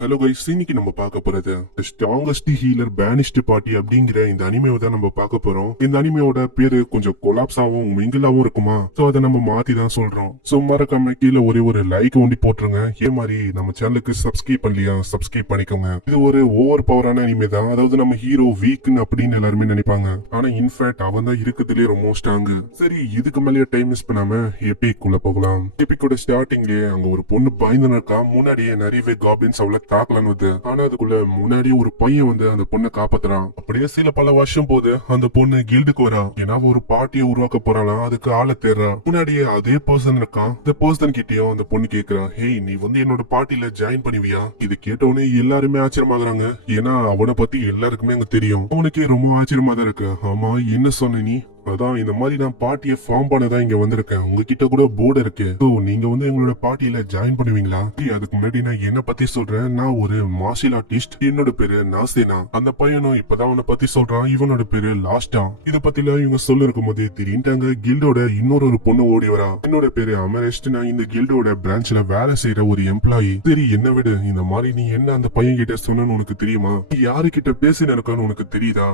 Hello guys, இன்னைக்கு நம்ம பார்க்க போறது The Strongest Healer Banished Party அப்படிங்கிற இந்த அனிமேவை தான் நம்ம பார்க்க போறோம். இந்த அனிமேவோட பேரு கொஞ்சம் கொலாப்ஸாவும் மிங்கிளாவும் இருக்குமா, சோ அதை நம்ம மாத்தி தான் சொல்றோம். சோ மறக்காம கீழே ஒரு லைக் ஒண்டி போட்டுருங்க. இதே மாதிரி நம்ம சேனலுக்கு சப்ஸ்கிரைப் பண்ணலையா, சப்ஸ்கிரைப் பண்ணிக்கோங்க. இது ஒரு ஓவர் பவரான அனிமே தான். அதாவது நம்ம ஹீரோ வீக்னு அப்படின்னு எல்லாருமே நினைப்பாங்க, ஆனா இன்ஃபேக்ட் அவன் தான் இருக்கிறதுலே ரொம்ப ஸ்ட்ராங். சரி, இதுக்கு மேலேயே டைம் மிஸ் பண்ணாம எபிக்குள்ள போகலாம். எபிக்கோட ஸ்டார்டிங்லயே அங்க ஒரு பொண்ணு பயந்து இருக்கா. முன்னாடியே நிறையவே காப்ளின்ஸ் அவளை தாக்கலான்னு வந்து, ஆனா அதுக்குள்ள முன்னாடி ஒரு பையன் வந்து அந்த பொண்ணை காப்பாத்துறான். அப்படியே சில பல வருஷம் போது அந்த பொண்ணு கில்டுக்கு வரா. ஏன்னா ஒரு பார்ட்டியை உருவாக்க போறாளாம், அதுக்கு ஆளை தேடுறா. முன்னாடியே அதே பர்சன் இருக்கான். இந்த பர்சன் கிட்டயும் அந்த பொண்ணு கேக்குறா, ஹேய் நீ வந்து என்னோட பார்ட்டில ஜாயின் பண்ணுவியா? இது கேட்டவனே எல்லாருமே ஆச்சரியமாகறாங்க. ஏன்னா அவனை பத்தி எல்லாருக்குமே அங்க தெரியும். அவனுக்கே ரொம்ப ஆச்சரியமா தான் இருக்கு. ஆமா, என்ன சொன்ன நீ? அதான் இந்த மாதிரி நான் பார்ட்டியை ஃபார்ம் பண்ணதான் இங்க வந்திருக்கேன். உங்ககிட்ட கூட போர்டு இருக்கு. சோ நீங்க வந்து எங்களோட பார்ட்டியில ஜாயின் பண்ணுவீங்களா? அதுக்கு முன்னாடி நான் என்ன பத்தி சொல்றேன். நான் ஒரு மார்ஷியல் ஆர்டிஸ்ட். என்னோட பேரு நாசேனா. அந்த பையனும் இப்பதான் அவனை பத்தி சொல்றான். இவனோட பேரு லாஸ்டா. இத பத்தில இவங்க சொல்ல இருக்கும் போது திடீர்னு கில்டோட இன்னொரு பொண்ணு ஓடி வரா. என்னோட பேரு அமரேஸ்ட். நான் இந்த கில்டோட பிரான்ச்ல வேலை செய்யற ஒரு எம்ப்ளாயி. சரி, என்ன விடு. இந்த மாதிரி நீ என்ன அந்த பையன் கிட்ட சொன்னு உனக்கு தெரியுமா? நீ யாரு கிட்ட பேசின இருக்கான்னு உனக்கு தெரியுதா?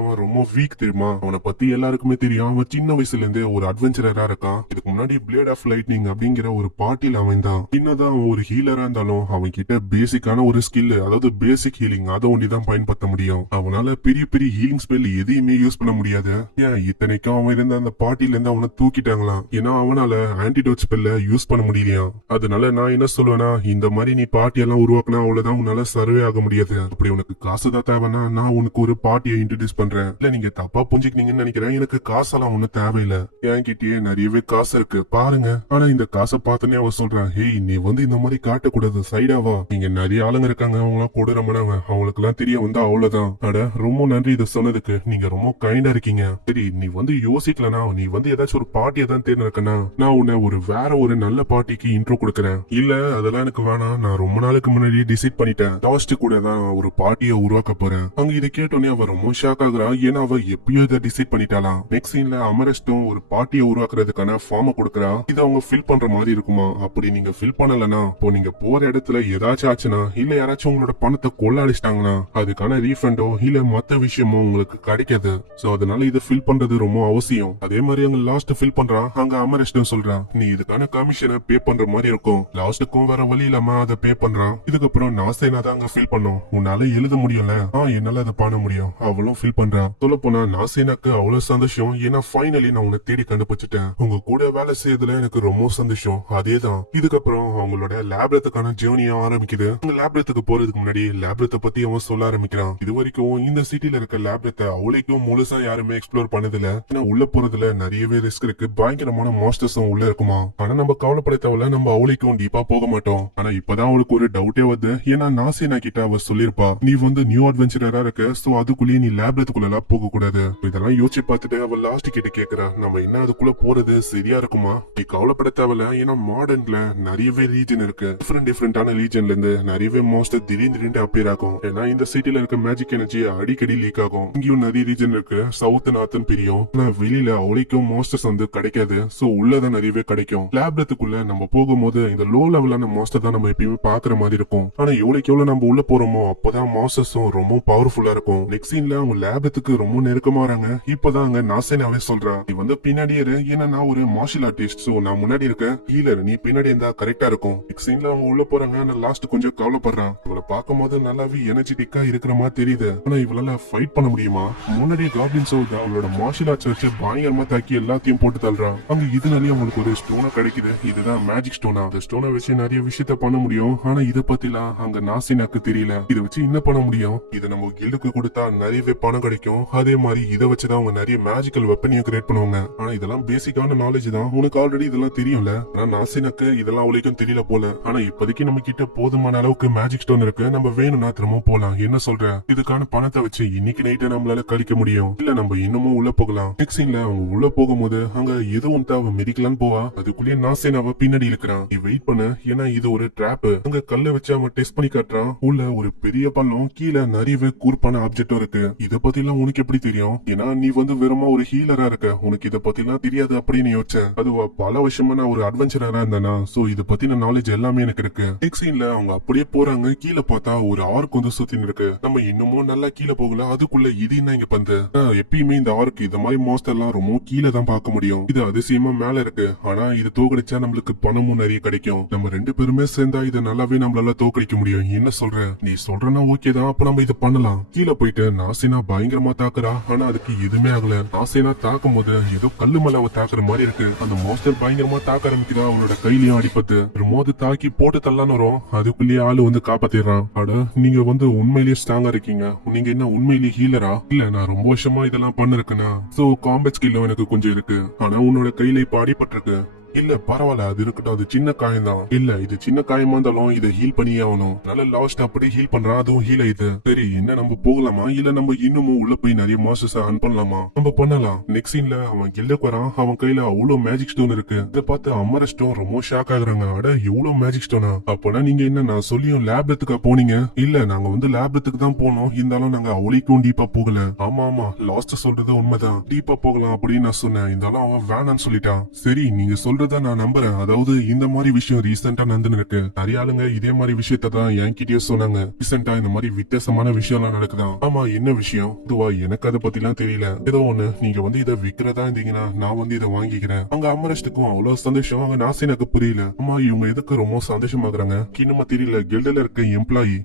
அவன் ரொம்ப வீக் தெரியுமா? அவனை பத்தி எல்லாருக்குமே தெரியும். அவன் சின்ன வயசுல இருந்தே ஒரு அட்வென்ச்சரரா இருக்கான். இதுக்கு முன்னாடி பிளேட் ஆஃப் லைட்னிங் அப்படிங்கிற ஒரு பார்ட்டில அவன் தான். என்னதான் அவன் ஒரு ஹீலரா இருந்தாலும் அவன் கிட்ட பேசிக்கான ஒரு ஸ்கில், அதாவது பேசிக் ஹீலிங், அதை ஒண்டிதான் பயன்படுத்த முடியும். அவனால பெரிய பெரிய ஹீலிங் ஸ்பெல் எதையுமே யூஸ் பண்ண முடியாது. ஏன் இத்தனைக்கும் அவன் இருந்த அந்த பார்ட்டில இருந்து அவனை தூக்கிட்டாங்களாம். ஏன்னா அவனால ஆன்டிடோட் ஸ்பெல்ல யூஸ் பண்ண முடியலையா. அதனால நான் என்ன சொல்லுவேன்னா, இந்த மாதிரி நீ பார்ட்டி எல்லாம் உருவாக்கினா அவ்வளவுதான் உன்னால சர்வே ஆக முடியாது. அப்படி உனக்கு காசு தான் தேவைன்னா நான் உனக்கு ஒரு பார்ட்டியை இன்ட்ரோடியூஸ் பண்றேன். இல்ல நீங்க தப்பா புரிஞ்சுக்கினீங்கன்னு நினைக்கிறேன். எனக்கு காசெல்லாம் ஒண்ணு தேவையில்ல. என்கிட்டயே நிறையவே காசு இருக்கு பாருங்க. ஆனா இந்த காசை பார்த்தனே அவ சொல்றான், ஹேய் நீ வந்து இந்த மாதிரி காட்டக்கூடாது, சைடாவா. நீங்க நிறைய ஆளுங்க இருக்காங்க, அவங்களாம் கொடூரமானவங்க, அவங்களுக்கு எல்லாம் தெரிய வந்தா அவ்வளவுதான். அட ரொம்ப நன்றி இதை சொன்னதுக்கு. நீங்க ரொம்ப கைண்டா இருக்கீங்க. சரி, நீ வந்து யோசிக்கலனா, நீ வந்து ஏதாச்சும் ஒரு பார்ட்டியை தான் தேர்ந்தெடுக்கனா நான் உன்னை வேற ஒரு நல்ல பார்ட்டிக்கு இன்ட்ரோ கொடுக்கறேன். இல்ல அதெல்லாம் எனக்கு வேணாம். நான் ரொம்ப நாளுக்கு முன்னாடி டிசைட் பண்ணிட்டேன். லாஸ்ட் கூட தான் ஒரு பார்ட்டியை உருவாக்க போறேன். அங்க இதை கேட்டோன்னே அவ ரொம்ப ஷாக் ஆகுறா. ஏன்னா அவ எப்பயோ இதை டிசைட் பண்ணிட்டாலாம். நெக்ஸ்ட் சீன்ல அமரஸ்டும் ஒரு பார்ட்டியை உருவாக்குறதுக்கான ஃபார்ம் கொடுக்கறா. இதை அவங்க ஃபில் பண்ற மாதிரி இருக்குமா? அப்படி நீங்க ஃபில் பண்ணலனா, இப்போ நீங்க போற இடத்துல ஏதாச்சும் ஆச்சுன்னா, இல்ல யாராச்சும் உங்களோட பணத்தை கொள்ளாடிச்சிட்டாங்கன்னா அதுக்கான ரீஃபண்டோ இல்ல மத்த விஷயமோ உங்களுக்கு கிடைக்காது. சோ அதனால இதை ஃபில் பண்றது ரொம்ப அவசியம். அதே மாதிரி அங்க லாஸ்ட் ஃபில் பண்றா. அங்க அமரஸ்டும் சொல்றா, நீ இதுக்கான கமிஷனை பே பண்ற மாதிரி இருக்கும். லாஸ்ட்டுக்கும் வேற வழி இல்லாம அதை பே பண்றான். இதுக்கப்புறம் நாசேனா தான் அங்க ஃபில் பண்ணும். உன்னால எழுத முடியல, என்னால அதை பண்ண முடியும். அவளும் ஃபில் பண்றா. சொல்ல போனா நாசேனாக்கு அவ்வளவு சந்தோஷம். ஏன்னா ஃபைனலி நான் உன்னை தேடி கண்டுபிடிச்சிட்டேன். உங்க கூட வேலை செய்யறதுல எனக்கு ரொம்ப சந்தோஷம். அதேதான். இதுக்கப்புறம் அவங்களோட லேப்ரத்துக்கான ஜேர்னியா ஆரம்பிக்குது. அந்த லேப்ரத்துக்கு போறதுக்கு முன்னாடி லேப்ரத்தை பத்தி அவன் சொல்ல ஆரம்பிக்கிறான். இது வரைக்கும் இந்த சிட்டில இருக்க லேப்ரத்தை அவளைக்கும் முழுசா யாருமே எக்ஸ்ப்ளோர் பண்ணதில்ல. ஏன்னா உள்ள போறதுல நிறையவே ரிஸ்க் இருக்கு. பயங்கரமான மாஸ்டர்ஸும் உள்ள இருக்குமா. ஆனா நம்ம கவலைப்பட தேவையில்ல, நம்ம அவளைக்கும் டீப்பா போக மாட்டோம். ஆனா இப்பதான் அவளுக்கு ஒரு டவுட்டே வருது. ஏன்னா நாசேனா கிட்ட அவ சொல்லிருப்பா, நீ வந்து நியூ அட்வென்ச்சரரா இருக்க, சோ அதுக்குள்ளேயே நீ லேப்ரத்துக்குள்ள எல்லாம் போக கூடாது. இதெல்லாம் யோசிச்சு பார்த்துட்டு அவ லாஸ்ட் கிட்ட கேக்குறா, நம்ம என்ன அதுக்குள்ள போறது சரியா இருக்குமா? நீ கவலைப்பட தேவையில்ல. ஏன்னா மாடர்ன்ல நிறையவே ரீஜன் இருக்கு. டிஃபரெண்டான ரீஜன்ல இருந்து நிறையவே மாஸ்டர் திடீர்னு அப்பியர் ஆகும். ஏன்னா இந்த சிட்டில இருக்க மேஜிக் எனர்ஜி அடிக்கடி லீக் ஆகும். இங்கேயும் நிறைய ரீஜன் இருக்கு. சவுத் நார்த் பிரியும். ஆனா வெளியில அவளைக்கும் மாஸ்டர்ஸ் வந்து கிடைக்காது. சோ உள்ளதான் நிறையவே கிடைக்கும். லேப்ரத்துக்குள்ள நம்ம போகும்போது இந்த லோ லெவலான மாஸ்டர் தான் நம்ம எப்பயுமே பாக்குற மாதிரி இருக்கும். ஆனா எவ்வளவு நம்ம உள்ள போறோமோ அப்பதான் மாஸ்டர்ஸும் ரொம்ப பவர்ஃபுல்லா இருக்கும். நெக்ஸ்ட் சீன்ல அவங்க லேப்ரத்துக்கு ரொம்ப நெருக்கமா வராங்க. இப்பதான் அங்க நாசேனாவே சொல்றா, நீ வந்து பின்னாடி இரு. ஏன்னா நான் ஒரு மார்ஷியல் ஆர்டிஸ்ட். சோ நான் முன்னாடி இருக்க ஹீலர், நீ பின்னாடி இருந்தா கரெக்டா இருக்கும். நெக்ஸ்ட் சீன்ல அவங்க உள்ள போறாங்க. நான் லாஸ்ட் கொஞ்சம் கவலைப்படுறான். இவளை பார்க்கும் போது நல்லாவே எனர்ஜெட்டிக்கா இருக்கிற மாதிரி தெரியுது. ஆனா இவளால ஃபைட் பண்ண முடியுமா? முன்னாடி காப்ளின் சோல்டா அவளோட மார்ஷியல் ஆர்ட்ஸ் வச்சு பயங்கரமா தாக்கி எல்லாத்தையும் போட்டு தள்ளுறான். அங்க இதனாலேயே அவங்களுக்கு ஒரு ஸ்டோனா கிடைக்குது. இதுதான் மேஜிக் ஸ்டோனா. இந்த ஸ்டோனை வச்சு நிறைய விஷயத்த பண்ண முடியும். ஆனா இத பத்திலாம் அங்க நாசினாக்கு தெரியல. இதை வச்சு என்ன பண்ண முடியும்? இதை நம்ம கில்டுக்கு கொடுத்தா நிறையவே பணம் கிடைக்கும். அதே மாதிரி இதை வச்சுதான் அவங்க நிறைய மேஜிக்கல் வெப்பனையும் கிரியேட் பண்ணுவாங்க. ஆனா இதெல்லாம் பேசிக்கான நாலேஜ் தான். உனக்கு ஆல்ரெடி இதெல்லாம் தெரியும்ல. ஆனா நாசினாக்கு இதெல்லாம் அவளுக்கும் தெரியல போல. ஆனா இப்போதைக்கு நம்ம கிட்ட போதுமான அளவுக்கு மேஜிக் ஸ்டோன் இருக்கு. நம்ம வேணும்னா திரும்ப போலாம். என்ன சொல்ற? இதுக்கான பணத்தை வச்சு இன்னைக்கு நைட்டு நம்மளால கழிக்க முடியும். இல்ல நம்ம இன்னமும் உள்ள போகலாம். நெக்ஸ்ட் சீன்ல அவங்க உள்ள போகும்போது அங்க ஏதோ ஒன்று அவ மிதிக்கலான்னு போவா. அதுக்குள்ளேயே நாசேனாவ பின்னாடி இழுக்கிறான். நீ வெயிட் பண்ணு, ஏன்னா இது ஒரு டிராப். அங்க கல்ல வச்சு அவன் டெஸ்ட் பண்ணி காட்டுறான். உள்ள ஒரு பெரிய பள்ளம், கீழே நிறையவே கூர்ப்பான ஆப்ஜெக்டும் இருக்கு. இத பத்தி எல்லாம் உனக்கு எப்படி தெரியும்? ஏன்னா நீ வந்து வெறுமா ஒரு ஹீலரா இருக்க, உனக்கு இத பத்திலாம் தெரியாது அப்படின்னு யோசிச்சேன். அதுவா பல வருஷமா நான் ஒரு அட்வென்ச்சரரா இருந்தேனா, சோ இத பத்தின நாலேஜ் எல்லாமே எனக்கு இருக்கு. நெக்ஸ்ட் சீன்ல அவங்க அப்படியே போறாங்க. கீழே பார்த்தா ஒரு ஆர்க் வந்து சுத்தின்னு இருக்கு. நம்ம இன்னமும் நல்லா கீழே போகல, அதுக்குள்ள இது என்ன இங்க பந்து. எப்பயுமே இந்த ஆர்க் இந்த மாதிரி மாஸ்டர் எல்லாம் ரொம்ப கீழே தான் பார்க்க முடியும். இது அதிசயமா மேல இருக்கு. ஆனா இது தோக்கடிச்சா நம்மளுக்கு பணமும் நிறைய கிடைக்கும். நம்ம ரெண்டு பேருமே சேர்ந்தா இதை நல்லாவே நம்மளால தோக்கடிக்க முடியும். என்ன சொல்ற? நீ சொல்றனா ஓகே தான், அப்ப நம்ம இதை பண்ணலாம். கீழே போயிட்டு நாசினா பயங்கரமா தாக்குறா. ஆனா அதுக்கு எதுவுமே ஆகல. நாசினா தாக்கும் போது ஏதோ கல்லு மலாவை தாக்குற மாதிரி இருக்கு. அந்த மாஸ்டர் பயங்கரமா தாக்க ஆரம்பிக்குதா. அவனோட கையிலயும் அடிப்பது மோது தாக்கி போட்டு தள்ளான்னு வரும். அதுக்குள்ளேயே ஆளு வந்து காப்பாத்திடுறான். அட நீங்க வந்து உண்மையிலேயே ஸ்ட்ராங்கா இருக்கீங்க. நீங்க என்ன உண்மையிலேயே ஹீலரா? இல்ல நான் ரொம்ப வருஷமா இதெல்லாம் பண்ணிருக்கேனா, சோ காம்பேட் ஸ்கில்லும் எனக்கு கொஞ்சம் இருக்கு. ஆனா உன்னோட கையில இப்ப அடிபட்டிருக்கு. இல்ல பரவாயில்ல, அது இருக்கட்டும், அது சின்ன காயம் தான். இல்ல இது சின்ன காயமா இருந்தாலும் இதை ஹீல் பண்ணியே ஆகணும். நல்ல லாஸ்ட் அப்படியே ஹீல் பண்றான், அதுவும் ஹீல் ஆயிடுது. சரி என்ன நம்ம போகலாமா, இல்ல நம்ம இன்னமும் உள்ள போய் நிறைய மாஸ்டர்ஸ் அன் பண்ணலாமா? நம்ம பண்ணலாம். நெக்ஸ்ட் சீன்ல அவன் கில்லுக்கு வரான். அவன் கையில அவ்வளவு மேஜிக் ஸ்டோன் இருக்கு. இதை பார்த்து அமரஸ்டும் ரொம்ப ஷாக் ஆகுறாங்க. அட எவ்வளவு மேஜிக் ஸ்டோனா? அப்பனா நீங்க என்ன நான் சொல்லியும் லேப் எடுத்துக்க போனீங்க? இல்ல நாங்க வந்து லேப் எடுத்துக்கு தான் போனோம், இருந்தாலும் நாங்க அவளைக்கும் டீப்பா போகல. ஆமா ஆமா, லாஸ்ட் சொல்றது உண்மைதான், டீப்பா போகலாம் அப்படின்னு நான் சொன்னேன். இருந்தாலும் அவன் வேணான்னு சொல்லிட்டான். சரி நீங்க சொல்றத நான் நம்புறேன். அதாவது இந்த மாதிரி விஷயம் ரீசெண்டா நடந்துன்னு இருக்கு. நிறைய ஆளுங்க இதே மாதிரி விஷயத்த தான் என்கிட்டயே சொன்னாங்க. ரீசெண்டா இந்த மாதிரி வித்தியாசமான விஷயம் எல்லாம் நடக்குதான். ஆமா என்ன விஷயம்? இதுவா எனக்கு அதை பத்தி எல்லாம் தெரியல. ஏதோ ஒண்ணு, நீங்க வந்து இதை விக்கிறதா இருந்தீங்கன்னா நான் வந்து இதை வாங்கிக்கிறேன். அங்க அமரஸ்டுக்கும் அவ்வளவு சந்தோஷம். அங்க நாசினுக்கு புரியல. ஆமா இவங்க எதுக்கு ரொம்ப சந்தோஷமாகறாங்க இன்னுமா தெரியல. கில்டுல இருக்க எம்ப்ளாயி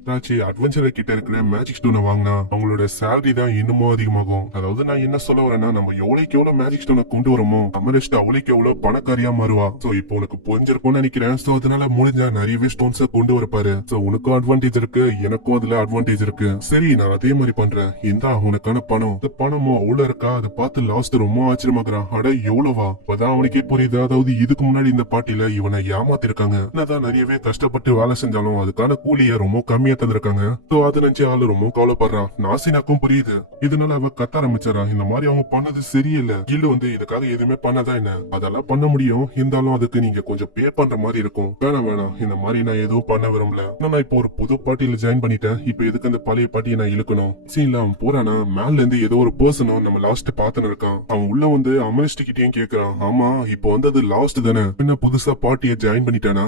அட்வென்ச்சர் கிட்ட இருக்கிற மேஜிக் ஸ்டோனை வாங்கினா அவங்களோட சேலரி தான் இன்னமும் அதிகமாகும். அதாவது நான் என்ன சொல்ல வரேன்னா, நம்ம எவ்வளவுக்கு எவ்வளவு மேஜிக் ஸ்டோனை கொண்டு வரோமோ அமரஸ்ட் அவளுக்கு எவ்வளவு பணக்காரியா மாறுவா. சோ இப்போ உனக்கு புரிஞ்சிருக்கும்னு நினைக்கிறேன். சோ அதனால முடிஞ்சா நிறையவே ஸ்டோன்ஸ் கொண்டு வரப்பாரு. சோ உனக்கும் அட்வான்டேஜ் இருக்கு, எனக்கும் அதுல அட்வான்டேஜ் இருக்கு. சரி நான் அதே மாதிரி பண்றேன். இந்தா உனக்கான பணம். இந்த பணமும் அவ்வளவு இருக்கா? அதை பார்த்து லாஸ்ட் ரொம்ப ஆச்சரியமாக்குறான். அட எவ்வளவா? அப்பதான் அவனுக்கே புரியுது. அதாவது இதுக்கு முன்னாடி இந்த பாட்டில இவனை ஏமாத்திருக்காங்க. என்னதான் நிறையவே கஷ்டப்பட்டு வேலை செஞ்சாலும் அதுக்கான கூலிய ரொம்ப கம்மியா தந்திருக்காங்க. சோ அது நினைச்சு ஆளு ரொம்ப கவலைப்படுறான். நாசினாக்கும் புரியுது. இதனால அவ கத்த ஆரம்பிச்சாரா, இந்த மாதிரி அவங்க பண்ணது சரியில்லை. இல்ல வந்து இதுக்காக எதுவுமே பண்ணதா என்ன, அதெல்லாம் பண்ண முடியும், இருந்தாலும் அதுக்கு நீங்க கொஞ்சம் பே பண்ற மாதிரி இருக்கும். வேணாம் இந்த மாதிரி நான் எதுவும் பண்ண விரும்பல. நான் இப்போ ஒரு புது பார்ட்டியில ஜாயின் பண்ணிட்டேன். இப்போ எதுக்கு அந்த பழைய பார்ட்டியை நான் இழுக்கணும்? சீன்ல அவன் போறானா, மேல இருந்து ஏதோ ஒரு பர்சனும் நம்ம லாஸ்ட் பாத்துன்னு இருக்கான். அவன் உள்ள வந்து அமரிஸ்ட் கிட்டயும் கேக்குறான். ஆமா இப்போ வந்து அது லாஸ்ட் தானே, என்ன புதுசா பார்ட்டியை ஜாயின் பண்ணிட்டானா?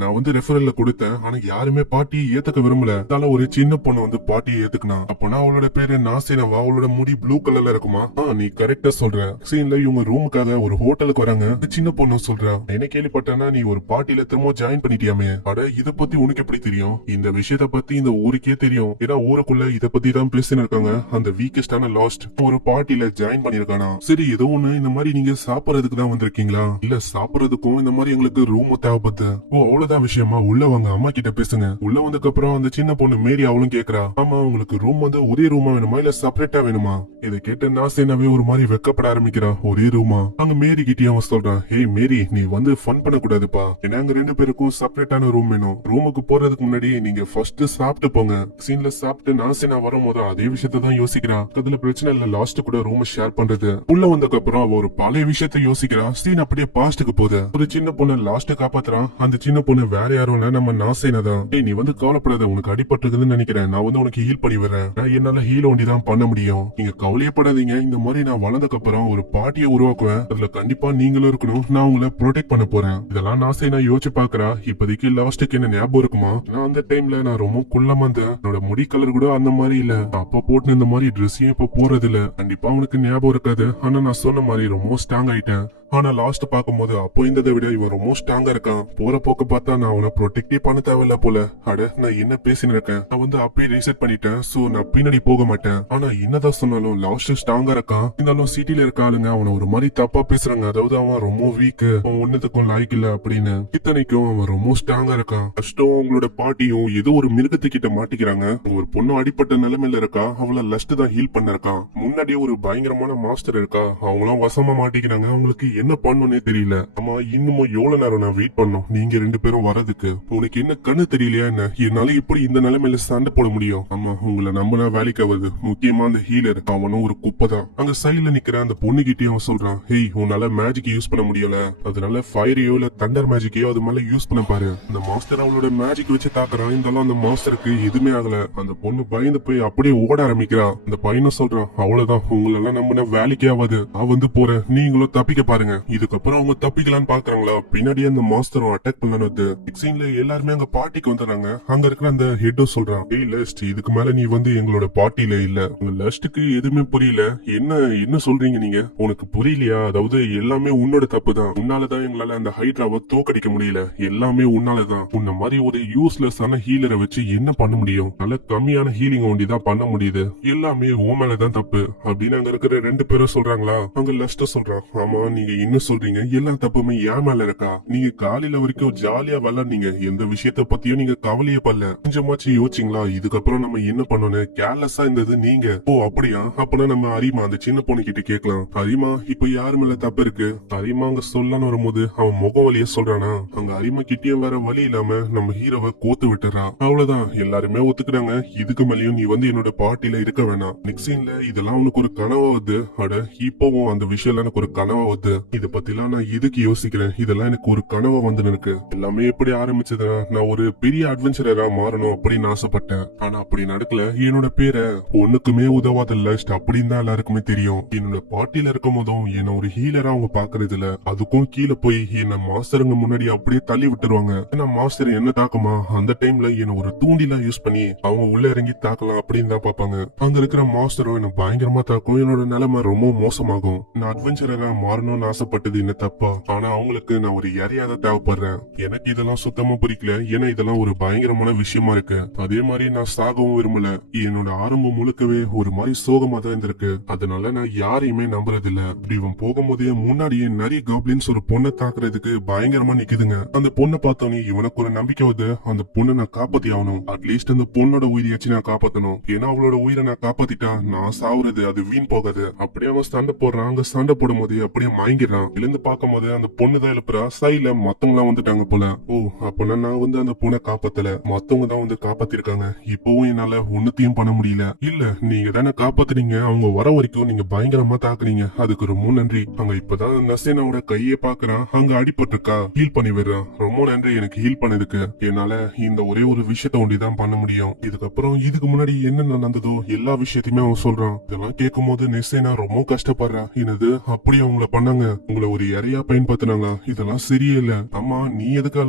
நான் வந்து ரெஃபரல்ல கொடுத்தேன், ஆனா யாருமே பார்ட்டியை ஏத்துக்க விரும்பல. அதனால ஒரு சின்ன பொண்ணு வந்து பார்ட்டியை ஏத்துக்கனா. அப்பனா அவளோட பேரு நாசினவா. அவளோட முடி ப்ளூ கலர்ல இருக்குமா? நீ கரெக்டா சொல்ற. சீன்ல இவங்க ரூமுக்காக ஒரு ஹோட்டலுக்கு வராங்க. சின்ன பொண்ணு சொல்றா, என்ன கேள்விப்பட்டேன்னா நீ ஒரு பார்ட்டில திரும்ப ஜாயின் பண்ணிட்டியாமே. அட இத பத்தி உனக்கு எப்படி தெரியும்? இந்த விஷயத்த பத்தி இந்த ஊருக்கே தெரியும். ஏன்னா ஊருக்குள்ள இத பத்தி தான் பேசின்னு இருக்காங்க. அந்த வீக்கஸ்டான லாஸ்ட் ஒரு பார்ட்டில ஜாயின் பண்ணிருக்கானா. சரி ஏதோ ஒண்ணு, இந்த மாதிரி நீங்க சாப்பிடறதுக்கு தான் வந்திருக்கீங்களா? இல்ல சாப்பிடறதுக்கும் இந்த மாதிரி எங்களுக்கு ரூம் தேவைப்படுது. ஓ அவ்வளவுதான் விஷயமா? உள்ள வாங்க, அம்மா கிட்ட பேசுங்க. உள்ள வந்ததுக்கு அப்புறம் அந்த சின்ன பொண்ணு மேரி அவளும் கேக்குறா, ஆமா உங்களுக்கு ரூம் வந்து ஒரே ரூமா வேணுமா இல்ல செப்பரேட்டா வேணுமா? இதை கேட்டு நாசேனாவே ஒரு மாதிரி வெக்கப்பட ஆரம்பிக்கிறா. ஒரே ரூமா? அங்க மேரி கிட்டே அவன் சொல்றான், ஹே மேரி நீ வந்து ஃபன் பண்ண கூடாதுப்பா. ஏன்னா அங்க ரெண்டு பேருக்கும் செப்பரேட்டான ரூம் வேணும். ரூமுக்கு போறதுக்கு முன்னாடி நீங்க ஃபர்ஸ்ட் சாப்பிட்டு போங்க. சீன்ல சாப்பிட்டு நாசினா வரும்போது அதே விஷயத்த தான் யோசிக்கிறா. அதுல பிரச்சனை இல்ல, லாஸ்ட் கூட ரூம் ஷேர் பண்றது. உள்ள வந்ததுக்கு அப்புறம் அவ ஒரு பழைய விஷயத்த யோசிக்கிறா. சீன் அப்படியே பாஸ்டுக்கு போகுது. ஒரு சின்ன பொண்ணு லாஸ்ட் காப்பாத்துறான். அந்த சின்ன பொண்ணு வேற யாரும் இல்ல, நம்ம நாசினா தான். நீ வந்து கவலைப்படாத, உனக்கு அடிபட்டிருக்குதுன்னு நினைக்கிறேன், நான் வந்து உனக்கு ஹீல் பண்ணி வரேன். என்னால ஹீல் ஒண்டி தான் பண்ண முடியும், நீங்க கவலையப்படாதீங்க. இந்த மாதிரி நான் வளர்ந்ததுக்கு அப்புறம் ஒரு பார்ட்டியை உருவாக்குவேன். அதுல கண்டிப்பா நீங்களும் இருக்கணும். நான் உங்களை ப்ரொடெக்ட் பண்ண போறேன். இதெல்லாம் நாசைனா யோசிச்சு பாக்குறா. இப்போதைக்கு லாஸ்ட்டுக்கு என்ன ஞாபகம் இருக்குமா? நான் அந்த டைம்ல நான் ரொம்ப குள்ளமா இருந்தேன். என்னோட முடி கலர் கூட அந்த மாதிரி இல்ல. அப்ப போட்டு இந்த மாதிரி ட்ரெஸ்ஸையும் இப்ப போறது இல்ல. கண்டிப்பா உனக்கு ஞாபகம் இருக்காது. ஆனா நான் சொன்ன மாதிரி ரொம்ப ஸ்ட்ராங் ஆயிட்டேன். ஆனா லாஸ்ட் பாக்கும்போது அப்போ இருந்ததை விட இவன் ரொம்ப ஸ்ட்ராங்கா இருக்கான். போற போக்க பார்த்தா நான் அவனை ப்ரொடெக்டே பண்ண தேவையில்ல போல. அட நான் என்ன பேசின்னு இருக்கேன்? நான் வந்து அப்பயே ரீசெட் பண்ணிட்டேன். சோ நான் பின்னாடி போக மாட்டேன். ஆனா என்னதான் சொன்னாலும் லாஸ்ட் ஸ்ட்ராங்கா இருக்கான். இருந்தாலும் சிட்டில இருக்க ஆளுங்க அவனை ஒரு மாதிரி தப்பா பேசுறாங்க. அதாவது அவன் ரொம்ப வீக், அவன் ஒன்னதுக்கும் லாய்க்கு இல்ல அப்படின்னு. இத்தனைக்கும் அவன் ரொம்ப ஸ்ட்ராங்கா இருக்கான். கஷ்டம் அவங்களோட பாட்டியும் ஏதோ ஒரு மிருகத்துக்கிட்ட மாட்டிக்கிறாங்க. ஒரு பொண்ணு அடிப்பட்ட நிலைமையில இருக்கா. அவளை லஸ்ட் தான் ஹீல் பண்ண இருக்கான். முன்னாடியே ஒரு பயங்கரமான மாஸ்டர் இருக்கா. அவங்களும் வசமா மாட்டிக்கிறாங்க. அவங்களுக்கு என்ன பண்ணணும்னே தெரியல. ஆமா, இன்னமும் எவ்வளவு நேரம் நான் வெயிட் பண்ணணும் நீங்க ரெண்டு பேரும் வரதுக்கு? உனக்கு என்ன கண்ணு தெரியலையா என்ன? என்னால இப்படி இந்த நிலைமையில சண்டை போட முடியும்? ஆமா, உங்களை நம்பினா வேலைக்கு ஆகுது. முக்கியமா அந்த ஹீலர் அவனும் ஒரு குப்பை தான். அங்க சைடுல நிக்கிற அந்த பொண்ணுகிட்டயும் அவன் சொல்றான், ஹேய், உன்னால மேஜிக் யூஸ் பண்ண முடியல, அதனால ஃபயரையோ இல்ல தண்டர் மேஜிக்கையோ அது மேல யூஸ் பண்ண பாரு. அந்த மாஸ்டர் அவளோட மேஜிக் வச்சு தாக்குறான். இருந்தாலும் அந்த மாஸ்டருக்கு எதுவுமே ஆகல. அந்த பொண்ணு பயந்து போய் அப்படியே ஓட ஆரம்பிக்கிறா. அந்த பையனும் சொல்றான், அவ்வளவுதான், உங்களெல்லாம் நம்பின வேலைக்கே ஆகாது, நான் வந்து போறேன், நீங்களும் தப்பிக்க பாருங்க. இதுக்கப்புறம் அவங்க தப்பிக்கலான்னு பாக்குறாங்களா, பின்னாடியே அந்த மாஸ்டரும் அட்டாக் பண்ணலான்னு வந்து சீன்ல எல்லாருமே அங்க பார்ட்டிக்கு வந்துடுறாங்க. அங்க இருக்கிற அந்த ஹெட்டும் சொல்றான், ஏய் லெஸ்ட், இதுக்கு மேல நீ வந்து எங்களோட பார்ட்டில இல்ல. உங்க லெஸ்ட்டுக்கு எதுவுமே புரியல. என்ன சொல்றீங்க நீங்க? உனக்கு புரியலையா? அதாவது எல்லாமே உன்னோட தப்பு தான். உன்னாலதான் எங்களால அந்த ஹைட்ராவை தோக்கடிக்க முடியல. எல்லாமே உன்னாலதான். உன்ன மாதிரி ஒரு யூஸ்லெஸ் ஆன ஹீலரை வச்சு என்ன பண்ண முடியும்? நல்ல கம்மியான ஹீலிங் ஒண்டி தான் பண்ண முடியுது. எல்லாமே உன் மேலதான் தப்பு அப்படின்னு அங்க இருக்கிற ரெண்டு பேரும் சொல்றாங்களா. அங்க லெஸ்ட் சொல்றான், ஆமா, நீங்க என்ன சொல்றீங்க? எல்லா தப்புமே என் மேல இருக்கா? நீங்க காலையில வரைக்கும் ஜாலியா விளையாடுனீங்க, எந்த விஷயத்த பத்தியும் நீங்க கவலையே படல. கொஞ்சமாச்சு யோசிச்சிங்களா? இதுக்கப்புறம் நம்ம என்ன பண்ணணும்? கேர்லெஸ்ஸா இருந்தது நீங்க. ஓ அப்படியா? அப்பனா நம்ம அரிமா அந்த சின்ன பொண்ணு கிட்ட கேட்கலாம். அரிமா, இப்ப யாரு மேல தப்பு இருக்கு? அரிமா அங்க சொல்லலான்னு வரும்போது அவன் முகம் வழிய சொல்றானா. அங்க அரிமா கிட்டயும் வேற வழி இல்லாம நம்ம ஹீரோவை கோத்து விட்டுறான். அவ்வளவுதான், எல்லாருமே ஒத்துக்கிறாங்க. இதுக்கு மேலயும் நீ வந்து என்னோட பார்ட்டில இருக்க வேணாம். நெக்ஸ்ட் சீன்ல இதெல்லாம் உனக்கு ஒரு கனவா வருது. அட, இப்பவும் அந்த விஷயம் எனக்கு ஒரு கனவா வருது. இத பத்திலாம் நான் எதுக்கு யோசிக்கிறேன்? இதெல்லாம் எனக்கு ஒரு கனவா வந்து இருக்கு. எல்லாமே எப்படி ஆரம்பிச்சதுன்னா, நான் ஒரு பெரிய அட்வென்ச்சரரா மாறணும் அப்படின்னு ஆசைப்பட்டேன். ஆனா அப்படி நடக்கல. என்னோட பேரை ஒண்ணுக்குமே உதவாத லஸ்ட் அப்படின்னு தான் எல்லாருக்குமே தெரியும். என்னோட பார்ட்டில இருக்கும் போதும் என்ன ஒரு ஹீலரா அவங்க பாக்குறது இல்ல. அதுக்கும் கீழே போய் என்ன மாஸ்டருங்க முன்னாடி அப்படியே தள்ளி விட்டுருவாங்க. ஏன்னா மாஸ்டர் என்ன தாக்குமா, அந்த டைம்ல என்ன ஒரு தூண்டிலாம் யூஸ் பண்ணி அவங்க உள்ள இறங்கி தாக்கலாம் அப்படின்னு தான் பாப்பாங்க. அங்க இருக்கிற மாஸ்டரும் என்ன பயங்கரமா தாக்கும். என்னோட நிலைமை ரொம்ப மோசமாகும். நான் அட்வென்ச்சரரா மாறணும்னு ஆசைப்பட்டது என்ன தப்பா? ஆனா அவங்களுக்கு நான் ஒரு இறையாத தேவைப்படுறேன். எனக்கு இதெல்லாம் சுத்தமா பிடிக்கல. ஏன்னா இதெல்லாம் ஒரு பயங்கரமான விஷயமா இருக்கு. அதே மாதிரி நான் சாகவும் விரும்பல. என்னோட ஆரம்பம் முழுக்கவே ஒரு மாதிரி சோகமா தான் இருந்திருக்கு. அதனால நான் யாரையுமே நம்புறது இல்ல. இவன் போகும்போதே முன்னாடியே நிறைய காப்ளின்ஸ் ஒரு பொண்ணை தாக்குறதுக்கு பயங்கரமா நிக்குதுங்க. அந்த பொண்ணை பார்த்தோன்னே இவனுக்கு ஒரு நம்பிக்கை வருது. அந்த பொண்ணை நான் காப்பாத்தி ஆகணும். அட்லீஸ்ட் அந்த பொண்ணோட உயிரியாச்சும் நான் காப்பாத்தணும். ஏன்னா அவளோட உயிரை நான் காப்பாத்திட்டா நான் சாவுறது அது வீண் போகாது. அப்படியே அவன் சண்டை போடுறான். அங்க சண்டை போடும் போது அப்படியே மயங்கிடுறான். எழுந்து பார்க்கும் போது அந்த பொண்ணு தான் எழுப்புறா. சைட்ல மத்தவங்க எல்லாம் வந்துட்டாங்க போல. ஓ, அப்பனா நான் வந்து அந்த பொண்ணை காப்பாத்தல, மத்தவங்க தான் வந்து காப்பாத்திருக்காங்க. இப்பவும் என்னால ஒண்ணுத்தையும் பண்ண முடியல. இல்ல, நீங்க தானே காப்பாத்துறீங்க. அவங்க வர வரைக்கும் நீங்க பயங்கரமா தாக்குறீங்க, அதுக்கு ரொம்ப நன்றி. அங்க இப்பதான் நசேனாவோட கையே பாக்குறான். அங்க அடிபட்டிருக்கா, ஹீல் பண்ணி விடுறான். ரொம்ப நன்றி எனக்கு ஹீல் பண்ணதுக்கு. என்னால இந்த ஒரே ஒரு விஷயத்த ஒண்டிதான் பண்ண முடியும். இதுக்கப்புறம் இதுக்கு முன்னாடி என்ன நடந்ததோ எல்லா விஷயத்தையுமே அவன் சொல்றான். இதெல்லாம் கேட்கும் போது நெசேனா ரொம்ப கஷ்டப்படுறா. என்னது, அப்படி அவங்கள பண்ணாங்க? உங்களை ஒரு இறையா பயன்படுத்தினாங்க? இதெல்லாம் சரியே இல்ல. அம்மா, நீ எதுக்கு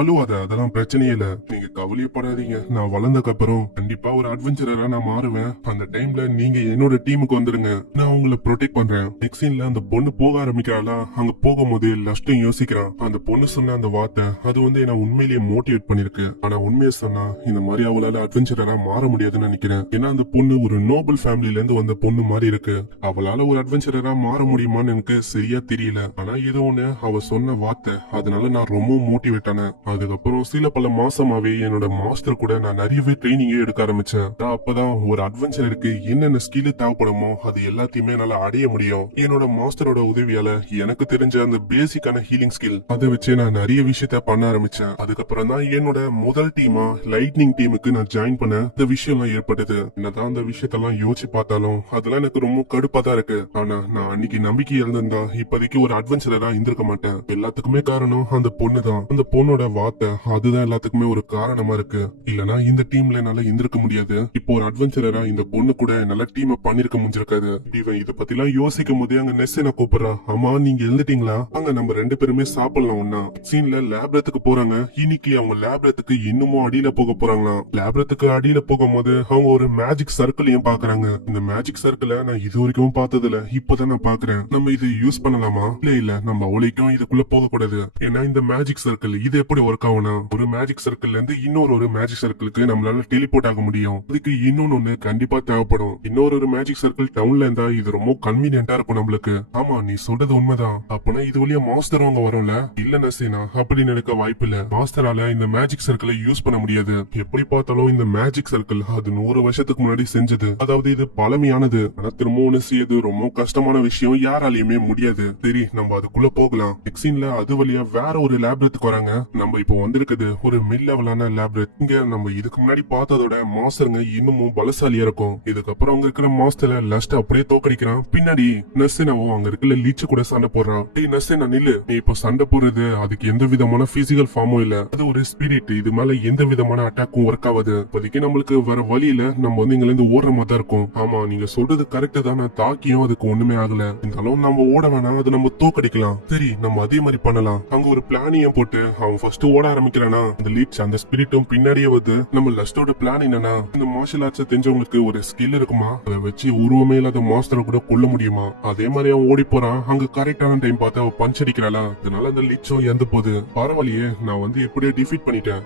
அழுவாத, அதெல்லாம் பிரச்சனையே இல்ல. நீங்க கவலையப்படாதீங்க. நான் வளர்ந்தக்கு அப்புறம் கண்டிப்பா ஒரு அட்வென்ச்சரரா நான் மாறுவேன். அந்த டைம்ல நீங்க என்னோட டீமுக்கு வந்துருங்க. நான் உங்களை ப்ரொடெக்ட் பண்றேன். நெக்ஸ்ட் சீன்ல அந்த பொண்ணு போக ஆரம்பிக்கிறாளா. அங்க போகும்போது லஸ்ட்டும் யோசிக்கிறான். அந்த பொண்ணு சொன்ன அந்த வார்த்தை அது வந்து என்ன உண்மையிலேயே மோட்டிவேட் பண்ணிருக்கு. ஆனா உண்மையை சொன்னா இந்த மாதிரி அவளால அட்வென்ச்சரரா மாற முடியாதுன்னு நினைக்கிறேன். ஏன்னா அந்த பொண்ணு ஒரு நோபல் ஃபேமிலில இருந்து வந்த பொண்ணு மாதிரி இருக்கு. அவளால ஒரு அட்வென்ச்சரரா மாற முடியுமான்னு எனக்கு சரியா தெரியல. ஆனா ஏதோ ஒண்ணு அவ சொன்ன வார்த்தை, அதனால நான் ரொம்ப மோட்டிவேட் ஆனேன். அதுக்கப்புறம் சில பல மாசமாவே என்னோட மாஸ்டர் கூட நான் நிறையவே ட்ரைனிங்கே எடுக்க ஆரம்பிச்சேன். அப்பதான் ஒரு அட்வென்ச்சருக்கு என்னென்ன ஸ்கில் தேவைப்படுமோ அது எல்லாத்தையுமே நல்லா அடைய முடியும். என்னோட மாஸ்டரோட உதவியால எனக்கு தெரிஞ்ச அந்த பேசிக்கான ஹீலிங் ஸ்கில் அதை வச்சு நான் நிறைய விஷயத்த பண்ண ஆரம்பிச்சேன். அதுக்கப்புறம் தான் என்னோட முதல் டீமா லைட்னிங் டீமுக்கு நான் ஜாயின் பண்ண இந்த விஷயம் எல்லாம் ஏற்பட்டது. என்னதான் அந்த விஷயத்தெல்லாம் யோசிச்சு பார்த்தாலும் அதெல்லாம் எனக்கு ரொம்ப கடுப்பா தான் இருக்கு. ஆனா நான் அன்னைக்கு நம்பிக்கை இருந்திருந்தா இப்போதைக்கு ஒரு அட்வென்ச்சரரா இருந்திருக்க மாட்டேன். எல்லாத்துக்குமே காரணம் அந்த பொண்ணு தான். அந்த பொண்ணோட வார்த்தை அதுதான் எல்லாத்துக்குமே ஒரு காரணமா இருக்கு. இல்லனா இந்த டீம்ல என்னால இருந்திருக்க முடியாது. இப்போ ஒரு அட்வென்ச்சரரா இந்த பொண்ணு கூட நல்ல டீம் பண்ணிருக்க முடிஞ்சிருக்காது. இவன் இத பத்தி எல்லாம் யோசிக்கும் போதே அங்க நெஸ்ஸன கூப்பிடுறா. அம்மா, நீங்க எழுந்துட்டீங்களா? அங்க நம்ம ரெண்டு பேருமே சாப்பிடலாம் ஒன்னா. சீன்ல லேப்ரத்துக்கு போறாங்க. இன்னைக்கு அவங்க லேப்ரத்துக்கு இன்னமும் அடியில போக போறாங்களா. லேப்ரத்துக்கு அடியில போகும்போது அவங்க ஒரு மேஜிக் சர்க்கிளையும் பாக்குறாங்க. இந்த மேஜிக் சர்க்கிளை நான் இது வரைக்கும் பார்த்தது இல்ல, இப்பதான் நான் பாக்குறேன். நம்ம இது யூஸ் பண்ணலாமா? இல்ல நம்ம அவளைக்கும் இதுக்குள்ள போக கூடாது. ஏன்னா இந்த மேஜிக் சர்க்கிள் இது எப்படி ஒர்க் ஆகும்னா, ஒரு மேஜிக் சர்க்கிள்ல இருந்து இன்னொரு மேஜிக் சர்க்கிளுக்கு நம்மளால டெலிபோர்ட் ஆக முடியும். அதுக்கு இன்னொன்னு கண்டிப்பா தேவைப்படும். இன்னொரு மேஜிக் சர்க்கிள் டவுன்ல இருந்தா இது ரொம்ப கன்வீனியன்டா இருக்கும் நம்மளுக்கு. ஆமா, நீ சொல்றது உண்மைதான். அப்பனா இது வழியா மாஸ்டர் அவங்க வரும்ல? இல்ல நசீனா, அப்படி நடக்க வாய்ப்பு இல்ல. மாஸ்டரால இந்த மேஜிக் சர்க்கிளை யூஸ் பண்ண முடியாது. எப்படி பார்த்தாலும் இந்த மேஜிக் சர்க்கிள் அது 100 வருஷத்துக்கு முன்னாடி செஞ்சது. அதாவது இது பழமையானது. ஆனா திரும்பவும் செய்யறது ரொம்ப கஷ்டமான விஷயம். யாராலையுமே முடியாது. சரி, நம்ம அதுக்குள்ள போகலாம். எக்ஸின்ல அது வழியா வேற ஒரு லேப்ரத்துக்கு வராங்க. நம்ம இப்போ வந்திருக்குது ஒரு மிட் லெவலான லேப்ரத். இங்க நம்ம இதுக்கு முன்னாடி பார்த்ததோட மாஸ்டருங்க இன்னமும் பலசாலியா இருக்கும். இதுக்கப்புறம் அங்க இருக்கிற மாஸ்டர்ல லஸ்ட் அப்படியே தோக்கடிக்கிறான். பின்னாடி நர்சினாவும் அங்க இருக்கிற லீச்சு கூட சண்டை போடுறான். டேய் நர்சினா நில்லு, நீ இப்போ சண்டை போடுறது அதுக்கு எந்த விதமான பிசிக்கல் ஃபார்மும் இல்ல. அது ஒரு ஸ்பிரிட். இது மேல எந்த விதமான அட்டாக்கும் ஒர்க் ஆகாது. இப்போதைக்கு நம்மளுக்கு வர வழியில நம்ம வந்து இங்க இருந்து ஓடுற மாதிரி தான் இருக்கும். ஆமா, நீங்க சொல்றது கரெக்ட் தான். தாக்கியும் அதுக்கு ஒண்ணுமே ஆகல. இருந்தாலும் நம்ம ஓட வேணாம், அது நம்ம தோக்கடிக்கலாம். சரி, நம்ம அதே மாதிரி பண்ணலாம். அங்க ஒரு பிளானியம் போட்டு அவன் ஃபர்ஸ்ட் ஓட ஆரம்பிக்கிறானா, அந்த லீச் அந்த ஸ்பிரிட்டும் பின்னாடியே வந்து நம்ம லஸ்டோட பிளான் என்னன்னா, இந்த மார்ஷல் ஆர்ட்ஸ் தெரிஞ்சவங்களுக்கு ஒரு ஸ்கில் இருக்குமா, அதை வச்சு உருவமே இல்லாத மாஸ்டரை கூட கொல்ல முடியுமா. அதே மாதிரி அவன் ஓடி போறான். அங்க கரெக்டான டைம் பார்த்து அவன் பஞ்ச் அடிக்கிறாளா, அதனால அந்த லீச்சும் இறந்து போகுது. பரவாயில்லையே, நான் வந்து எப்படியோ டிஃபீட் பண்ணிட்டேன்.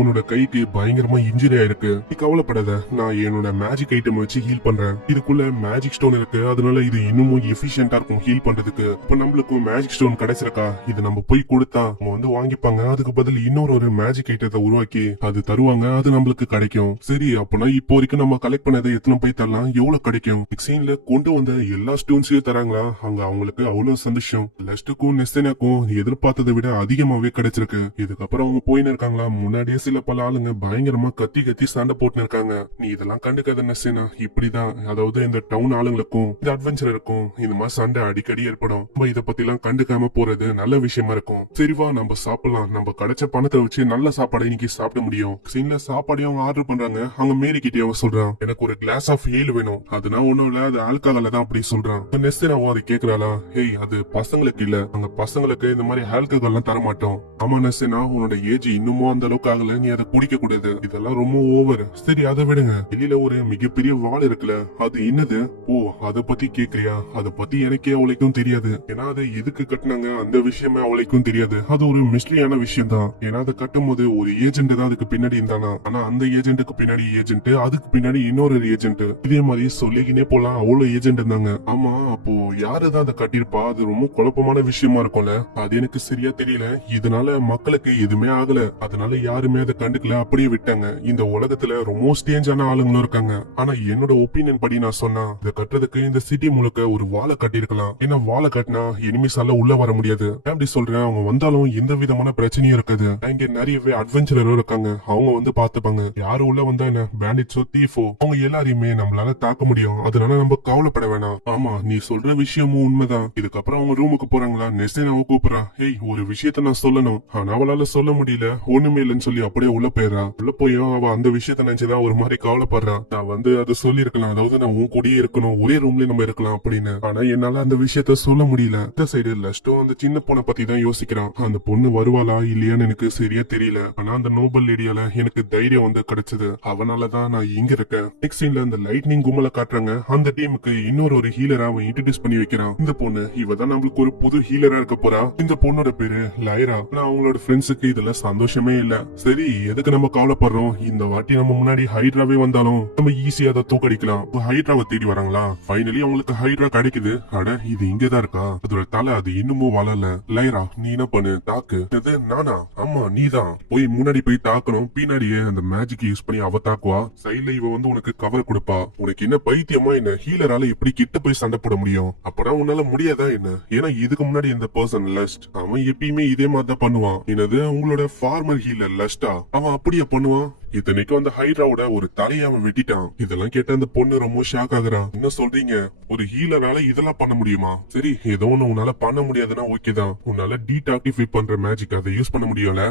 உன்னோட கைக்கு பயங்கரமா இன்ஜுரி ஆயிருக்கு. நீ கவலைப்படாத, நான் என்னோட மேஜிக் ஐட்டம் வச்சு ஹீல் பண்றேன். இதுக்குள்ள மேஜிக் ஸ்டோன் இருக்கு, அதனால இது இன்னமும் எஃபிஷியன்டா இருக்கும் ஹீல் பண்றதுக்கு. இப்ப நம்மளுக்கும் மேஜிக் ஸ்டோன் கிடைச்சிருக்கா, இது நம்ம போய் கொடுத்தா அவங்க வந்து வாங்கிப்பாங்க. அதுக்கு பதில் இன்னொரு மேஜிக் ஐட்டத்தை உருவாக்கி அது தருவாங்க. அது நம்மளுக்கு கிடைக்கும். சரி, அப்பனா இப்போ வரைக்கும் நம்ம கலெக்ட் பண்ணதை எத்தனை போய் தரலாம், எவ்வளவு கிடைக்கும்? சீன்ல கொண்டு வந்த எல்லா ஸ்டோன்ஸையும் தராங்களா. அங்க அவங்களுக்கு அவ்வளவு சந்தோஷம். லஸ்டுக்கும் நெஸ்டனாக்கும் எதிர்பார்த்ததை விட அதிகமாவே கிடைச்சிருக்கு. இதுக்கப்புறம் அவங்க போயின்னு இருக்காங்களா. முன்னாடியே சில பல ஆளுங்க பயங்கரமா கத்தி கத்தி சண்டை போட்டு இருக்காங்க. நீ இதெல்லாம் கண்டுக்காத நெஸ்டனா, இப்படிதான். அதாவது இந்த டவுன் ஆளுங்களுக்கும் இந்த அட்வென்ச்சர் இருக்கும் இந்த மாதிரி சண்டை அடிக்கடி ஏற்படும். நம்ம இதை பத்தி எல்லாம் கண்டுக்காம போறது நல்ல விஷயமா இருக்கும். சரிவா, நம்ம சாப்பிடலாம். நம்ம கிடைச்ச பணத்தை வச்சு நல்ல சாப்பாடு இன்னைக்கு சாப்பிட முடியும். சீன்ல சாப்பாடையும் அவங்க ஆர்டர் பண்றாங்க. அங்க மேரி கிட்டே அவன் சொல்றான், எனக்கு ஒரு கிளாஸ் ஆஃப் ஹேல் வேணும். அதுனா ஒண்ணும் இல்ல, அது ஆல்கஹால தான் அப்படி சொல்றான். நெஸ்டனாவும் அதை கேக்குறாளா, ஹேய் அது பசங்களுக்கு இல்ல, அங்க பசங்களுக்கு இந்த மாதிரி ஆல்கஹால் எல்லாம் தர மாட்டோம். ஆமா நெஸ்டனா, உன்னோட ஏஜ் இன்னமும் அந்த அளவுக்கு ஆகல, நீ அதை குடிக்க கூடாது. இதெல்லாம் ரொம்ப ஓவர். சரி, அதை விடுங்க. வெளியில ஒரு மிகப்பெரிய வால் இருக்குல்ல, அது என்னது? ஓ, அத பத்தி கேக்குறியா? அத பத்தி எனக்கே அவளைக்கும் தெரியாது. ஏன்னா அதை எதுக்கு கட்டினாங்க அந்த விஷயமே அவளைக்கும் தெரியாது. அது ஒரு மிஸ்டரியான விஷயம் தான். ஏன்னா அதை கட்டும் போது ஒரு ஏஜென்ட் தான் அதுக்கு பின்னாடி இருந்தானா. ஆனா அந்த ஏஜென்ட்டுக்கு பின்னாடி ஏஜென்ட், அதுக்கு பின்னாடி இன்னொரு ஏஜென்ட், இதே மாதிரி சொல்லிக்கினே போலாம். அவ்வளவு ஏஜென்ட் இருந்தாங்க. ஆமா, அப்போ யாருதான் அதை கட்டிருப்பா? அது ரொம்ப குழப்பமான விஷயமா இருக்கும்ல. அது எனக்கு சரியா தெரியல. இதனால மக்களுக்கு எதுவுமே ஆகல, அதனால யாருமே அதை கண்டுக்கல, அப்படியே விட்டாங்க. இந்த உலகத்துல ரொம்ப ஸ்டேஞ்சான ஆளுங்களும் இருக்காங்க. ஆனா என்னோட ஒப்பீனியன் படி நான் சொன்னா, இதை கட்டுறதுக்கு இந்த சிட்டி முழுக்க ஒரு வாழை கட்டிருக்கலாம். ஏன்னா வாழை கட்டினா எனிமிஸால உள்ள வர முடியாது. அப்படி சொல்றேன், அவங்க வந்தாலும் எந்த விதமான பிரச்சனையும் இருக்காது. இங்க நிறையவே அட்வென்ச்சரரும் இருக்காங்க. அவங்க வந்து பாத்துப்பாங்க. யாரு உள்ள வந்தா என்ன, பேண்டிட்ஸோ தீஃபோ, அவங்க எல்லாரையுமே நம்மளால தாக்க முடியும். அதனால நம்ம கவலைப்பட வேணாம். ஆமா, நீ சொல்ற விஷயமும் உண்மைதான். இதுக்கப்புறம் அவங்க ரூமுக்கு போறாங்களா. நெஸ்டனாவை கூப்பிடுறா, ஹேய் ஒரு விஷயத்த நான் சொல்லணும். ஆனா அவளால சொல்ல முடியல, ஒண்ணுமே இல்லைன்னு சொல்லி அப்படியே உள்ள போயிடறா. உள்ள போயும் அவ அந்த விஷயத்த நினைச்சுதான் ஒரு மாதிரி கவலைப்படுறான். நான் வந்து அதை சொல்லி இருக்கலாம், அதாவது நான் உன் கூடயே இருக்கணும், ஒரே ரூம்ல நம்ம இருக்கலாம் அப்படின்னு. ஆனா என்னால அந்த விஷயத்த சொல்ல முடியல. இந்த சைடு லஸ்டோ அந்த சின்ன பொண்ணை பத்தி தான் யோசிக்கிறான். அந்த பொண்ணு வருவாளா இல்லையான்னு எனக்கு சரியா தெரியல. ஆனா அந்த நோபல் லேடியால எனக்கு தைரியம் வந்து கிடைச்சது. அவனாலதான் நான் இங்க இருக்கேன். நெக்ஸ்ட் சீன்ல அந்த லைட்னிங் கும்பல காட்டுறாங்க. அந்த டீமுக்கு இன்னொரு ஹீலரா அவன் இன்ட்ரோடியூஸ் பண்ணி வைக்கிறான். இந்த பொண்ணு இவதான் நம்மளுக்கு ஒரு புது ஹீலரா இருக்க போறா. இந்த பொண்ணோட பேரு லைரா. நான் அவங்களோட ஃப்ரெண்ட்ஸுக்கு இதுல சந்தோஷமே இல்ல. சரி, எதுக்கு நம்ம கவலைப்படுறோம்? இந்த வாட்டி நம்ம முன்னாடி ஹைட்ராவே வந்தாலும் நம்ம ஈஸியா அதை தூக்கடிக்கலாம். ஹைட்ராவை தேடி வராங்களா. ஃபைனலி அவங்களுக்கு ஹைட்ரா கிடைக்குது. அட, இது இங்கதான் இருக்கா. அதோட தலை அது இன்னமும் வளரல. லைரா, நீ என்ன பண்ணு, தாக்கு. இது நானா? ஆமா, நீதான். போய் முன்னாடி போய் தாக்கணும். பின்னாடியே அந்த மேஜிக் யூஸ் பண்ணி அவ தாக்குவா. சைட்ல இவ வந்து உனக்கு கவர் கொடுப்பா. உனக்கு என்ன பைத்தியமா என்ன? ஹீலரால எப்படி கிட்ட போய் சண்டை போட முடியும்? அப்புறம் உன்னால முடியாதா என்ன? ஏன்னா இதுக்கு முன்னாடி இந்த பர்சன் லஸ்ட், அவன் எப்பயுமே இதே மாதிரி தான் பண்ணுவான். என்னது, உங்களோட ஃபார்மர் ஹீலர் லஸ்டா? அவன் அப்படியே பண்ணுவான். இத்தனைக்கும் அந்த ஹைட்ராவோட ஒரு தலையை அவன் வெட்டிட்டான். இதெல்லாம் கேட்ட அந்த பொண்ணு ரொம்ப ஷாக் ஆகுறான். என்ன சொல்றீங்க? ஒரு ஹீலரால இதெல்லாம் பண்ண முடியுமா? சரி, ஏதோ ஒண்ணு உன்னால பண்ண முடியாதுன்னா ஓகே தான். உன்னால டீடாக்டிஃபை பண்ற மேஜிக் அதை யூஸ் பண்ண முடியும்ல?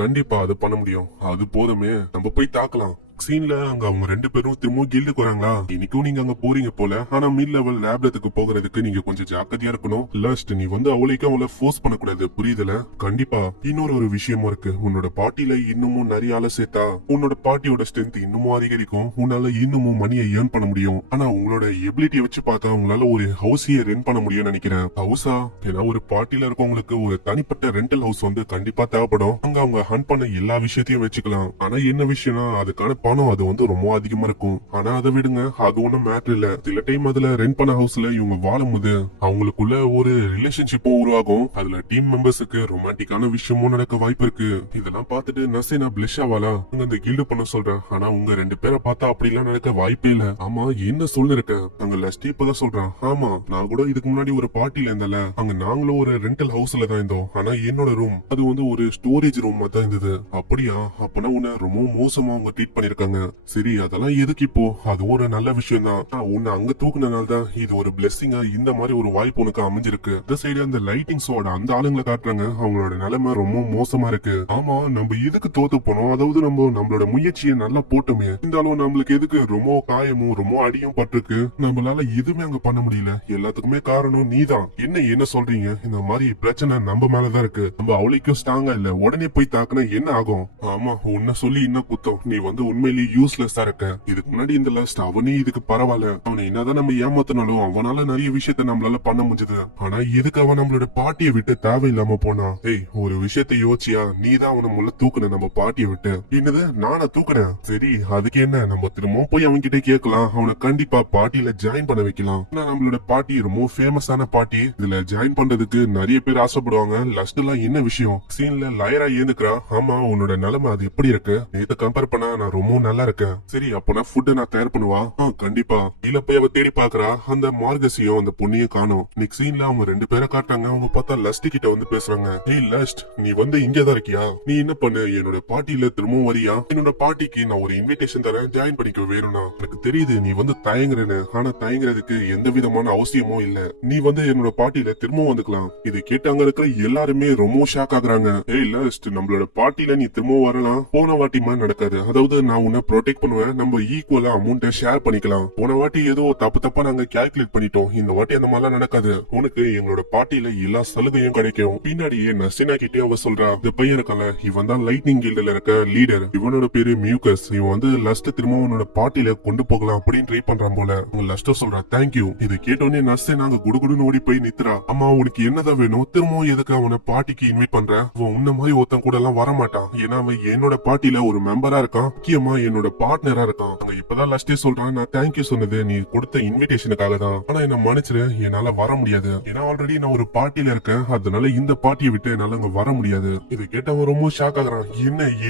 கண்டிப்பா அது பண்ண முடியும். அது போதுமே, நம்ம போய் தாக்கலாம். சீன்ல அங்க அவங்க 2 பேரும் திரும்பவும் கில்டுக்கு வராங்களா, இன்னைக்கும் நீங்க அங்க போறீங்க போல. ஆனா மிட் லெவல் லேப்லத்துக்கு போகிறதுக்கு நீங்க கொஞ்சம் ஜாக்கிரதையா இருக்கணும். லாஸ்ட் நீ வந்து அவளைக்கும் அவளை ஃபோர்ஸ் பண்ணக்கூடாது, புரியுதுல? கண்டிப்பா. இன்னொரு ஒரு விஷயமும் இருக்கு, உன்னோட பார்ட்டில இன்னமும் நிறைய ஆளை சேர்த்தா உன்னோட பார்ட்டியோட ஸ்ட்ரென்த் இன்னமும் அதிகரிக்கும், உன்னால இன்னமும் மணியை ஏர்ன் பண்ண முடியும். ஆனா உங்களோட எபிலிட்டியை வச்சு பார்த்தா உங்களால ஒரு ஹவுஸையே ரெண்ட் பண்ண முடியும்னு நினைக்கிறேன். ஹவுஸா? ஏன்னா ஒரு பார்ட்டில இருக்கவங்களுக்கு ஒரு தனிப்பட்ட ரெண்டல் ஹவுஸ் வந்து கண்டிப்பா தேவைப்படும். அங்க அவங்க ஹண்ட் பண்ண எல்லா விஷயத்தையும் வச்சுக்கலாம். ஆனா என்ன விஷயம்னா அதுக்கான பணம் அது வந்து ரொம்ப அதிகமா இருக்கும். ஆனா அதை விடுங்க, அது ஒண்ணும் மேட்டர் இல்ல. சில டைம் அதுல ரெண்ட் பண்ண ஹவுஸ்ல இவங்க வாழும்போது அவங்களுக்குள்ள ஒரு ரிலேஷன்ஷிப்பும் உருவாகும். அதுல டீம் மெம்பர்ஸுக்கு ரொமான்டிக்கான விஷயமும் நடக்க வாய்ப்பு இருக்கு. இதெல்லாம் பார்த்துட்டு நசேனா பிளஷ் ஆவாலா, அங்க அந்த கில்டு பண்ண சொல்றேன். ஆனா உங்க 2 பேரை பார்த்தா அப்படிலாம் நடக்க வாய்ப்பே இல்ல. ஆமா என்ன சொல்லிருக்க? அங்க லஸ்டி இப்பதான் சொல்றான். ஆமா நான் கூட இதுக்கு முன்னாடி ஒரு பார்ட்டில இருந்தல, அங்க நாங்களும் ஒரு ரெண்டல் ஹவுஸ்ல தான் இருந்தோம். ஆனா என்னோட ரூம் அது வந்து ஒரு ஸ்டோரேஜ் ரூம் தான் இருந்தது. அப்படியா? அப்பனா உன்னை ரொம்ப மோசமா அவங்க ட்ரீட் பண்ணிருக்காங்க. சரி அதெல்லாம் எதுக்கு இப்போ, அது ஒரு நல்ல விஷயம் தான். உன்னை அங்க தூக்குனனால தான் இது ஒரு பிளெஸிங்கா இந்த மாதிரி ஒரு வாய்ப்பு உனக்கு அமைஞ்சிருக்கு. இந்த சைடு அந்த லைட்டிங்ஸோட அந்த ஆளுங்களை காட்டுறாங்க, அவங்களோட நிலைமை ரொம்ப மோசமா இருக்கு. ஆமா நம்ம இதுக்கு தோத்து போனோம், அதாவது நம்மளோட முயற்சியை நல்லா போட்டோமே, இருந்தாலும் நம்மளுக்கு எதுக்கு ரொம்ப காயமும் ரொம்ப அடியும் பட்டிருக்கு. நம்மளால எதுவுமே அங்க பண்ண முடியல. எல்லாத்துக்குமே காரணம் நீதான். என்ன சொல்றீங்க? இந்த மாதிரி பிரச்சனை நம்ம மேலதான் இருக்கு. நம்ம அவளைக்கும் ஸ்ட்ராங்கா இல்ல, உடனே போய் தாக்குனா என்ன ஆகும்? ஆமா உன்ன சொல்லி இன்னும் குத்தம், நீ வந்து உண்மையிலேயே யூஸ்லெஸ்ஸா இருக்க. இதுக்கு முன்னாடி இந்த லாஸ்ட் அவனே இதுக்கு பரவாயில்ல, அவனை என்னதான் நம்ம ஏமாத்தினாலும் அவனால நிறைய விஷயத்த நம்மளால பண்ண முடிஞ்சது. ஆனா எதுக்கு அவன் நம்மளோட பாட்டியை விட்டு தேவையில்லாம போனா? ஏய் ஒரு விஷயத்த யோசிச்சியா? நீதான் அவனை முள்ள தூக்குன நம்ம பாட்டியை விட்டு. என்னது நானா தூக்குனேன்? சரி அதுக்கு என்ன, நம்ம திரும்பவும் போய் அவன் கிட்ட கேட்கலாம். அவனை கண்டிப்பா பார்ட்டியில ஜாயின் பண்ண வைக்கலாம். நம்மளோட பார்ட்டி ரொம்ப ஃபேமஸான பார்ட்டி, இதுல ஜாயின் பண்றதுக்கு நிறைய பேர் ஆசைப்படுவாங்க. லாஸ்ட் எல்லாம் என்ன விஷயம்? சீன்ல லயரா ஏந்துக்கிறா. ஆமா உன்னோட நிலைமை அது எப்படி இருக்கு? நேத்து கம்பேர் பண்ணா நான் ரொம்ப நல்லா இருக்கேன். சரி அப்பனா ஃபுட் நான் தயார் பண்ணுவா? கண்டிப்பா. இல்ல போய் அவ தேடி பாக்குறா, அந்த மார்கசியும் அந்த பொண்ணையும் காணோம். நெக்ஸ்ட் சீன்ல அவங்க 2 பேரை காட்டாங்க. அவங்க பார்த்தா லஸ்ட் கிட்ட வந்து பேசுறாங்க. ஏய் லஸ்ட் நீ வந்து இங்கதான் இருக்கியா? நீ என்ன பண்ணு, என்னோட பார்ட்டியில திரும்பவும் வரியா? என்னோட பார்ட்டிக்கு நான் ஒரு இன்விடேஷன் தரேன், ஜாயின் பண்ணிக்க வேணும்னா. எனக்கு தெரியுது நீ வந்து தயங்குறேன்னு, ஆனா தயங்குறதுக்கு எந்த விதமான அவசியமும் இல்ல. நீ வந்து என்னோட பார்ட்டியில திரும்பவும் வந்துக்கலாம். இது கேட்டு அங்க இருக்கிற எல்லாருமே ரொம்ப ஷாக் ஆகுறாங்க. ஏய் லஸ்ட் நம்மளோட பார்ட்டியில நீ திரும்பவும் வரலாம், போன வாட்டி மாதிரி நடக்காது. அதாவது நான் உன்னை ப்ரொடெக்ட் பண்ணுவேன், நம்ம ஈக்குவலா அமௌண்ட்டை ஷேர் பண்ணிக்கலாம். போன வாட்டி ஏதோ தப்பா நாங்க கால்குலேட் பண்ணிட்டோம், இந்த வாட்டி அந்த மாதிரிலாம் நடக்காது. உனக்கு எங்களோட பார்ட்டியில எல்லா சலுகையும் கிடைக்கும். பின்னாடியே நசினா கிட்டே அவ சொல்றா, இந்த பையன் இருக்கல இவன் தான் லைட்னிங் கில்டுல இருக்க லீடர், இவனோட பேரு மியூக்கஸ். இவன் வந்து லஸ்ட் திரும்ப உன்னோட பார்ட்டியில கொண்டு போகலாம் அப்படின்னு ட்ரை பண்றான் போல. உங்க லஸ்ட சொல்றா தேங்க்யூ. இது கேட்டோன்னே நசினா அங்க குடுகுடுன்னு ஓடி போய் நித்துறா. அம்மா உனக்கு என்னதான் வேணும்? திரும்பவும் எதுக்கு அவனை பார்ட்டிக்கு இன்வைட் பண்ற? அவன் உன்ன மாதிரி ஒருத்தன் கூட எல்லாம் வர மாட்டான். ஏன்னா அவன் என்னோட பார்ட்டியில ஒரு மெம்பரா இருக்கான், முக்கியமா என்னோட பார்ட்னரா இருக்கான். அங்க இப்பதான் லஸ்டே சொல்றான், நான் தேங்க்யூ சொன்னது நீ கொடுத்த இன்விடேஷனுக்காக தான், ஆனா என்ன மன்னிச்சிரு, என்னால வர முடியாது. ஏன்னா ஆல்ரெடி நான் ஒரு பார்ட்டியில இருக்கேன், அதனால இந்த பார்ட்டியை விட்டு என்னால அங்க வர முடியாது. இது கேட்டவன் ரொம்ப ஷாக் ஆகுறான்.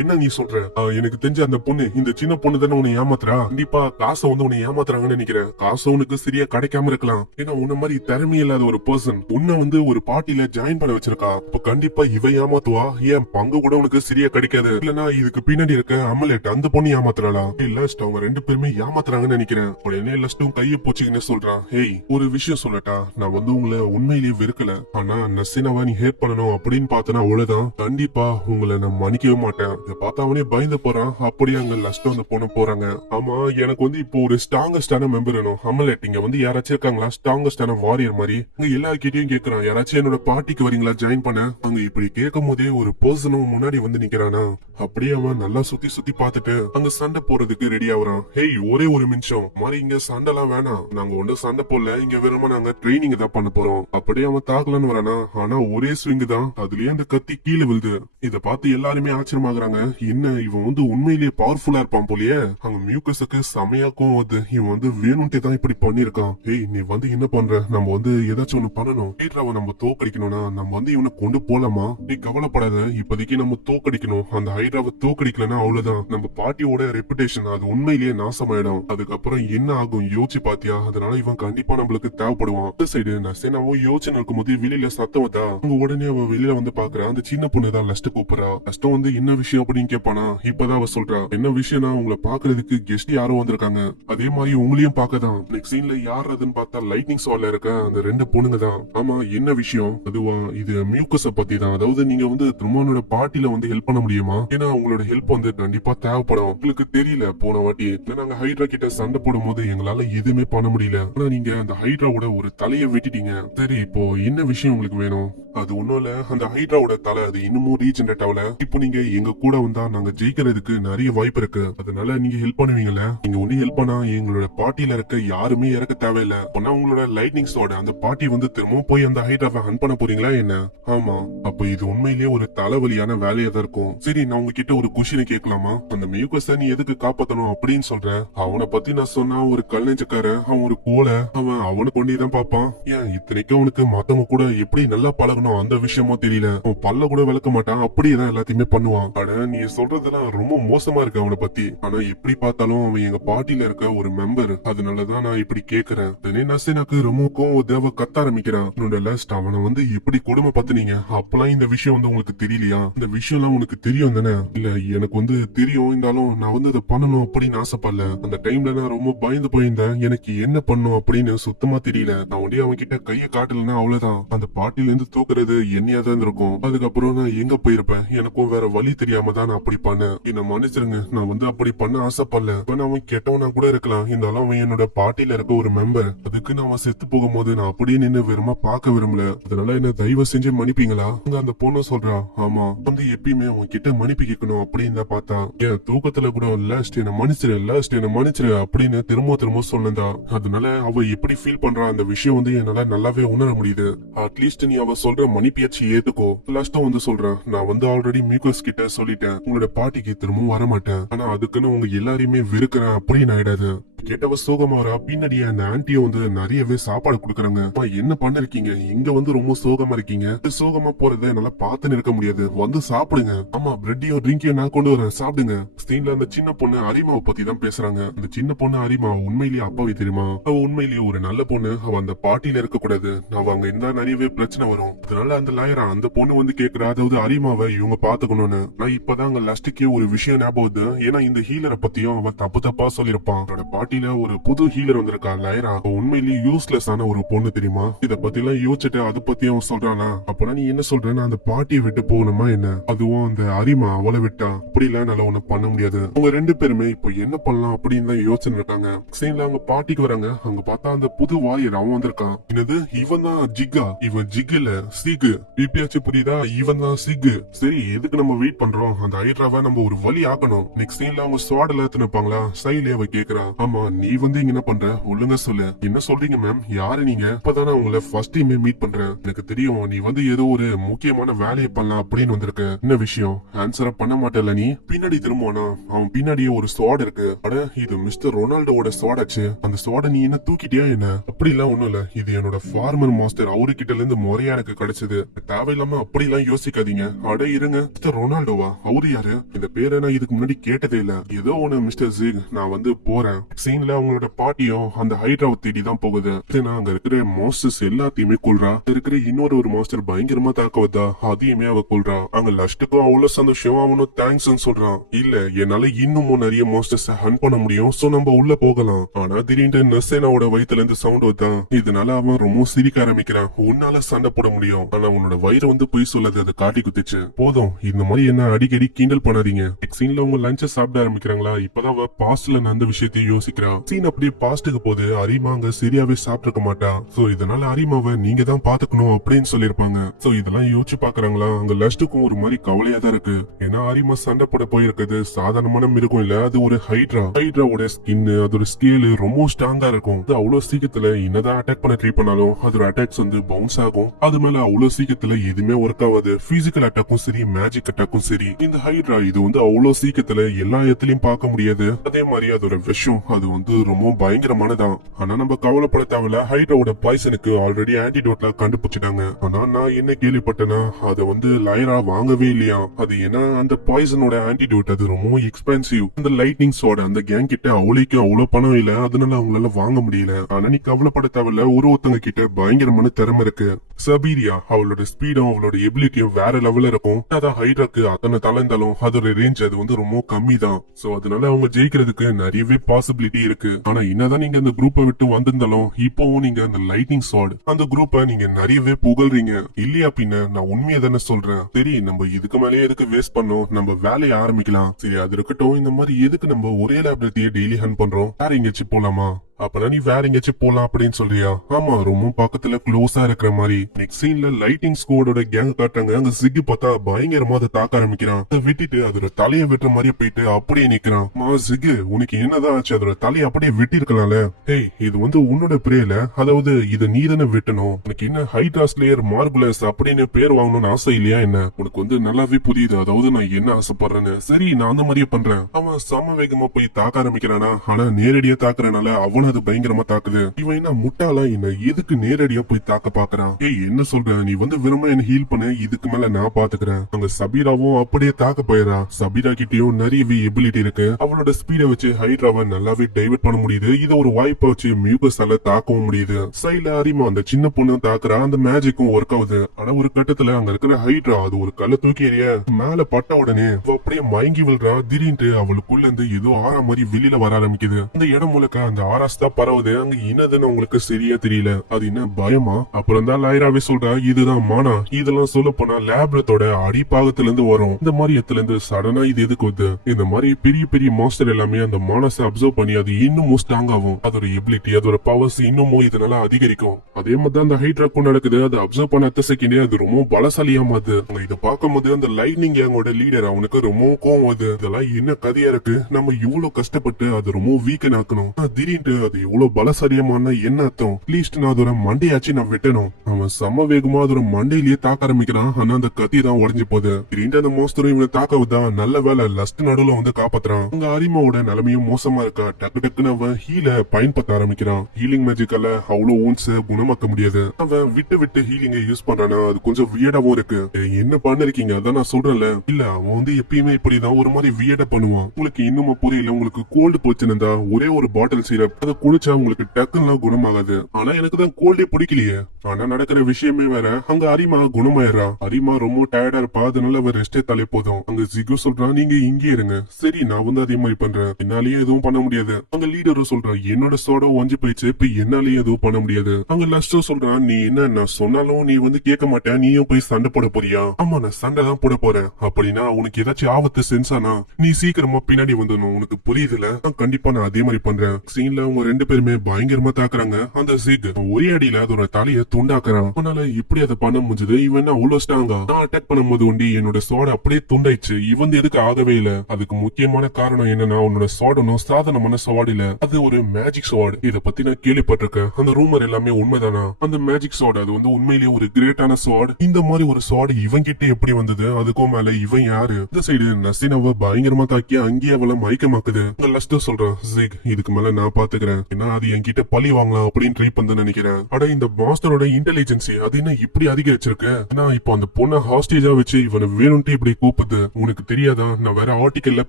என்ன நீ சொல்ற? எனக்கு தெரிஞ்ச அந்த பொண்ணு, இந்த சின்ன பொண்ணு தானே உன்னை ஏமாத்துறா? கண்டிப்பா காசை வந்து உன்னை ஏமாத்துறாங்கன்னு நினைக்கிறேன். காசு உனக்கு சரியா கிடைக்காம இருக்கலாம். ஏன்னா உன்ன மாதிரி திறமை இல்லாத ஒரு பர்சன் உன்னை வந்து ஒரு பார்ட்டியில ஜாயின் பண்ண வச்சிருக்கா. இப்ப கண்டிப்பா இவ ஏமாத்துவா, ஏன் பங்கு கூட உனக்கு சரியா கிடைக்காது. இல்லனா இதுக்கு பின்னாடி இருக்க அமலேட் அந்த பொண்ணு ஏமாத்துறாளா? இல்ல அவங்க 2 பேருமே ஏமாத்துறாங்கன்னு நினைக்கிறேன். உடனே லஸ்டும் கைய போச்சுக்கின்னு சொல்றான். ஹேய் ஒரு விஷயம் சொல்லட்டா, நான் வந்து உங்களை உண்மையிலேயே வெறுக்கல, ஆனா நசினாவை நீ ஹேட் பண்ணணும் அப்படின்னு பார்த்தனா அவ்வளவுதான். கண்டிப்பா உங்களை நான் மன்னிக்கவே மாட்டேன். இதை பார்த்தா அவனே பயந்து போறான். அப்படியே அங்க லஸ்டும் அந்த பொண்ணு போறாங்க. ஆமா எனக்கு வந்து இப்போ ஒரு ஸ்ட்ராங்கஸ்டான மெம்பர் வேணும். அமலேட் இங்க வந்து யாராச்சும் இருக்காங்களா ஸ்ட்ராங்கஸ்டான வாரியர் மாதிரி? அங்க எல்லார்கிட்டயும் கேக்குறான், யாராச்சும் என்னோட பார்ட்டிக்கு வரீங்களா ஜாயின் பண்ண? அங்க இப்படி கேட்கும் போதே ஒரு பர்சனும் முன்னாடி வந்து நிக்கிறானா. அப்படியே அவன் நல்லா சுத்தி பார்த்துட்டு அங்க சண்டை போறதுக்கு ரெடி ஆகுறான். ஹேய் ஒரே ஒரு நிமிஷம், மாதிரி இங்க சண்டை எல்லாம் வேணாம், நாங்க ஒன்னும் சண்டை போடல, இங்க வேணுமா நாங்க ட்ரைனிங் தான் பண்ண போறோம். அப்படியே அவன் தாக்கலன்னு வரானா, ஆனா ஒரே ஸ்விங் தான், அதுலயே அந்த கத்தி கீழே விழுது. இத பார்த்து எல்லாருமே ஆச்சரியமாகறாங்க. என்ன இவன் வந்து உண்மையிலேயே பவர்ஃபுல்லா இருப்பான் போலயே. அங்க மியூக்கஸுக்கு செமையாக்கும் அது, இவன் வந்து வேணும்ட்டே தான் இப்படி பண்ணிருக்கான். ஏய் நீ வந்து என்ன பண்ற? நம்ம வந்து ஏதாச்சும் ஒண்ணு பண்ணணும். ஹைட்ராவை நம்ம தோக்கடிக்கணும்னா நம்ம வந்து இவனை கொண்டு போலாமா? நீ கவலைப்படாத, இப்போதைக்கு நம்ம தோக்கடிக்கணும். அந்த ஹைட்ராவை தோக்கடிக்கலன்னா அவ்வளவுதான், நம்ம பார்ட்டியோட ரெப்புடேஷன் அது உண்மையிலேயே நாசமாயிடும். அதுக்கப்புறம் என்ன ஆகும் யோசிச்சு பாத்தியா? அதனால இவன் கண்டிப்பா நம்மளுக்கு தேவைப்படுவான். இந்த சைடு நசேனாவும் யோசனை இருக்கும் போது வெளியில சத்தம் வந்தா அங்க உடனே அவ வெளியில வந்து பாக்குறா. அந்த சின்ன பொண்ணு தான் லஸ்ட் கூப்பிடுறா. லஸ்டம் வந்து என்ன விஷயம் அப்படின்னு கேட்பானா. இப்பதான் அவ சொல்றா, என்ன விஷயம்னா உங்களை பாக்குறதுக்கு கெஸ்ட் யாரும் வந்திருக்காங்க, அதே மாதிரி உங்களையும் பாக்கதான். நெக்ஸ்ட் சீன்ல யார் அதுன்னு பார்த்தா லைட்னிங் ஸ்வாட்ல இருக்க அந்த 2 பொண்ணுங்க தான். ஆமா என்ன விஷயம்? அதுவா இது மியூக்கஸ பத்தி தான். அதாவது நீங்க வந்து திருமணோட பார்ட்டில வந்து ஹெல்ப் பண்ண முடியுமா? ஏன்னா உங்களோட ஹெல்ப் வந்து கண்டிப்பா தேவைப்படும். உங்களுக்கு தெரியல போன வாட்டி நாங்க ஹைட்ரா கிட்ட சண்டை போடும் போது எங்களால எதுவுமே பண்ண முடியல. ஆனா நீங்க அந்த ஹைட்ராவோட ஒரு தலையை வெட்டிட்டீங்க. சரி இப்போ என்ன விஷயம் உங்களுக்கு வேணும்? அது ஒண்ணும் இல்ல, அந்த ஹைட்ராவோட தலை அது இன்னமும் ரீஜெனரேட் ஆகல. இப்போ நீங்க எங்க கூட வந்தா நாங்க ஜெயிக்கிறதுக்கு நிறைய வாய்ப்பு இருக்கு. அதனால நீங்க ஹெல்ப் பண்ணுவீங்கல்ல? நீங்க ஒண்ணு ஹெல்ப் பண்ணா எங்களோட பார்ட்டியில இருக்க யாருமே இறக்க தேவையில்ல. அப்பனா உங்களோட லைட்னிங் ஸ்வாட் அந்த பார்ட்டி வந்து திரும்பவும் போய் அந்த ஹைட்ராவை ஹண்ட் பண்ண போறீங்களா என்ன? ஆமா. அப்ப இது உண்மையிலேயே ஒரு தலைவலியான வேலையா தான் இருக்கும். சரி, நான் உங்ககிட்ட ஒரு கொஸ்டின் கேட்கலாமா? அந்த மியூகஸ நீ எதுக்கு காப்பாத்தணும் அப்படின்னு சொல்ற? அவனை பத்தி நான் சொன்னா ஒரு கல்நெஞ்சக்காரன், அவன் ஒரு கோலை, அவன் அவனை கொண்டேதான் பாப்பான். ஏன் இத்தனைக்கும் அவனுக்கு மத்தவங்க கூட எப்படி நல்லா பழகணும் அந்த விஷயமும் தெரியல. அவன் பல்ல கூட விளக்க மாட்டான், அப்படியேதான் எல்லாத்தையுமே பண்ணுவான். ஆனா நீ சொல்றதெல்லாம் ரொம்ப மோசமா இருக்கு அவனை பத்தி. ஆனா எப்படி பார்த்தாலும் அவன் எங்க பார்ட்டில இருக்க ஒரு மெம்பர். அதனாலதான் நான் இப்படி கேக்குறேன். நசேனாக்கு ரொம்பக்கும் தேவ கத்த ஆரம்பிக்கிறான். என்னோட லாஸ்ட் அவனை வந்து எப்படி கொடுமை பத்துனீங்க? அப்பெல்லாம் இந்த விஷயம் வந்து உங்களுக்கு தெரியலையா? இந்த விஷயம் எல்லாம் உனக்கு தெரியும் தானே? இல்ல எனக்கு வந்து தெரியும், இருந்தாலும் நான் வந்து அதை பண்ணணும் அப்படின்னு ஆசைப்படல. அந்த டைம்ல நான் ரொம்ப பயந்து போயிருந்தேன். எனக்கு என்ன பண்ணும் அப்படின்னு சுத்தமா தெரியல. நான் உடனே அவன் கிட்ட கைய காட்டலன்னா அவ்வளவுதான். அந்த பாட்டில இருந்து தூக்குறது என்னையாதான் இருக்கும். அதுக்கப்புறம் நான் எங்க போயிருப்பேன்? எனக்கும் வேற வழி தெரியாம தான் நான் அப்படி பண்ணேன். என்ன மன்னிச்சிருங்க, நான் வந்து அப்படி பண்ண ஆசைப்படல. அவன் கெட்டவனா கூட இருக்கலாம், இருந்தாலும் அவன் என்னோட பார்ட்டில இருக்க ஒரு மெம்பர். அதுக்கு நான் அவன் செத்து போகும்போது நான் அப்படியே நின்னு வெறுமா பார்க்க விரும்பல. அதனால என்ன தயவு செஞ்சு மன்னிப்பீங்களா? அந்த பொண்ணு சொல்றா, ஆமா வந்து எப்பயுமே அவன் கிட்ட மன்னிப்பு கேட்கணும் அப்படின்னு தான் பார்த்தா. என் தூக்கத்துல கூட லாஸ்ட் என்ன மன்னிச்சிரு அப்படின்னு திரும்ப சொல்லுந்தா. அதனால அவ எப்படி ஃபீல் பண்றா அந்த விஷயம் வந்து என்னால நல்லாவே உணர முடியுது. அட்லீஸ்ட் நீ அவ சொல்ற மன்னிப்பியாச்சு ஏத்துக்கோ. லாஸ்டா வந்து சொல்றேன், நான் வந்து ஆல்ரெடி மியூகஸ் கிட்ட சொல்லிட்டேன், உங்களோட பார்ட்டிக்கு திரும்பவும் வர மாட்டேன். ஆனா அதுக்குன்னு உங்க எல்லாரையுமே வெறுக்கிறேன் அப்படின்னு ஆயிடாது. கேட்டவ சோகமாரா. பின்னாடியே அந்த ஆன்டியும் வந்து நிறையவே சாப்பாடு குடுக்கறாங்க. என்ன பண்ணிருக்கீங்க? இங்க வந்து ரொம்ப சோகமா இருக்கீங்க. சோகமா போறதை என்னால பார்த்து நிற்க முடியாது, வந்து சாப்பிடுங்க. ஆமா, பிரெட்டையும் ட்ரிங்கையும் நான் கொண்டு வரேன், சாப்பிடுங்க. ஸ்கிரீன்ல அந்த சின்ன பொண்ணு அரிமாவை பத்தி தான் பேசுறாங்க. அந்த சின்ன பொண்ணு அரிமா உண்மையிலேயே அப்பாவே தெரியுமா? அவ உண்மையிலேயே ஒரு நல்ல பொண்ணு. அவ அந்த பார்ட்டியில இருக்க கூடாது. அவ அங்க இருந்தா நிறையவே பிரச்சனை வரும். அதனால அந்த லாயரா அந்த பொண்ணு வந்து கேக்குறா, அதாவது அரிமாவை இவங்க பாத்துக்கணும்னு. நான் இப்பதான் அங்க லாஸ்ட்டுக்கே ஒரு விஷயம் ஞாபகம் வருது. ஏன்னா இந்த ஹீலரை பத்தியும் அவன் தப்பா சொல்லிருப்பான். பார்ட்டில ஒரு புது ஹீலர் வந்திருக்கா லைரா. உண்மையிலேயே யூஸ்லெஸ் ஆன ஒரு பொண்ணு தெரியுமா? இத பத்தி எல்லாம் யோசிச்சுட்டு அதை பத்தி அவன் சொல்றானா? அப்பனா நீ என்ன சொல்றேன்னா அந்த பார்ட்டியை விட்டு போகணுமா என்ன? அதுவும் அந்த அரிமா அவளை விட்டா அப்படிலாம் நல்லா ஒண்ணு பண்ண முடியாது. அவங்க ரெண்டு பேருமே இப்போ என்ன பண்ணலாம் அப்படின்னு தான் யோசனை இருக்காங்க. சீன்ல அவங்க பார்ட்டிக்கு வராங்க. அங்க பார்த்தா அந்த புது வாரியர் அவன் வந்திருக்கான். என்னது, இவன் தான் ஜிகா? இவன் ஜிகுல சிகு. பிபியாச்சு புரியுதா? இவன் தான் சிகு. சரி, எதுக்கு நம்ம வெயிட் பண்றோம்? அந்த ஹைட்ராவை நம்ம ஒரு வழி ஆக்கணும். நெக்ஸ்ட் சீன்ல அவங்க ஸ்வாட் எல்லாம் தினப்பாங்களா? சைலே அவ கேக்குறா, ஆமா நீ வந்து இங்க என்ன பண்ற? ஒழுங்கா சொல்லு. என்ன சொல்றீங்க மேம்? யாரு நீங்க? இப்பதானே உங்களை ஃபர்ஸ்ட் டைம் மீட் பண்றேன். எனக்கு தெரியும் நீ வந்து ஏதோ ஒரு முக்கியமான வேலையை பண்ணலாம் அப்படின்னு வந்திருக்க. என்ன விஷயம்? ஆன்சரா பண்ண மாட்டேல நீ? பின்னாடி திரும்புவானா? அவன் பின்னாடியே ஒரு ஸ்வாட் இருக்கு. அட, இது மிஸ்டர் ரொனால்டோட ஸ்வாட் ஆச்சு. அந்த ஸ்வாட நீ என்ன தூக்கிட்டியா என்ன? அப்படி எல்லாம் ஒண்ணும் இல்ல, இது என்னோட ஃபார்மர் மாஸ்டர், அவரு கிட்ட இருந்து முறையா எனக்கு கிடைச்சது. தேவையில்லாம அப்படி எல்லாம் யோசிக்காதீங்க. அட இருங்க, மிஸ்டர் ரொனால்டோவா? அவரு யாரு? இந்த பேரை நான் இதுக்கு முன்னாடி கேட்டதே இல்ல. ஏதோ ஒண்ணு மிஸ்டர் ஜிக், நான் வந்து போறேன். சீன்ல அவங்களோட பாட்டியும் அந்த ஹைட்ராவை தேடி தான் போகுது. அங்க இருக்கிற மாஸ்டர்ஸ் எல்லாத்தையுமே கொல்றா. இருக்கிற இன்னொரு மாஸ்டர் பயங்கரமா தாக்க வந்தா, அதையுமே அவ கொல்றா. அங்க லஷ்டுக்கும் அவ்வளவு சந்தோஷம். அவனும் தேங்க்ஸ் சொல்றான். இல்ல, என்னால இன்னமும் நிறைய மாஸ்டர்ஸ் ஹண்ட் பண்ண முடியும், சோ நம்ம உள்ள போகலாம். ஆனா திடீர்னு நசேனாவோட வயித்துல இருந்து சவுண்ட் வந்தான். இதனால அவன் ரொம்ப சிரிக்க ஆரம்பிக்கிறான். உன்னால சண்டை போட முடியும், ஆனா உன்னோட வயிறு வந்து பொய் சொல்லாது, அதை காட்டி குத்துச்சு. போதும், இந்த மாதிரி என்ன அடிக்கடி கிண்டல் பண்ணாதீங்க. சீன்ல அவங்க லஞ்ச சாப்பிட ஆரம்பிக்கிறாங்களா? இப்பதான் அவ பாஸ்ட்ல நடந்த விஷயத்தையும் யோசிக்கிறான். சீன் அப்படியே பாஸ்டுக்கு போது அரிமா அங்க சரியாவே சாப்பிட்டுக்க மாட்டா. சோ இதனால அரிமாவை நீங்க தான் பாத்துக்கணும் அப்படின்னு சொல்லிருப்பாங்க. சோ இதெல்லாம் யோசிச்சு பாக்குறாங்களா? அங்க லஸ்டுக்கும் ஒரு மாதிரி கவலையா தான் இருக்கு. ஏன்னா அரிமா சண்டை போட போயிருக்கிறது சாதாரணமான மிருகம் இல்ல, அது ஒரு ஹைட்ரா. ஹைட்ராவோட ஸ்கின், அதோட ஸ்கேல் ரொம்ப ஸ்ட்ராங்கா இருக்கும். அது அவ்வளவு சீக்கிரத்துல என்னதான் அட்டாக் பண்ண ட்ரை பண்ணாலும் அதோட அட்டாக்ஸ் வந்து பவுன்ஸ் ஆகும். அது மேல அவ்வளவு சீக்கிரத்துல எதுவுமே ஒர்க் ஆகாது. பிசிக்கல் அட்டாக்கும் சரி, மேஜிக் அட்டாக்கும் சரி. இந்த ஹைட்ரா இது வந்து அவ்வளவு சீக்கிரத்துல எல்லா இடத்துலயும் பார்க்க முடியாது. அதே மாதிரி அதோட விஷம் அது வந்து ரொம்ப பயங்கரமானதான். ஆனா நம்ம கவலைப்பட தேவையில்ல. ஹைட்ராவோட பாய்சனுக்கு ஆல்ரெடி ஆன்டிடோட்ல கண்டுபிடிச்சிட்டாங்க. ஆனா நான் என்ன கேள்விப்பட்டேன்னா அதை வந்து லைரா வாங்கவே இல்லையா. அது ஏன்னா அந்த பாய்சனோட ஆன்டிடோட் அது ரொம்ப எக்ஸ்பென்சிவ். அந்த லைட்னிங் சோட அந்த கேங் கிட்ட அவளுக்கு அவ்வளவு பணம் இல்ல, அதனால அவங்களால வாங்க முடியல. ஆனா நீ கவலைப்பட தேவையில்ல, ஒருத்தங்க கிட்ட பயங்கரமான திறமை இருக்கு. சபீரியா அவளோட ஸ்பீடும் அவளோட எபிலிட்டியும் வேற லெவல்ல இருக்கும். அதான் ஹைட்ராக்கு அத்தனை தலை இருந்தாலும் அதோட ரேஞ்ச் அது வந்து ரொம்ப கம்மி தான். சோ அதனால அவங்க ஜெயிக்கிறதுக்கு நிறையவே பாசிபிலிட்டி எபிலிட்டி இருக்கு. ஆனா என்னதான் நீங்க அந்த குரூப்பை விட்டு வந்திருந்தாலும் இப்பவும் நீங்க அந்த லைட்னிங் ஸ்வாட் அந்த குரூப்பை நீங்க நிறையவே புகழ்றீங்க இல்லையா? பின்ன நான் உண்மையை தானே சொல்றேன். சரி நம்ம இதுக்கு மேலேயே எதுக்கு வேஸ்ட் பண்ணோம், நம்ம வேலையை ஆரம்பிக்கலாம். சரி அது இருக்கட்டும், இந்த மாதிரி எதுக்கு நம்ம ஒரே லேபரேட்டரியை டெய்லி ஹண்ட் பண்றோம், வேற எங்கேயாச்சும் போலாமா? அப்பனா நீ வேற எங்கேயாச்சும் போலாம் அப்படின்னு சொல்றியா? ஆமா, ரொம்ப பக்கத்துல க்ளோஸா இருக்கிற மாதிரி. நெக்ஸ்ட் சீன்ல லைட்டிங் ஸ்குவாடோட கேங் காட்டுறாங்க. அங்க சிக்கு பார்த்தா பயங்கரமா அதை தாக்க ஆரம்பிக்கிறான். அதை விட்டுட்டு அதோட தலையை வெட்டுற மாதிரியே போயிட்டு அப்படியே நிக்கிறான். சிக்கு உனக்கு என்னதான் ஆச்சு? அதோட தலையை அப்படியே வெட்டி இருக்கலாம்ல. ஹேய், இது வந்து உன்னோட பிரேல, அதாவது இதை நீ தானே வெட்டணும். உனக்கு என்ன ஹைட்ரா ஸ்லேயர் மார்குலஸ் அப்படின்னு பேர் வாங்கணும்னு ஆசை இல்லையா என்ன? உனக்கு வந்து நல்லாவே புரியுது அதாவது நான் என்ன ஆசைப்படுறேன்னு. சரி நான் அந்த மாதிரியே பண்றேன். அவன் சம வேகமா போய் தாக்க ஆரம்பிக்கிறானா, ஆனா நேரடியா தாக்குறனால அவன அது பயங்கரமா தாக்குது. இவன் என்ன முட்டாளா, என்ன எதுக்கு நேரடியா போய் தாக்க பாக்குறான்? ஏய் என்ன சொல்ற, நீ வந்து விரும்ப என்ன ஹீல் பண்ண, இதுக்கு மேல நான் பாத்துக்கிறேன். அங்க சபீராவும் அப்படியே தாக்க போயிடா. சபீரா கிட்டயும் நிறையவே எபிலிட்டி இருக்கு. அவளோட ஸ்பீட வச்சு ஹைட்ராவை நல்லாவே டைவர்ட் பண்ண முடியுது. இத ஒரு வாய்ப்பை வச்சு மியூகஸால தாக்கவும் முடியுது. சைல அரிமா அந்த சின்ன பொண்ணு தாக்குறா. அந்த மேஜிக்கும் ஒர்க் ஆகுது. ஆனா ஒரு கட்டத்துல அங்க இருக்கிற ஹைட்ரா அது ஒரு கல்ல தூக்கி எறிய மேல பட்ட உடனே அப்படியே மயங்கி விழுறா. திடீர்னு அவளுக்குள்ள இருந்து ஏதோ ஆறா மாதிரி வெளியில வர ஆரம்பிக்குது. அந்த இடம் முழுக்க அந்த ஆராஸ் தான் பரவுது. அங்க என்னதுன்னு உங்களுக்கு சரியா தெரியல. அது என்ன பயமா? அப்புறம் தான் லைராவே சொல்றா, இதுதான் மானா. இதெல்லாம் சொல்ல போனா லேப்ரத்தோட அடிப்பாகத்துல இருந்து வரும். இந்த மாதிரி இடத்துல இருந்து சடனா இது எதுக்கு வருது? இந்த மாதிரி பெரிய பெரிய மாஸ்டர் எல்லாமே அந்த மானஸை அப்சர்வ் பண்ணி அது இன்னும் ஸ்ட்ராங் ஆகும். அதோட எபிலிட்டி அதோட பவர்ஸ் இன்னமும் இதனால அதிகரிக்கும். அதே மாதிரி தான் அந்த ஹைட்ராக்கும் நடக்குது. அது அப்சர்வ் பண்ண அத்த செகண்டே அது ரொம்ப பலசாலியா மாது. இதை பார்க்கும் போது அந்த லைட்னிங் கேங்கோட லீடர் அவனுக்கு ரொம்ப கோவம் வருது. இதெல்லாம் என்ன கதையா இருக்கு? நம்ம இவ்வளவு கஷ்டப்பட்டு அது ரொம்ப வீக்கன் ஆக்கணும், திடீர்னு அது இவ்வளவு பலசாலியமான என்ன அர்த்தம்? அட்லீஸ்ட் நான் அதோட மண்டையாச்சு நான் வெட்டணும். அவன் சம வேகமா அதோட மண்டையிலேயே தாக்க ஆரம்பிக்கிறான். ஆனா அந்த கத்தி தான் உடஞ்சு போகுது. திடீர்னு அந்த மோஸ்தரும் இவனை தாக்கவுதான். நல்ல வேலை லஸ்ட் நடுவுல வந்து காப்பாத்துறான். அங்க அரிமாவோட நிலைமையும் மோசமா இருக்கா. டக்கு டக்குன்னு அவன் ஹீல பயன்படுத்த ஆரம்பிக்கிறான். ஹீலிங் மேஜிக்கால அவ்வளவு ஊன்ஸ் குணமாக்க முடியாது. அவன் விட்டு விட்டு ஹீலிங்க யூஸ் பண்றானா, அது கொஞ்சம் வியர்டாவும் இருக்கு. என்ன பண்ணிருக்கீங்க? அதான் நான் சொல்றேன்ல. இல்ல அவன் வந்து எப்பயுமே இப்படிதான் ஒரு மாதிரி வியர்டா பண்ணுவான். உங்களுக்கு இன்னும் புரியல. உங்களுக்கு கோல்டு போச்சுன்னா ஒரே ஒரு பாட்டில் சிரப் அதை குடிச்சா உங்களுக்கு டக்குன்னு குணமாகாது. ஆனா எனக்கு தான் கோல்டே பிடிக்கலையே. ஆனா நடக்கிற விஷயமே வேற. அங்க அரிமா குணமாயிரா. அரிமா ரொம்ப டயர்டா இருப்பா. அதனால அவ ரெஸ்டே தலை போதும். அங்க ஜிகு சொல்றான், நீங்க இங்கே இருங்க. சரி நான் வந்து அதே மாதிரி பண்றேன். என்னாலயும் எதுவும் பண்ண முடியாது. அங்க லீடரும் சொல்றான், என்னோட சோடா ஒஞ்சி போயிடுச்சு, இப்ப என்னாலயும் எதுவும் பண்ண முடியாது. அங்க லஸ்டோ சொல்றான், நீ என்ன நான் சொன்னாலும் நீ வந்து கேட்க மாட்டேன், நீயும் போய் சண்டை போட போறியா? ஆமா நான் சண்டை தான் போட போறேன். அப்படின்னா உனக்கு ஏதாச்சும் ஆபத்து சென்சானா நீ சீக்கிரமா பின்னாடி வந்துடணும். உனக்கு புரியுதுல? கண்டிப்பா நான் அதே மாதிரி பண்றேன். சீன்ல அவங்க ரெண்டு பேருமே பயங்கரமா தாக்குறாங்க. அந்த ஜிக் ஒரே அடியில அதோட தலையை துண்டாக்குறான். அதனால இப்படி அதை பண்ண முடிஞ்சது. இவன் அவ்வளவு ஸ்ட்ராங்கா? நான் அட்டாக் பண்ணும்போது உண்டி என்னோட சோட அப்படியே துண்டாயிடுச்சு. இவன் எதுக்கு ஆகவே இல்ல. அதுக்கு முக்கியமான காரணம் என்னன்னா உன்னோட சோடனும் சாதாரணமான சோடு இல்ல, அது ஒரு மேஜிக் சோடு. இத பத்தி நான் கேள்விப்பட்டிருக்கேன். அந்த ரூமர் எல்லாமே உண்மைதானா? அந்த மேஜிக் சோடு அது வந்து உண்மையிலேயே ஒரு கிரேட்டான சோடு. இந்த மாதிரி ஒரு சோடு இவன் கிட்ட எப்படி வந்தது? அதுக்கும் மேல இவன் யாரு? இந்த சைடு நசினவ பயங்கரமா தாக்கி அங்கேயே அவளை மயக்கமாக்குது. லஸ்டோ சொல்றான், ஜிக் இதுக்கு மேல நான் பாத்துக்கிறேன். ஏன்னா அது என்கிட்ட பழி வாங்கலாம் அப்படின்னு ட்ரை பண்ண நினைக்கிறேன். அட இந்த மாஸ்டரோட இன்டெலிஜென்சி அது என்ன இப்படி அதிகரிச்சிருக்கு? நான் இப்போ அந்த பொண்ணை ஹாஸ்டேஜா வச்சு இவனை வேணும்ட்டு இப்படி கூப்பிடுது. உனக்கு தெரியாதா? நான் வேற ஆர்டிக்கல்ல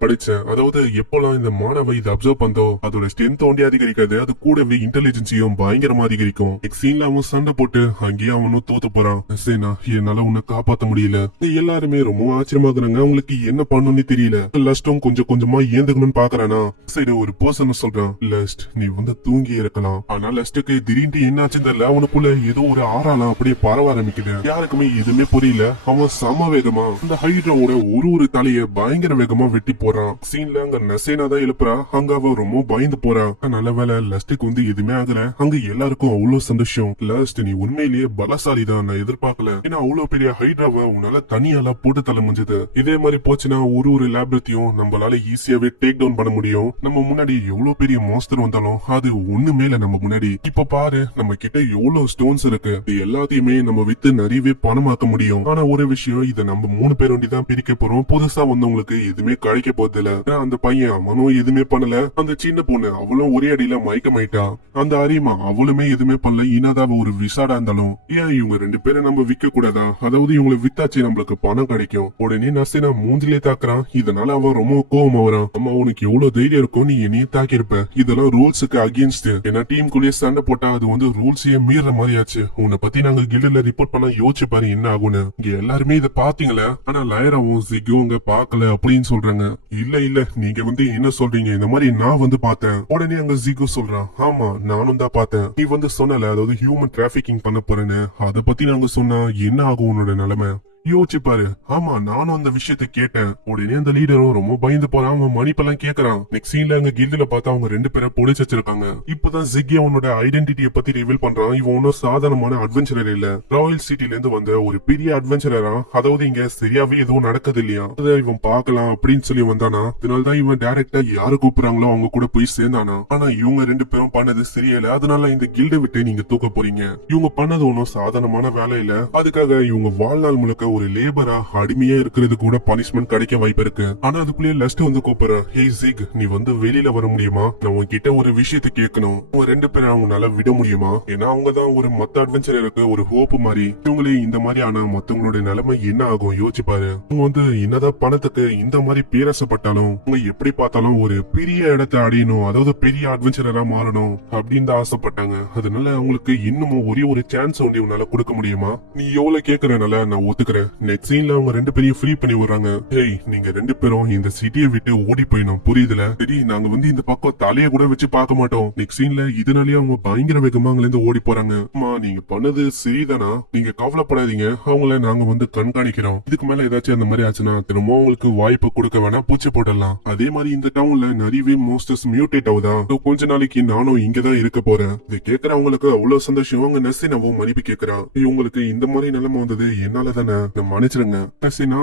படிச்சேன். அதாவது எப்பெல்லாம் இந்த மாணவ இதை அப்சர்வ் பண்ணதோ அதோட ஸ்ட்ரென்த் ஒண்டி அதிகரிக்காது, அது கூடவே இன்டெலிஜென்சியும் பயங்கரமா அதிகரிக்கும். எக்ஸீன்ல அவன் சண்டை போட்டு அங்கேயே அவனும் தோத்து போறான். சேனா என்னால உன்னை காப்பாத்த முடியல. எல்லாருமே ரொம்ப ஆச்சரியமாக்குறாங்க. அவங்களுக்கு என்ன பண்ணணும்னு தெரியல. லஸ்டும் கொஞ்சம் கொஞ்சமா ஏந்துக்கணும்னு பாக்குறானா. சரி ஒரு பர்சன் சொல்றான், லஸ்ட் நீ வந்து தூங்கி இருக்கலாம். ஆனா லஸ்டுக்கு திடீர்னு என்னாச்சுன்னு தெரியல. அவனுக்குள்ள ஏதோ ஒரு ஆறாலாம் அப்படியே பரவ ஆரம்பிக்குது. யாருக்குமே எதுவுமே புரியல. அவன் சம வேகமா அந்த ஹைட்ராவோட ஒரு தலைய பயங்கர வேகமா வெட்டி போறான். சீன்ல அங்க நசேனா தான் எழுப்புறா. அங்க அவ ரொம்ப பயந்து போறா. நல்ல வேலை லஸ்டுக்கு வந்து எதுவுமே ஆகல. அங்க எல்லாருக்கும் அவ்வளவு சந்தோஷம். லஸ்ட் நீ உண்மையிலேயே பலசாலி தான், நான் எதிர்பார்க்கல. ஏன்னா அவ்வளவு பெரிய ஹைட்ராவை உன்னால தனியால போட்டு தள்ள முடிஞ்சது. இதே மாதிரி போச்சுன்னா ஒரு லேபரத்தையும் நம்மளால ஈஸியாவே டேக் டவுன் பண்ண முடியும். நம்ம முன்னாடி எவ்வளவு பெரிய மாஸ்டர் வந்தாலும் அது ஒண்ணு மேல நம்ம முன்னாடி. இப்ப பாரு நம்ம கிட்ட எவ்வளவு ஸ்டோன்ஸ் இருக்கு. இது எல்லாத்தையுமே நம்ம வித்து நிறையவே பணமாக்க முடியும். ஆனா ஒரு விஷயம், இதை நம்ம 3 பேர் வண்டி தான் பிரிக்க போறோம். புதுசா வந்தவங்களுக்கு எதுவுமே கிடைக்க போறது இல்ல. அந்த பையன் அவனும் எதுவுமே பண்ணல. அந்த சின்ன பொண்ணு அவளும் ஒரே அடியில மயக்கமாயிட்டா. அந்த அரிமா அவளுமே எதுவுமே பண்ணல. இனாதான் ஒரு விசாடா இருந்தாலும் ஏன் இவங்க 2 பேரும் நம்ம விற்க கூடாதா? அதாவது இவங்களை வித்தாச்சு நம்மளுக்கு பணம் கிடைக்கும். உடனே நர்சினா மூஞ்சிலே தாக்குறான். இதனால அவன் ரொம்ப கோவமா வரான். அம்மா உனக்கு எவ்வளவு தைரியம் இருக்கும், நீ என்னையே தாக்கியிருப்ப. இதெல்லாம் ரூல்ஸுக்கு அகேன்ஸ்ட். ஏன்னா டீமுக்குள்ளேயே சண்டை போட்டா அது வந்து ரூல்ஸையே மீற மாதிரி ஆச்சு. உன்னை பத்தி நாங்க கில்டுல ரிப்போர்ட் பண்ணா யோசிச்சு பாரு என்ன ஆகும்னு. இங்க எல்லாருமே இதை பாத்தீங்களா? ஆனா லைராவும் ஜிகும் அங்க பாக்கல அப்படின்னு சொல்றாங்க. இல்ல இல்ல நீங்க வந்து என்ன சொல்றீங்க? இந்த மாதிரி நான் வந்து வந்து பார்த்தேன். உடனே அங்க ஜிகு சொல்றான், ஆமா நானும் தான் பார்த்தேன். நீ வந்து சொன்னல, அதாவது ஹியூமன் டிராபிகிங் பண்ண போறேன்னு, அத பத்தி நாங்க சொன்னா என்ன ஆகும் உன்னோட நிலைமை? யோசிச்சு பாரு. ஆமா நானும் அந்த விஷயத்த கேட்டேன். உடனே அந்த லீடரும் ரொம்ப பயந்து போறான். அவன் மன்னிப்பெல்லாம் கேக்குறான். நெக்ஸ்ட் சீன்ல அங்க கில்டுல பார்த்தா அவங்க 2 பேரை புடிச்சு வச்சிருக்காங்க. இப்பதான் ஜிக்கி அவனோட ஐடென்டிட்டியை பத்தி ரிவீல் பண்றான். இவன் ஒன்னும் சாதாரணமான அட்வென்ச்சரர் இல்ல, ராயல் சிட்டில இருந்து வந்த ஒரு பெரிய அட்வென்ச்சரரா. அதாவது இங்க சரியாவே எதுவும் நடக்குது இல்லையா, அதை இவன் பாக்கலாம் அப்படின்னு சொல்லி வந்தானா. அதனாலதான் இவன் டைரக்டா யாரு கூப்பிடுறாங்களோ அவங்க கூட போய் சேர்ந்தானா. ஆனா இவங்க 2 பேரும் பண்ணது சரியில்ல. அதனால இந்த கில்டை விட்டு நீங்க தூக்க போறீங்க. இவங்க பண்ணது ஒன்னும் சாதாரணமான வேலை இல்ல. அதுக்காக இவங்க வாழ்நாள் முழுக்க ஒரு லேபரா அடிமையா இருக்கிறது கூட பனிஷ்மெண்ட் கிடைக்க வாய்ப்பு இருக்கு. ஆனா அதுக்குள்ளேயே லஸ்ட் வந்து கூப்பிடுற, ஹே ஜிக் நீ வந்து வெளியில வர முடியுமா? நான் உன்கிட்ட ஒரு விஷயத்தை கேட்கணும். அவங்க 2 பேரும் அவங்களால விட முடியுமா? ஏன்னா அவங்கதான் ஒரு மத்த அட்வென்ச்சருக்கு ஒரு ஹோப் மாதிரி. இவங்களே இந்த மாதிரி ஆனா மத்தவங்களோட நிலைமை என்ன ஆகும் யோசிச்சு பாரு. அவங்க வந்து என்னதான் பணத்துக்கு இந்த மாதிரி பேரசப்பட்டாலும் அவங்க எப்படி பார்த்தாலும் ஒரு பெரிய இடத்தை அடையணும், அதாவது பெரிய அட்வென்ச்சரரா மாறணும் அப்படின்னு தான் ஆசைப்பட்டாங்க. அதனால அவங்களுக்கு இன்னமும் ஒரே ஒரு சான்ஸ் ஒன்று இவனால கொடுக்க முடியுமா? நீ எவ்வளவு கேக்குறனால நான் ஒத்துக்கிறேன். நெக்ஸ்ட் சீன்ல அவங்க 2 பேரையும் ஃப்ரீ பண்ணி விடுறாங்க. ஹேய் நீங்க 2 பேரும் இந்த சிட்டியை விட்டு ஓடி போயிடும், புரியுதுல? சரி நாங்க வந்து இந்த பக்கம் தலைய கூட வச்சு பார்க்க மாட்டோம். நெக்ஸ்ட் சீன்ல இதனாலேயே அவங்க பயங்கர வேகமா அங்க இருந்து ஓடி போறாங்க. அம்மா நீங்க பண்ணது சரிதானா? நீங்க கவலைப்படாதீங்க, அவங்கள நாங்க வந்து கண்காணிக்கிறோம். இதுக்கு மேல ஏதாச்சும் அந்த மாதிரி ஆச்சுன்னா திரும்ப உங்களுக்கு வாய்ப்பு கொடுக்க வேணா, பூச்சி போடலாம். அதே மாதிரி இந்த டவுன்ல நிறையவே மோஸ்டர்ஸ் மியூட்டேட் ஆகுதா. கொஞ்ச நாளைக்கு நானும் இங்கதான் இருக்க போறேன். இதை கேட்கறவங்களுக்கு அவ்வளவு சந்தோஷம். அவங்க நெசினாவும் மன்னிப்பு கேட்கறான். உங்களுக்கு இந்த மாதிரி நிலைமை வந்தது என்னால தானே, மன்னிச்சிருங்க.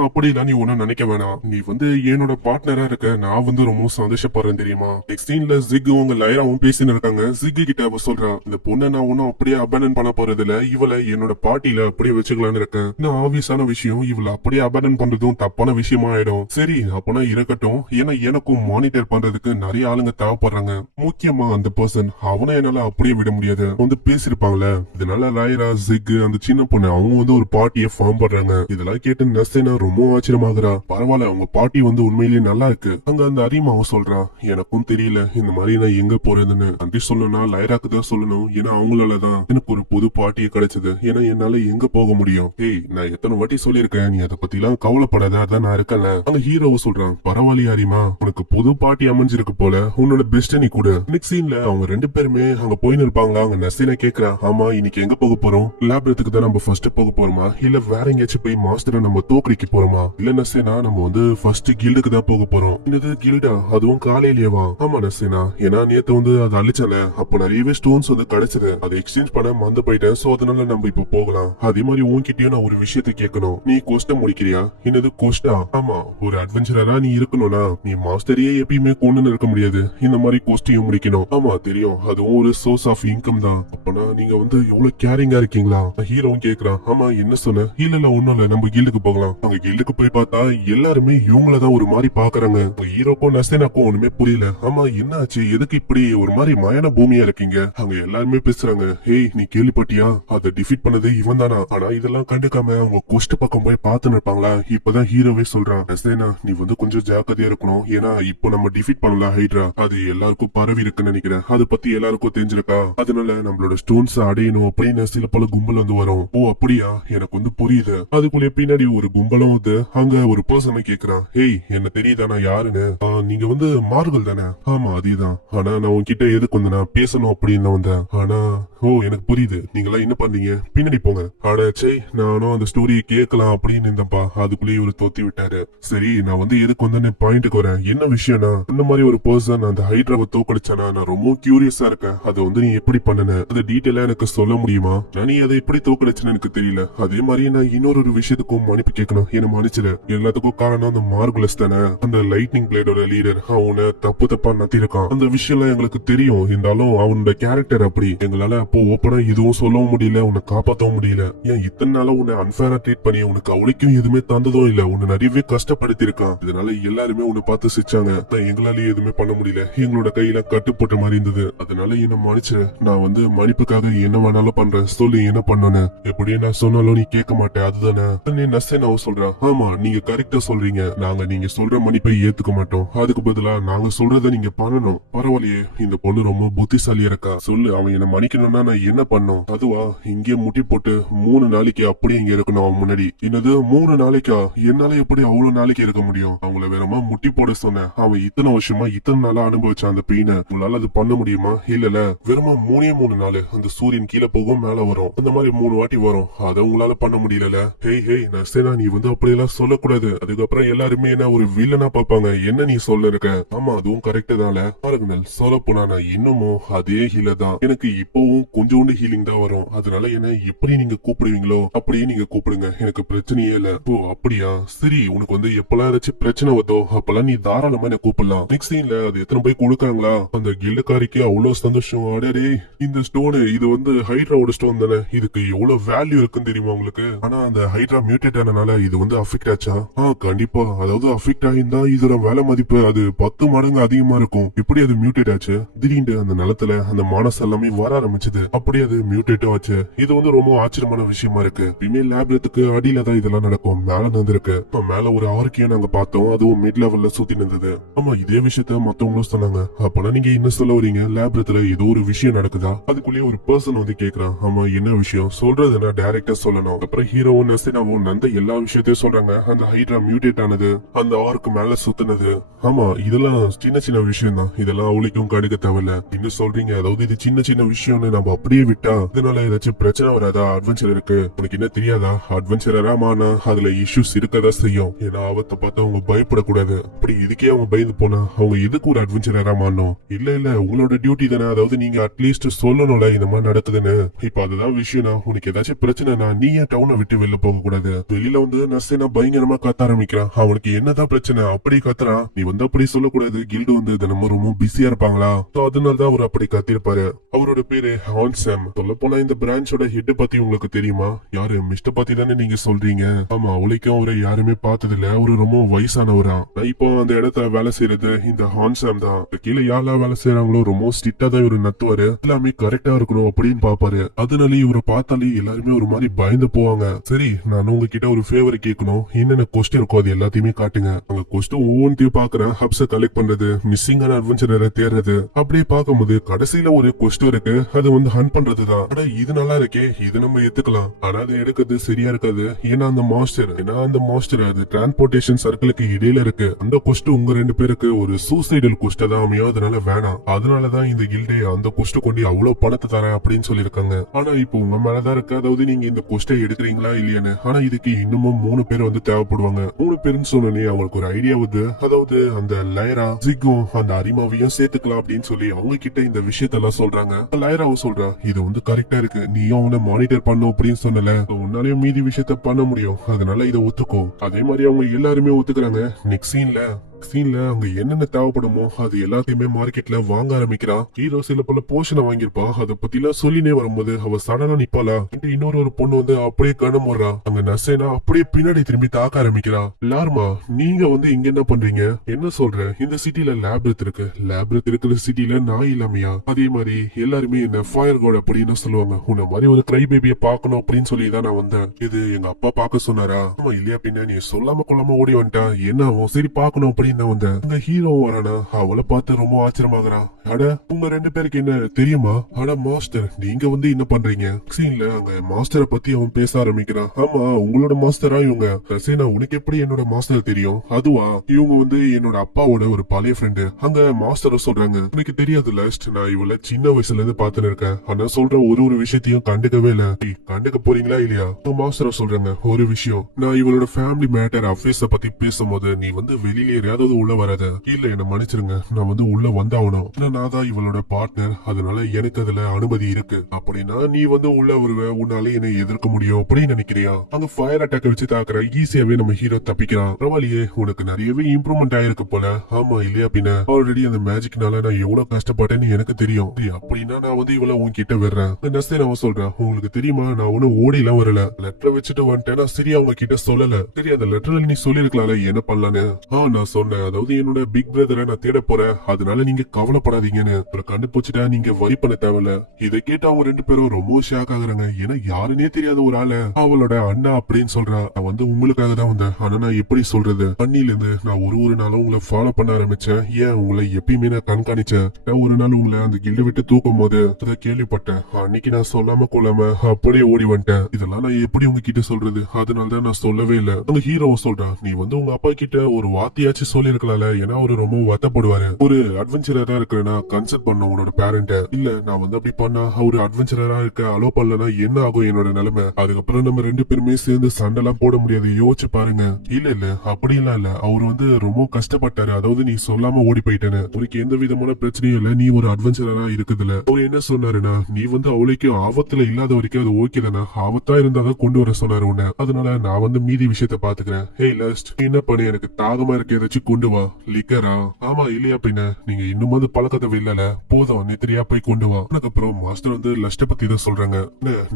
அப்படிலாம் நீ ஒன்னும் நினைக்க வேணாம். நீ வந்து என்னோட பார்ட்னரா இருக்க, நான் வந்து ரொம்ப சந்தோஷப்படுறேன் தெரியுமா? நெக்ஸ்ட் சீன்ல ஜிக் உங்க லைராவும் பேசின்னு இருக்காங்க. ஜிக் கிட்ட அவ சொல்றான், இந்த பொண்ணை நான் ஒன்னும் அப்படியே அபேண்டன் பண்ண போறது இல்ல, இவளை என்னோட பார்ட்டில அப்படியே வச்சுக்கலான்னு இருக்கேன். இன்னும் ஆப்வியஸான விஷயம், இவளை அப்படியே அபேண்டன் பண்றதும் தப்பான விஷயமா ஆயிடும். சரி அப்பனா இருக்கட்டும், ஏன்னா எனக்கும் மானிட்டர் பண்றதுக்கு நிறைய ஆளுங்க தேவைப்படுறாங்க. முக்கியமா அந்த பர்சன், அவனை என்னால அப்படியே விட முடியாது. வந்து பேசிருப்பாங்களே. இதனால லைரா ஜிக் அந்த சின்ன பொண்ணு அவங்க வந்து ஒரு பார்ட்டியை ஃபார்ம் பண்றாங்க. இதெல்லாம் கேட்டு நசேனா ரொம்ப ஆச்சரியமாகறா. பரவாயில்ல அவங்க பாட்டி வந்து உண்மையிலேயே நல்லா இருக்கு. அங்க அந்த அரிமாவும் சொல்றா, எனக்கும் தெரியல இந்த மாதிரி நான் எங்க போறதுன்னு. நன்றி சொல்லணும்னா லைராக்கு தான் சொல்லணும். ஏன்னா அவங்களாலதான் எனக்கு ஒரு புது பாட்டியை கிடைச்சது. ஏன்னா என்னால எங்க போக முடியும். ஏய் நான் எத்தனை வாட்டி சொல்லியிருக்கேன், நீ அதை பத்தி எல்லாம் கவலைப்படாத, அதான் நான் இருக்கல. அந்த ஹீரோவும் சொல்றான், பரவாயில்லையா அரிமா, உனக்கு புது பாட்டி அமைஞ்சிருக்கு போல, உன்னோட பெஸ்ட் நீ கூட. நெக்ஸ்ட் சீன்ல அவங்க 2 பேருமே அங்க போயின்னு இருப்பாங்களா. அங்க நசீனா கேக்குறா, ஆமா இன்னைக்கு எங்க போக போறோம்? லேபரத்துக்கு தான் நம்ம ஃபர்ஸ்ட் போக போறோமா, இல்ல வேற எங்கேயாச்சும் போய் மாஸ்டரை நம்ம தோக்கடிக்க போறோமா? இல்ல நசேனா நம்ம வந்து ஃபர்ஸ்ட் கில்டுக்கு தான் போக போறோம். என்னது கில்டா? அதுவும் காலையிலேவா? ஆமா நசேனா, ஏன்னா நேத்து வந்து அதை அழிச்சால, அப்ப நிறையவே ஸ்டோன்ஸ் வந்து கிடைச்சது, அதை எக்ஸ்சேஞ்ச் பண்ண மறந்து போயிட்டேன். சோ அதனால நம்ம இப்ப போகலாம். அதே மாதிரி உன்கிட்டயும் நான் ஒரு விஷயத்தை கேட்கணும். நீ கோஸ்ட முடிக்கிறியா? என்னது கோஸ்டா? ஆமா ஒரு அட்வென்ச்சரரா நீ இருக்கணும்னா நீ மாஸ்டரையே எப்பயுமே கொண்டு இருக்க முடியாது, இந்த மாதிரி கோஸ்டையும் முடிக்கணும். ஆமா தெரியும், அதுவும் ஒரு சோர்ஸ் ஆஃப் இன்கம் தான். அப்பனா நீங்க வந்து எவ்வளவு கேரிங்கா இருக்கீங்களா? ஹீரோவும் கேக்குறான், ஆமா என்ன சொன்ன? இல்ல ஒண்ணும் இல்ல, நம்ம கில்டுக்கு போகலாம். அங்க கில்டுக்கு போய் பார்த்தா எல்லாருமே இவங்களதான் ஒரு மாதிரி பாக்குறாங்க. ஹீரோக்கும் நசேனாக்கும் ஒண்ணுமே புரியல. ஆமா என்ன ஆச்சு, எதுக்கு இப்படி ஒரு மாதிரி மயான பூமியா இருக்கீங்க? அங்க எல்லாருமே பேசுறாங்க, ஹேய் நீ கேள்விப்பட்டியா, அதை டிஃபீட் பண்ணது இவன் தானா? ஆனா இதெல்லாம் கண்டுக்காம அவங்க கோஸ்ட் பக்கம் போய் பார்த்துன்னு இருப்பாங்களா. இப்பதான் ஹீரோவே சொல்றான், நசேனா நீ வந்து கொஞ்சம் ஜாக்கிரதையா இருக்கணும். ஏன்னா இப்போ நம்ம டிஃபீட் பண்ணலாம் ஹைட்ரா, அது எல்லாருக்கும் பரவி இருக்குன்னு நினைக்கிறேன். அதை பத்தி எல்லாருக்கும் தெரிஞ்சிருக்கா. அதனால நம்மளோட ஸ்டோன்ஸ் அடையணும் அப்படின்னு சில பல கும்பல் வந்து வரும். ஓ அப்படியா, எனக்கு வந்து புரியுது. அதுக்குள்ளே பின்னாடி ஒரு கும்பலும் வந்து அங்க ஒரு பர்சனை கேக்குறான், ஹேய் என்ன தெரியுதா நான் யாருன்னு? நீங்க வந்து மார்கள் தானே? ஆமா அதேதான். ஆனா நான் உன்கிட்ட எதுக்கு வந்து நான் பேசணும் அப்படின்னு வந்தேன். ஆனா ஓ எனக்கு புரியுது, நீங்களா என்ன பண்றீங்க, பின்னாடி போங்க. ஆடாச்சே நானும் அந்த ஸ்டோரியை கேட்கலாம் அப்படின்னு இருந்தப்பா, அதுக்குள்ளேயே ஒரு தோத்தி விட்டாரு. சரி நான் வந்து எதுக்கு வந்து பாயிண்ட்டுக்கு வரேன். என்ன விஷயம்னா, இந்த மாதிரி ஒரு பர்சன் அந்த ஹைட்ராவை தோக்கடிச்சானா நான் ரொம்ப கியூரியஸா இருக்கேன். அதை வந்து நீ எப்படி பண்ணுன, அது டீட்டெயிலா எனக்கு சொல்ல முடியுமா? நான் நீ அதை எப்படி தோக்கடிச்சுன்னு எனக்கு தெரியல. அதே மாதிரி நான் இன்னொரு விஷயத்துக்கும் மன்னிப்பு கேட்கணும், என்ன மன்னிச்சிரு. எல்லாத்துக்கும் காரணம் அந்த மார்குலஸ் தானே, அந்த லைட்னிங் பிளேடோட லீடர். அவனை தப்பா நத்திருக்கான். அந்த விஷயம் எங்களுக்கு தெரியும், இருந்தாலும் அவனோட கேரக்டர் அப்படி. எங்களால அப்போ ஓப்பனா எதுவும் சொல்லவும் முடியல, உன்னை காப்பாற்றவும் முடியல. ஏன் இத்தனை நாளா உன்னை அன்பேரா ட்ரீட் பண்ணி உனக்கு அவளுக்கும் எதுவுமே தந்ததும் இல்ல, உன்னை நிறையவே கஷ்டப்படுத்தி இருக்கான். இதனால எல்லாருமே உன்னை பார்த்து சிரிச்சாங்க. எங்களாலேயே எதுவுமே பண்ண முடியல, எங்களோட கையில கட்டுப்பட்ட மாதிரி இருந்தது. அதனால என்ன மன்னிச்சிரு. நான் வந்து மன்னிப்புக்காக என்ன வேணாலும் பண்றேன், சொல்லி என்ன பண்ணனு. எப்படியே நான் சொன்னாலும் நீ கேட்க மாட்டேன், அதுதானே? நீ நசேனாவும் சொல்றா, ஆமா நீங்க கரெக்டா சொல்றீங்க, நாங்க நீங்க சொல்ற மன்னிப்பை ஏத்துக்க மாட்டோம், அதுக்கு பதிலா நாங்க சொல்றத நீங்க பண்ணணும். பரவாயில்லையே, இந்த பொண்ணு ரொம்ப புத்திசாலியா இருக்கா, சொல்லு அவன் என்ன மன்னிக்கணும்னா நான் என்ன பண்ணும்? அதுவா இங்கே முட்டி போட்டு 3 நாளைக்கு அப்படியே இங்க இருக்கணும் அவன் முன்னாடி. என்னது 3 நாளைக்கா? என்னால எப்படி அவ்வளவு நாளைக்கு இருக்க முடியும்? அவங்கள வேறமா முட்டி போட சொன்னேன். அவன் இத்தனை வருஷமா இத்தனை நாளா அனுபவிச்சான் அந்த பெயினை, உங்களால அது பண்ண முடியுமா? இல்ல வெறுமா 3 நாள் அந்த சூரியன் கீழே போகும் மேல வரும், அந்த மாதிரி 3 வாட்டி வரும், அதை உங்களால பண்ண முடியல. ஹேய் நசேனா, நீ வந்து அப்படியெல்லாம் சொல்லக்கூடாது, அதுக்கப்புறம் எல்லாருமே என்ன ஒரு வில்லனா பாப்பாங்க. என்ன நீ சொல்ல இருக்க? ஆமா அதுவும் கரெக்ட் தான்ல. பாருங்க சொல்ல போனா நான் இன்னமும் அதே ஹீலர் தான், எனக்கு இப்பவும் கொஞ்சோண்டு ஹீலிங் தான் வரும், அதனால என்ன எப்படி நீங்க கூப்பிடுவீங்களோ அப்படியே நீங்க கூப்பிடுங்க, எனக்கு பிரச்சனையே இல்ல. ஓ அப்படியா, சரி உனக்கு வந்து எப்பெல்லாம் ஏதாச்சும் பிரச்சனை வருதோ அப்பெல்லாம் நீ தாராளமா என்ன கூப்பிடலாம். நெக்ஸ்ட் சீன்ல அது எத்தனை போய் கொடுக்காங்களா அந்த கில்டுக்காரிக்கு அவ்வளவு சந்தோஷம். அடடே இந்த ஸ்டோனு இது வந்து ஹைட்ராவோட ஸ்டோன் தானே, இதுக்கு எவ்வளவு வேல்யூ இருக்குன்னு தெரியுமா உங்களுக்கு? ஆனா அந்த ஹைட்ரா மியூட்டேட் ஆனனால இது வந்து அஃபெக்ட் ஆச்சா? கண்டிப்பா, அதாவது அஃபெக்ட் ஆயிருந்தா இதோட வேலை மதிப்பு அது 10 மடங்கு அதிகமா இருக்கும். இப்படி அது மியூட்டேட் ஆச்சு, திடீர்னு அந்த நிலத்துல அந்த மானஸ் எல்லாமே வர ஆரம்பிச்சது, அப்படி அது மியூட்டேட்டும் ஆச்சு. இது வந்து ரொம்ப ஆச்சரியமான விஷயமா இருக்கு. ஃபீமேல் லேப்ரத்துக்கு அடியில தான் இதெல்லாம் நடக்கும், மேல நடந்திருக்கு. மேல ஒரு ஆர்கியும் நாங்க பார்த்தோம், அதுவும் மிட் லெவல்ல சுத்தி இருந்தது. ஆமா இதே விஷயத்த மத்தவங்களும் சொன்னாங்க. அப்பனா நீங்க என்ன சொல்ல வரீங்க, லேப்ரத்துல ஏதோ ஒரு விஷயம் நடக்குதா? அதுக்குள்ளேயே ஒரு பர்சன் வந்து கேக்குறான், ஆமா என்ன விஷயம் சொல்றதுன்னா டைரக்டா சொல்லணும். அப்புறம் ஹீரோவும் நசேனாவும் நந்த எல்லா விஷயத்தையும் சொல்றாங்க. அந்த ஹைட்ரா மியூட்டேட் ஆனது, அந்த ஆர்க்கு மேல சுத்துனது, ஆமா இதெல்லாம் சின்ன சின்ன விஷயம் தான், இதெல்லாம் அவளுக்கும் கடுக்க தேவையில்ல. என்ன சொல்றீங்க, அதாவது இது சின்ன சின்ன விஷயம்னு நம்ம அப்படியே விட்டா இதனால ஏதாச்சும் பிரச்சனை வராதா? அட்வென்ச்சர் இருக்கு, உனக்கு என்ன தெரியாதா? அட்வென்ச்சரா மானா அதுல இஷ்யூஸ் இருக்கதா செய்யும், ஏன்னா அவத்தை பார்த்து அவங்க பயப்படக்கூடாது. அப்படி இதுக்கே அவங்க பயந்து போனா அவங்க எதுக்கு ஒரு அட்வென்ச்சரா மாறணும்? இல்ல உங்களோட டியூட்டி தானே, அதாவது நீங்க அட்லீஸ்ட் சொல்லணும்ல இந்த மாதிரி நடக்குதுன்னு. இப்ப அதுதான் விஷயம்னா, உனக்கு ஏதாச்சும் பிரச்சனைனா நீ ஏன் டவுனை விட்டு வெளில போக கூடாது? வெளியில வந்து நசேனா பயங்கரமா கத்த ஆரம்பிக்கிறான், அவனுக்கு என்னதான் பிரச்சனை அப்படி கத்துறான். நீ வந்து அப்படி சொல்லக்கூடாது, கில்டு வந்து தினமும் ரொம்ப பிஸியா இருப்பாங்களா, அதனாலதான் அவர் அப்படி கத்திருப்பாரு. அவரோட பேரு ஹான்சம். சொல்ல போனா இந்த பிரான்ச்சோட ஹெட் பத்தி உங்களுக்கு தெரியுமா? யாரு மிஸ்டர் பத்தி தானே நீங்க சொல்றீங்க? ஆமா அவளைக்கும் அவரை யாருமே பார்த்தது இல்ல, அவரு ரொம்ப வயசானவரா. இப்போ அந்த இடத்துல வேலை செய்யறது இந்த ஹான்சம் தான். கீழே யாரெல்லாம் வேலை செய்யறாங்களோ ரொம்ப ஸ்ட்ரிக்டா தான் இவரு நத்துவாரு, எல்லாமே கரெக்டா இருக்கணும் அப்படின்னு பாப்பாரு. அதனால இவரை பார்த்தாலே எல்லாருமே ஒரு மாதிரி பயந்து போவாங்க. சரி நான் உங்ககிட்ட ஒரு ஃபேவர் கேட்கணும், என்னென்ன கொஸ்டின் இருக்கோ அது எல்லாத்தையுமே காட்டுங்க. அங்க கொஸ்டின் ஒவ்வொன்றையும் பாக்குறேன், ஹப்ஸ கலெக்ட் பண்றது, மிஸ்ஸிங் ஆன அட்வென்ச்சரரை தேடுறது, அப்படியே பார்க்கும்போது கடைசியில ஒரு கொஸ்டின் இருக்கு, அது வந்து ஹண்ட் பண்றதுதான். அட இது நல்லா இருக்கே, இது நம்ம எடுத்துக்கலாம். ஆனா அது எடுக்கிறது சரியா இருக்காது, ஏன்னா அந்த மாஸ்டர் அது டிரான்ஸ்போர்டேஷன் சர்க்கிளுக்கு இடையில இருக்கு. அந்த கொஸ்ட் உங்க 2 பேருக்கு ஒரு சூசைடல் கொஸ்ட் தான் அமையும், அதனால வேணாம். அதனாலதான் இந்த கில்டே அந்த கொஸ்ட் கொண்டு அவ்வளவு பணத்தை தரேன் அப்படின்னு சொல்லிருக்காங்க. ஆனா இப்போ உங்க மேலதான் இருக்கு, அதாவது நீங்க இந்த கொஸ்டை எடுக்கிறீங்களா இல்லையான்னு. ஆனா இதுக்கு இன்னமும் 3 பேர் வந்து தேவைப்படுவாங்க. 3 பேருன்னு சொன்னே அவங்களுக்கு ஒரு ஐடியா வந்து, அதாவது அந்த லைரா ஜிக்கும் அந்த அரிமாவையும் சேர்த்துக்கலாம் அப்படின்னு சொல்லி அவங்க கிட்ட இந்த விஷயத்தெல்லாம் சொல்றாங்க. லைராவும் சொல்றா, இது வந்து கரெக்டா இருக்கு, நீயும் அவனை மானிட்டர் பண்ணும் அப்படின்னு சொன்னல, உன்னாலயும் மீதி விஷயத்த பண்ண முடியும், அதனால இதை ஒத்துக்கோ. அதே மாதிரி அவங்க எல்லாருமே ஒத்துக்கிறாங்க. நெக்ஸ்ட் சீன்ல அங்க என்னென்ன தேவைப்படுமோ அது எல்லாத்தையுமே மார்க்கெட்ல வாங்க ஆரம்பிக்கிறா. ஹீரோ சில பல போர்ஷனை வாங்கியிருப்பா, அதை பத்தி எல்லாம் சொல்லினே வரும்போது அவ சடனா நிப்பாளா. இன்னொரு பொண்ணு வந்து அப்படியே கண்ணம் போடுறா. அங்க நசேனா அப்படியே பின்னாடி திரும்பி தாக்க ஆரம்பிக்கிறா. லார்மா நீங்க வந்து இங்க என்ன பண்றீங்க? என்ன சொல்ற, இந்த சிட்டில லேப்ரத் இருக்கிற சிட்டில நாய் இல்லாமையா? அதே மாதிரி எல்லாருமே என்ன ஃபயர் காட் அப்படின்னு சொல்லுவாங்க, உன்ன மாதிரி ஒரு கிரை பேபியை பாக்கணும் அப்படின்னு சொல்லி தான் நான் வந்தேன். இது எங்க அப்பா பாக்க சொன்னாரா? ஆமா இல்லையா பின்ன நீ சொல்லாம கொள்ளாம ஓடி வந்துட்டா என்ன ஆகும்? சரி பாக்கணும் அப்படின்னு வந்தேன். அங்க ஹீரோ வரானா, அவளை பார்த்து ரொம்ப ஆச்சரியமாகறான். அட உங்க 2 பேருக்கு என்ன தெரியுமா? அட மாஸ்டர் நீங்க வந்து என்ன பண்றீங்க? சீன்ல அங்க மாஸ்டரை பத்தி அவன் பேச ஆரம்பிக்கிறான். ஆமா உங்களோட மாஸ்டரா இவங்க? ரசேனா உனக்கு எப்படி என்னோட மாஸ்டர் தெரியும்? அதுவா, இவங்க வந்து என்னோட அப்பாவோட ஒரு பழைய ஃப்ரெண்டு. அங்க மாஸ்டர் சொல்றாங்க, உனக்கு தெரியாது லாஸ்ட் நான் இவள சின்ன வயசுல இருந்து பாத்துன்னு இருக்கேன், ஆனா சொல்ற ஒரு விஷயத்தையும் கண்டுக்கவே இல்ல. கண்டுக்க போறீங்களா இல்லையா? மாஸ்டர் சொல்றாங்க, ஒரு விஷயம், நான் இவளோட ஃபேமிலி மேட்டர் அஃபேர்ஸ் பத்தி பேசும்போது நீ வந்து வெளியில ஏதாவது உள்ள வராத. இல்ல என்ன மன்னிச்சிருங்க, நான் வந்து உள்ள வந்தாகணும், நான் தான் இவளோட பார்ட்னர், அதனால எனக்கு அதுல அனுமதி இருக்கு. அப்படின்னா நீ வந்து உள்ள வருவ, உன்னால என்னை எதிர்க்க முடியும் அப்படின்னு நினைக்கிறியா? அங்க ஃபயர் அட்டாக் வச்சு தாக்குற ஈஸியாவே நம்ம ஹீரோ தப்பிக்கிறான். பரவாயில்லையே உனக்கு நிறையவே இம்ப்ரூவ்மெண்ட் ஆயிருக்கு போல. ஆமா இல்லையா பின்ன, ஆல்ரெடி அந்த மேஜிக்னால நான் எவ்வளவு கஷ்டப்பட்டேன்னு எனக்கு தெரியும். அப்படின்னா நான் வந்து இவள உன்கிட்ட வர்றேன். நான் சொல்றேன், உங்களுக்கு தெரியுமா நான் ஒண்ணு ஓடி எல்லாம் வரல, லெட்டர் வச்சுட்டு வந்துட்டேன். சரி அவங்க கிட்ட சொல்லல. சரி அந்த லெட்டர்ல நீ சொல்லிருக்கலாம்ல என்ன பண்ணலான்னு. நான் சொன்ன சொன்னேன், அதாவது என்னோட பிக் பிரதரை நான் தேட போறேன், அதனால நீங்க கவலைப்படாதீங்கன்னு. அப்புறம் கண்டுபிடிச்சிட்டா நீங்க வரி பண்ண தேவையில்ல. இதை கேட்டு அவங்க 2 பேரும் ரொம்ப ஷாக் ஆகுறாங்க. ஏன்னா யாருன்னே தெரியாத ஒரு ஆளு அவளோட அண்ணா அப்படின்னு சொல்றா. நான் வந்து உங்களுக்காக தான் வந்தேன், ஆனா நான் எப்படி சொல்றது, அண்ணில இருந்து நான் ஒரு நாளும் உங்களை ஃபாலோ பண்ண ஆரம்பிச்சேன். ஏன் உங்களை எப்பயுமே நான் கண்காணிச்சேன். நான் ஒரு நாள் உங்களை அந்த கில்ட விட்டு தூக்கும் போது அதை கேள்விப்பட்டேன். அன்னைக்கு நான் சொல்லாம கொள்ளாம அப்படியே ஓடி வந்துட்டேன். இதெல்லாம் நான் எப்படி உங்ககிட்ட சொல்றது, அதனாலதான் நான் சொல்லவே இல்லை. அந்த ஹீரோவை சொல்றான், நீ வந்து உங்க அப்பா கிட்ட ஒரு வார்த்தையாச்சும் சொல்லி இருக்கலாம்ல, ஏன்னா அவரு ரொம்ப வருத்தப்படுவாரு. ஒரு அட்வென்ச்சரரா இருக்கிறேன்னா கன்சல்ட் பண்ண உன்னோட பேரண்ட. இல்ல நான் வந்து அப்படி பண்ணா அவரு அட்வென்ச்சரரா இருக்க அலோ பண்ணலன்னா என்ன ஆகும் என்னோட நிலைமை. அதுக்கப்புறம் நம்ம 2 பேருமே சேர்ந்து சண்டைலாம் போட முடியாது, யோசிச்சு பாருங்க. இல்ல அப்படிலாம் இல்ல, அவரு வந்து ரொம்ப கஷ்டப்பட்டாரு. அதாவது நீ சொல்லாம ஓடி போயிட்டேன்னு. அவருக்கு எந்த விதமான பிரச்சனையும் இல்ல, நீ ஒரு அட்வென்ச்சரரா இருக்குதுல. அவரு என்ன சொன்னாருன்னா, நீ வந்து அவளுக்கு ஆபத்துல இல்லாத வரைக்கும் அது ஓகே தானே, ஆபத்தா இருந்தாதான் கொண்டு வர சொன்னாரு உன்ன. அதனால நான் வந்து மீதி விஷயத்த பாத்துக்கிறேன். ஹே லஸ்ட், என்ன பண்ணு, எனக்கு தாகமா இருக்க ஏதாச்சும் கொண்டு வா. லிக்கரா? ஆமா இல்லையா பின்ன, நீங்க இன்னும் பழக்கத்தை வில்லல, போதும் நெத்திரியா போய் கொண்டு வா. அதுக்கப்புறம் மாஸ்டர் வந்து லஸ்ட பத்தி தான் சொல்றாங்க.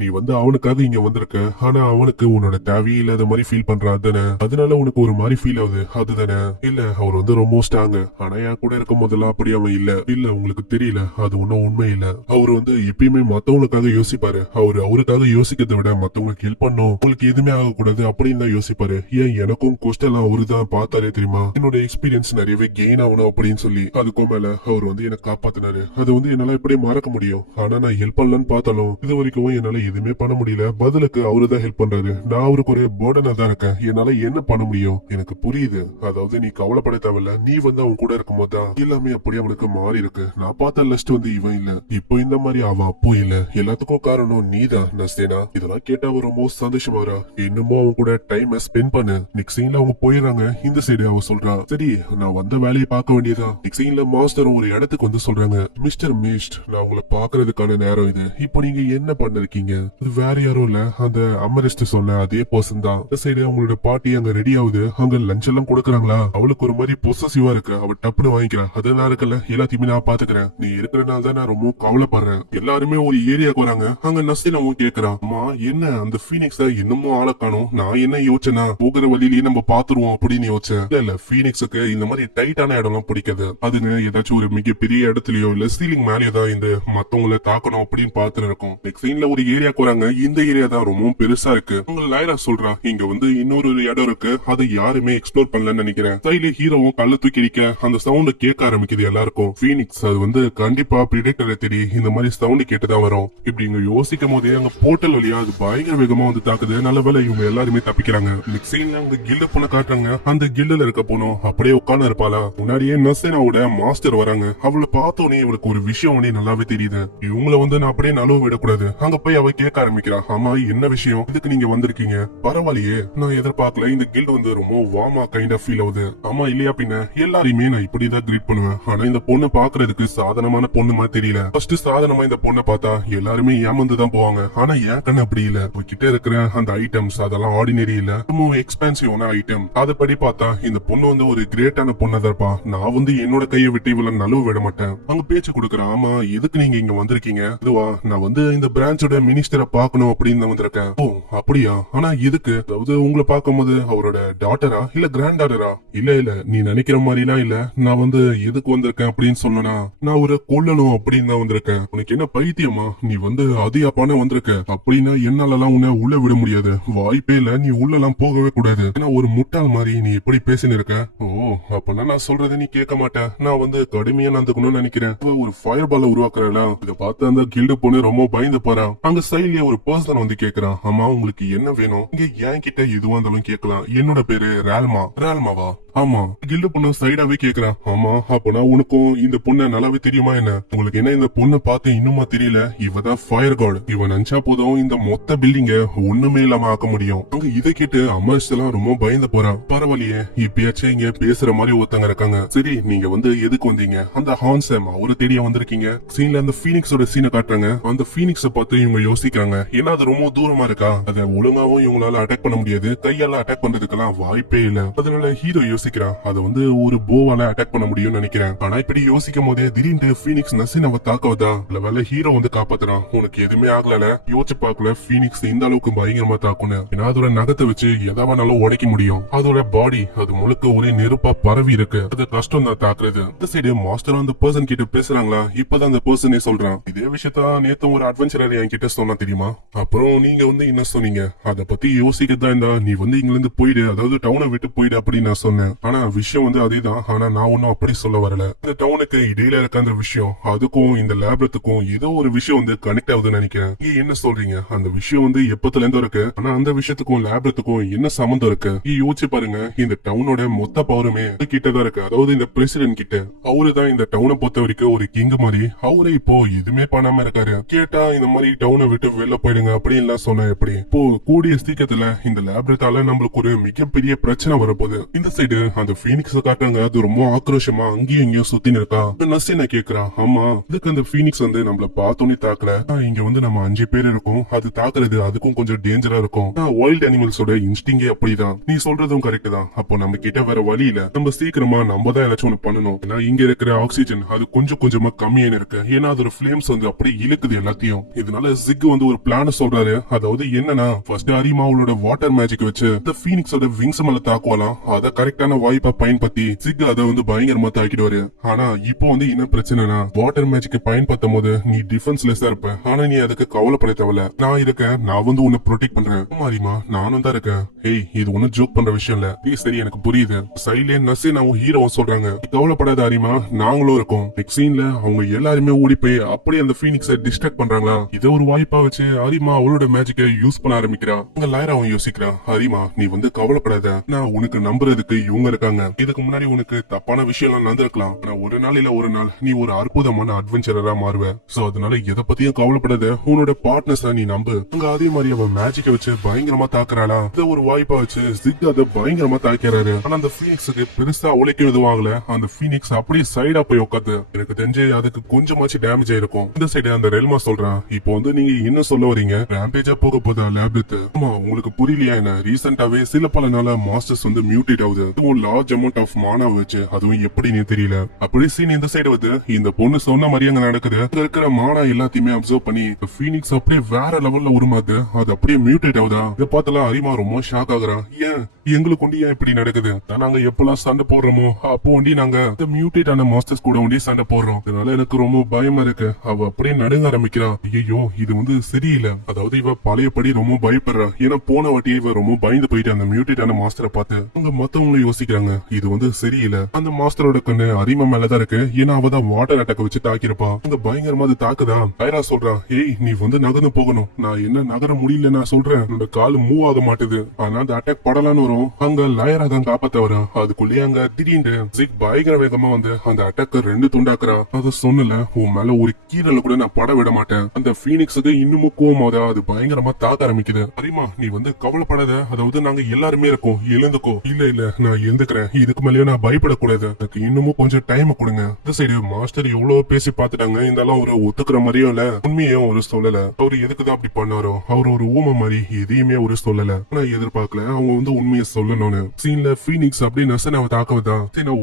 நீ வந்து அவனுக்காக இங்க வந்திருக்க, ஆனா அவனுக்கு உன்னோட தேவையே இல்லாத மாதிரி ஃபீல் பண்றா தானே, அதனால உனக்கு ஒரு மாதிரி ஃபீல் ஆகுது அதுதானே. இல்ல அவர் வந்து ரொம்ப ஸ்ட்ராங், ஆனா என் கூட இருக்கும் போதெல்லாம் அப்படி அவன் இல்ல உங்களுக்கு தெரியல, அது ஒன்னும் உண்மை இல்ல. அவர் வந்து எப்பயுமே மத்தவங்களுக்காக யோசிப்பாரு. அவருக்காக யோசிக்கிறத விட மத்தவங்களுக்கு ஹெல்ப் பண்ணும், உங்களுக்கு எதுவுமே ஆகக்கூடாது அப்படின்னு தான் யோசிப்பாரு. ஏன் எனக்கும் கொஸ்டெல்லாம் அவரு தான் பார்த்தாலே தெரியுமா, என்னோட எக்ஸ்பீரியன்ஸ் நிறையவே கெயின் ஆகணும் அப்படின்னு சொல்லி. அதுக்கும் மேல அவர் வந்து என்ன காப்பாத்தினாரு. அது வந்து என்னால எப்படி மறக்க முடியும். ஆனா நான் ஹெல்ப் பண்ணலன்னு பார்த்தாலும் இது வரைக்கும் என்னால எதுவுமே பண்ண முடியல. பதிலுக்கு அவருதான் ஹெல்ப் பண்றாரு. நான் அவருக்கு ஒரு போர்டனா தான் இருக்கேன். என்னால என்ன பண்ண முடியும் எனக்கு புரியுது. அதாவது நீ கவலைப்பட தேவையில்ல, நீ வந்து அவன் கூட இருக்கும் போதுதான் எல்லாமே அப்படியே அவனுக்கு மாறி இருக்கு. நான் பார்த்த லிஸ்ட் வந்து இவன் இல்ல, இப்போ இந்த மாதிரி அவன் அப்போ இல்ல. எல்லாத்துக்கும் காரணம் நீதான் நஸ்தேனா. இதெல்லாம் கேட்டா அவர் ரொம்ப சந்தோஷமாரா. இன்னமும் அவன் கூட டைம் ஸ்பெண்ட் பண்ணு. நெக்ஸ்ட் சீன்ல அவங்க போயிடுறாங்க. இந்த சைடு அவ சொல்றா, சரி நான் வந்த வேலையை பார்க்க வேண்டியதா. நெக்ஸ்ட் சீன்ல மாஸ்டர் ஒரு இடத்துக்கு வந்து சொல்றாங்க, மிஸ்டர் மிஸ்ட், நான் உங்களை பாக்குறதுக்கான நேரம் இது. இப்போ நீங்க என்ன பண்ணிருக்கீங்க, அது வேற யாரும் இல்ல, அந்த அமரிஸ்ட் சொன்ன அதே பர்சன் தான். இந்த சைடு அவங்களோட பாட்டி அங்க ரெடி ஆகுது. அங்க லஞ்ச் எல்லாம் கொடுக்குறாங்களா. அவளுக்கு ஒரு மாதிரி பொசசிவா இருக்கு. அவ டப்புன்னு வாங்கிக்கிறான். அது நான் இருக்கல, எல்லாத்தையுமே நான் பாத்துக்கிறேன், நீ இருக்கிறனால தான் நான் ரொம்ப கவலைப்படுறேன். எல்லாருமே ஒரு ஏரியாக்கு வராங்க. அங்க நஸ்தினவும் கேக்குறான், அம்மா என்ன அந்த பீனிக்ஸ் இன்னமும் ஆள காணோம். நான் என்ன யோசனா, போகிற வழியிலேயே நம்ம பாத்துருவோம் அப்படின்னு யோசிச்சேன். இல்ல பீனிக்ஸுக்கு இந்த மாதிரி டைட்டான இடம் எல்லாம் பிடிக்காது. அதுன்னு ஏதாச்சும் ஒரு மிகப்பெரிய இடத்துலயோ இல்ல சீலிங் மேலேயோ தான் இந்த மத்தவங்களை தாக்கணும் அப்படின்னு பாத்துட்டு இருக்கோம். நெக்ஸ்ட் சீன்ல ஒரு ஏரியாக்கு வராங்க. இந்த ஏரியா தான் ரொம்ப பெருசா இருக்கு. உங்க லைரா சொல்றா, இங்க வந்து இன்னொரு இடம் இருக்கு, அதை யாருமே எக்ஸ்ப்ளோர் பண்ணலன்னு நினைக்கிறேன். சைடுல ஹீரோவும் கல்ல தூக்கி அடிக்க அந்த சவுண்ட் கேட்க ஆரம்பிக்குது எல்லாருக்கும். பீனிக்ஸ் அது வந்து கண்டிப்பா பிரிடெக்டரை தேடி இந்த மாதிரி சவுண்ட் கேட்டுதான் வரும். இப்படி இங்க யோசிக்கும் போதே அங்க போர்ட்டல் வழியா அது பயங்கர வேகமா வந்து தாக்குது. நல்ல வேலை இவங்க எல்லாருமே தப்பிக்கிறாங்க. நெக்ஸ்ட் சீன்ல அவங்க கில்ட பொண்ண காட்டுறாங்க. அந்த கில்ல இருக்க பொண்ணும் அப்படியே உட்கார்ந்து இருப்பாளா. முன்னாடியே நசேனாவோட மாஸ்டர் வராங்க. அவளை பார்த்தோன்னே இவளுக்கு ஒரு விஷயம் நல்லாவே தெரியுது. இவங்கள வந்து நான் அப்படியே நழுவ விடக்கூடாது. அங்க போய் அவ கேட்க ஆரம்பிக்கிறா, ஆமா என்ன விஷயம், இதுக்கு நீங்க வந்திருக்கீங்க. பரவாயில்லையே, நான் எதிர்பார்க்கல. இந்த கில்ட் வந்து ரொம்ப வார்மா கைண்ட் ஆஃப் ஃபீல் ஆகுது. ஆமா இல்லையா பின்ன, எல்லாரையுமே நான் இப்படிதான் கிரீட் பண்ணுவேன். ஆனா இந்த பொண்ணு பாக்குறதுக்கு சாதாரணமான பொண்ணு மாதிரி தெரியல. ஃபர்ஸ்ட் சாதாரணமா இந்த பொண்ணை பார்த்தா எல்லாருமே ஏமாந்துதான் போவாங்க. ஆனா என் கண்ணு அப்படி இல்ல. கிட்ட இருக்கிற அந்த ஐட்டம்ஸ் அதெல்லாம் ஆர்டினரி இல்ல, ரொம்ப எக்ஸ்பென்சிவான ஐட்டம். அதை படி பார்த்தா இந்த பொண்ணு வந்து ஒரு கிரேட்டான பொண்ணதான் இருப்பா. நான் வந்து என்னோட கையை விட்டு இவள நழுவ விட மாட்டேன். அங்க பேச்சு கொடுக்குறேன், ஆமா எதுக்கு நீங்க இங்க வந்திருக்கீங்க. இதுவா, நான் வந்து இந்த பிரான்ச்சோட மினிஸ்டரை பாக்கணும் அப்படின்னு வந்திருக்கேன். ஓ அப்படியா, ஆனா எதுக்கு, அதாவது உங்களை பார்க்கும்போது அவரோட டாட்டரா இல்ல கிராண்ட் டாட்டரா. இல்ல நீ நினைக்கிற மாதிரி எல்லாம் இல்ல. நான் வந்து எதுக்கு வந்திருக்கேன் அப்படின்னு சொன்னா, நான் ஒரு கொல்லணும் அப்படின்னு தான் வந்திருக்கேன். உனக்கு என்ன பைத்தியமா, நீ வந்து அதிகப்பான வந்திருக்க அப்படின்னா என்னாலலாம் உன்னை உள்ள விட முடியாது. வாய்ப்பே இல்ல, நீ உள்ளலாம் போகவே கூடாது. ஏன்னா ஒரு முட்டாள் மாதிரி நீ எப்படி பேசின்னு இருக்க. ஓ அப்பனா நான் சொல்றதை நீ கேட்க மாட்டேன். நான் வந்து கடுமையா நடந்துக்கணும்னு நினைக்கிறேன். ஒரு ஃபயர் பால உருவாக்குறா. இத பார்த்து அந்த கில்டு பொண்ணு ரொம்ப பயந்து போறா. அங்க சைட்லயே ஒரு பர்சன் வந்து கேக்குறான், ஆமா உங்களுக்கு என்ன வேணும், இங்க என் கிட்ட எதுவா இருந்தாலும் கேட்கலாம். என்னோட பேரு ரால்மாவா. ஆமா. கில்டு பொண்ணு சைடாவே கேக்குறான், ஆமா அப்பனா உனக்கும் இந்த பொண்ண நல்லாவே தெரியுமா என்ன, உங்களுக்கு என்ன இந்த பொண்ணை பார்த்து இன்னுமா தெரியல, இவதான் ஃபயர் காட். இவன் நினைச்சா போதும் இந்த மொத்த பில்டிங்க ஒண்ணுமே இல்லாம ஆக்க முடியும். அங்க இதை கேட்டு அமர்ஸ் எல்லாம் ரொம்ப பயந்து போறான். பரவாயில்லையே, இப்பயாச்சும் இங்க பேசுற மாதிரி ஒருத்தங்க இருக்காங்க. சரி நீங்க வந்து எதுக்கு வந்தீங்க, அந்த ஹான்சம் அவரு தேடியா வந்திருக்கீங்க. சீன்ல அந்த பீனிக்ஸோட சீனை காட்டுறாங்க. அந்த பீனிக்ஸ பார்த்து இவங்க யோசிக்கிறாங்க, ஏன்னா அது ரொம்ப தூரமா இருக்கா, அதை ஒழுங்காவும் இவங்களால அட்டாக் பண்ண முடியாது, கையால அட்டாக் பண்றதுக்கெல்லாம் வாய்ப்பே இல்ல. அதனால ஹீரோ யோசிக்கிறான், அதை வந்து ஒரு போவால அட்டாக் பண்ண முடியும்னு நினைக்கிறேன். ஆனா இப்படி யோசிக்கும் போதே திடீர்னு பீனிக்ஸ் நசினவ தாக்கவதா. வேலை ஹீரோ வந்து காப்பாத்துறான். உனக்கு எதுவுமே ஆகல, யோசிச்சு பார்க்கல பீனிக்ஸ் இந்த அளவுக்கு பயங்கரமா தாக்குன்னு. ஏன்னா அதோட நகத்தை வச்சு எதாவனாலும் உடைக்க முடியும். அதோட பாடி அது முழுக்க ஒரே நெருப்பா பரவி இருக்கு. அது கஷ்டம் தான் தாக்குறது. இந்த சைடு மாஸ்டர் அந்த பர்சன் கிட்ட பேசுறாங்களா, இப்பதான் அந்த பர்சனே சொல்றான், இதே விஷயத்த நேத்து ஒரு அட்வென்ச்சரர் என்கிட்ட சொன்னா தெரியுமா, அப்புறம் நீங்க என்ன சொன்னீங்க, அத பத்தி யோசிக்கதான் இருந்தா நீ இங்க இருந்து போயிடு, அதாவது டவுனை விட்டு போயிடு அப்படின்னு நான் சொன்னேன். ஆனா விஷயம் அதேதான். ஆனா நான் ஒன்னும் அப்படி சொல்ல வரல. இந்த டவுனுக்கு இடையில இருக்க அந்த விஷயம், அதுக்கும் இந்த லேப்ரத்துக்கும் ஏதோ ஒரு விஷயம் கனெக்ட் ஆகுதுன்னு நினைக்கிறேன். நீங்க என்ன சொல்றீங்க, அந்த விஷயம் எப்பத்துல இருந்து இருக்கு, ஆனா அந்த விஷயத்துக்கும் லேப்ரத்துக்கும் என்ன சம்பந்தம் இருக்கு? யோசிச்சு பாருங்க, இந்த டவுனோட மொத்த பவருமே கிட்டதான் இருக்கு. அதாவது இந்த பிரசிடென்ட் கிட்ட. அவரு தான் இந்த டவுனை பொறுத்த வரைக்கும் ஒரு கிங் மாதிரி. அவரு இப்போ எதுவுமே பண்ணாம இருக்காரு. கேட்டா இந்த மாதிரி டவுனை விட்டு வெளில போயிடுங்க அப்படின்னு சொன்ன எப்படி? இப்போ கூடிய சீக்கிரத்துல இந்த லேப்ரத்தால நம்மளுக்கு ஒரு மிகப்பெரிய பிரச்சனை வரப்போகுது. இந்த சைடு அந்த பீனிக்ஸ் காட்டுறாங்க, அது ரொம்ப ஆக்ரோஷமா அங்கேயும் இங்கேயும் சுத்தி இருக்கா. நசினா கேக்குறா, ஆமா இதுக்கு அந்த பீனிக்ஸ் நம்மள பார்த்தோன்னே தாக்கல, இங்க நம்ம 5 பேர் இருக்கோம், அது தாக்குறது அதுக்கும் கொஞ்சம் டேஞ்சரா இருக்கும். வைல்ட் அனிமல்ஸோட இன்ஸ்டிங்கே அப்படிதான். நீ சொல்றதும் கரெக்ட் தான். அப்போ நம்ம கிட்ட வேற வழி இல்ல, நம்ம சீக்கிரமா நம்ம தான் ஏதாச்சும் ஒண்ணு பண்ணணும். ஏன்னா இங்க இருக்கிற ஆக்சிஜன் அது கொஞ்சம் கொஞ்சமா கம்மியான இருக்கு. ஏன்னா அதோட ஃபிளேம்ஸ் அப்படியே இழுக்குது எல்லாத்தையும். இதனால ஜிக் ஒரு பிளான் சொல்றாரு. அதாவது என்னன்னா, ஃபர்ஸ்ட் அரிமா அவளோட வாட்டர் மேஜிக் வச்சு இந்த பீனிக்ஸோட விங்ஸ் மேல தாக்குவாலாம். அத கரெக்டான வாய்ப்பா பயன்படுத்தி ஜிக் அதை பயங்கரமா தாக்கிடுவாரு. ஆனா இப்போ என்ன பிரச்சனைனா, வாட்டர் மேஜிக் பயன்படுத்தும் போது நீ டிஃபென்ஸ்லெஸ்ஸா இருப்ப. ஆனா நீ அதுக்கு கவலைப்பட தேவையில்ல, நான் இருக்கேன், நான் உன்னை ப்ரொடெக்ட் பண்றேன். அரிமா நானும் தான் இருக்கேன். ஏய் இது ஒன்னும் ஜோக் பண்ற விஷயம் இல்ல, சரி எனக்கு புரியுது. சைலே நசி நான் ஹீரோ சொல்றாங்க, கவலைப்படாத அரிமா, நாங்களும் இருக்கோம். நெக்ஸ்ட் சீன்ல அவங்க எல்லாருமே ஓடி போய் அப்படியே அந்த பீனிக்ஸை டிஸ்ட்ராக்ட் பண்றாங்களா. இதை ஒரு வாய்ப்பா வச்சு அரிமா அவளோட மேஜிக்கை யூஸ் பண்ண ஆரம்பிக்கிறா. உங்க லாயராவும் யோசிக்கிறா, அரிமா நீ கவலைப்படாத, நான் உனக்கு நம்புறதுக்கு இவங்க இருக்காங்க. இதுக்கு முன்னாடி உனக்கு தப்பான விஷயம் எல்லாம் நடந்திருக்கலாம், ஆனா ஒரு நாள் இல்ல ஒரு நாள் நீ ஒரு அற்புதமான அட்வென்ச்சரரா மாறுவ. சோ அதனால எதை பத்தியும் கவலைப்படாத, உன்னோட பார்ட்னர்ஸ் நீ நம்பு. அங்க அதே மாதிரி அவன் மேஜிக்கை வச்சு பயங்கரமா தாக்குறாளா. இதை ஒரு வாய்ப்பா வச்சு ஜிக் அதை பயங்கரமா தாக்கிறாரு. ஆனா அந்த பீனிக்ஸுக்கு பெருசா உழைக்கும் எதுவும் ஆகல. அந்த பீனிக்ஸ் அப்படியே சைடா போய் உட்காந்து, எனக்கு தெரிஞ்சு அதுக்கு கொஞ்சமாச்சு டேமேஜ் ஆயிருக்கும். இந்த சைடு அந்த ரெல்மா சொல்றான், இப்போ நீங்க என்ன சொல்ல வரீங்க, ரேம்பேஜா போக போதா லேப்ரத்? ஆமா உங்களுக்கு புரியலையா என்ன, ரீசெண்டாவே சில பல நாளா மாஸ்டர்ஸ் மியூட்டேட் ஆகுது, அதுவும் லார்ஜ் அமௌண்ட் ஆஃப் மானா வச்சு, அதுவும் எப்படின்னு தெரியல. அப்படி சீன் இந்த சைடு இந்த பொண்ணு சொன்ன மாதிரி அங்க நடக்குது. அங்க இருக்கிற மானா எல்லாத்தையுமே அப்சர்வ் பண்ணி பீனிக்ஸ் அப்படியே வேற லெவல்ல உருமாது, அது அப்படியே மியூட்டேட் ஆகுதா. இதை பார்த்தாலும் அரிமா ரொம்ப ஷாக் ஆகுறா. ஏன் எங்களுக்கு ஏன் இப்படி நடக்குது, நாங்க எப்பெல்லாம் சண்டை போடுறோமோ அப்போ நாங்க இந்த மியூட்டேட் ஆன மாஸ்டர்ஸ் கூட சண்டை போடுறோம். அதனால எனக்கு ரொம்ப பயமா இருக்கு. அவ அப்படியே நடுங்க ஆரம்பிக்கிறா. ஐயோ இது சரியில்லை. அதாவது இவ பழையபடி ரொம்ப பயப்படுறா. ஏன்னா போன வாட்டியே இவ ரொம்ப பயந்து போயிட்டு அந்த மியூட்டேட் ஆன மாஸ்டரை பார்த்து அங்க மத்தவங்களும் யோசிக்கிறாங்க, இது சரியில்லை. அந்த மாஸ்டரோட கண்ணு அரிமா மேலதான் இருக்கு. ஏன்னா அவதான் வாட்டர் அட்டாக் வச்சு தாக்கிருப்பா. அங்க பயங்கரமா அது தாக்குதா. டைரா சொல்றா, ஏய் நீ நகர்ந்து போகணும். நான் என்ன நகர முடியல நான் சொல்றேன், என்னோட கால் மூவ் ஆக மாட்டுது. ஆனா அந்த அட்டாக் படலான்னு வரும். அங்க லயரா தான் காப்பாத்த வரா. அதுக்குள்ளேயே அங்க திடீர்னு ஜிக் பயங்கர வேகமா அந்த அட்டாக் 2 துண்டாக்குறா. அத சொன்னல, உன் மேல ஒரு கீரல கூட நான் பட விட மாட்டேன். அந்த பீனிக்ஸுக்கு இன்னமும் கோவமாதா, அது பயங்கரமா தாக்க ஆரம்பிக்குது. அரிமா நீ கவலைப்படாத, அதாவது நாங்க எல்லாருமே இருக்கோம், எழுந்துக்கோ. இல்ல இல்ல நான் எழுந்துக்கிறேன், இதுக்கு மேலயே நான் பயப்படக்கூடாது, எனக்கு இன்னமும் கொஞ்சம் டைம் கொடுங்க. இந்த சைடு மாஸ்டர் எவ்வளவு பேசி பாத்துட்டாங்க, இருந்தாலும் ஒரு ஒத்துக்கிற மாதிரியும் இல்ல, உண்மையும் ஒரு சொல்லல. அவரு எதுக்குதான் அப்படி பண்ணாரோ, அவர் ஒரு ஊமை மாதிரி எதையுமே ஒரு சொல்லல. நான் எதிர்பார்க்கல அவங்க உண்மையை சொல்லணும்னு. சீன்ல பீனிக்ஸ் அப்படியே நசனாவை தாக்குவதா,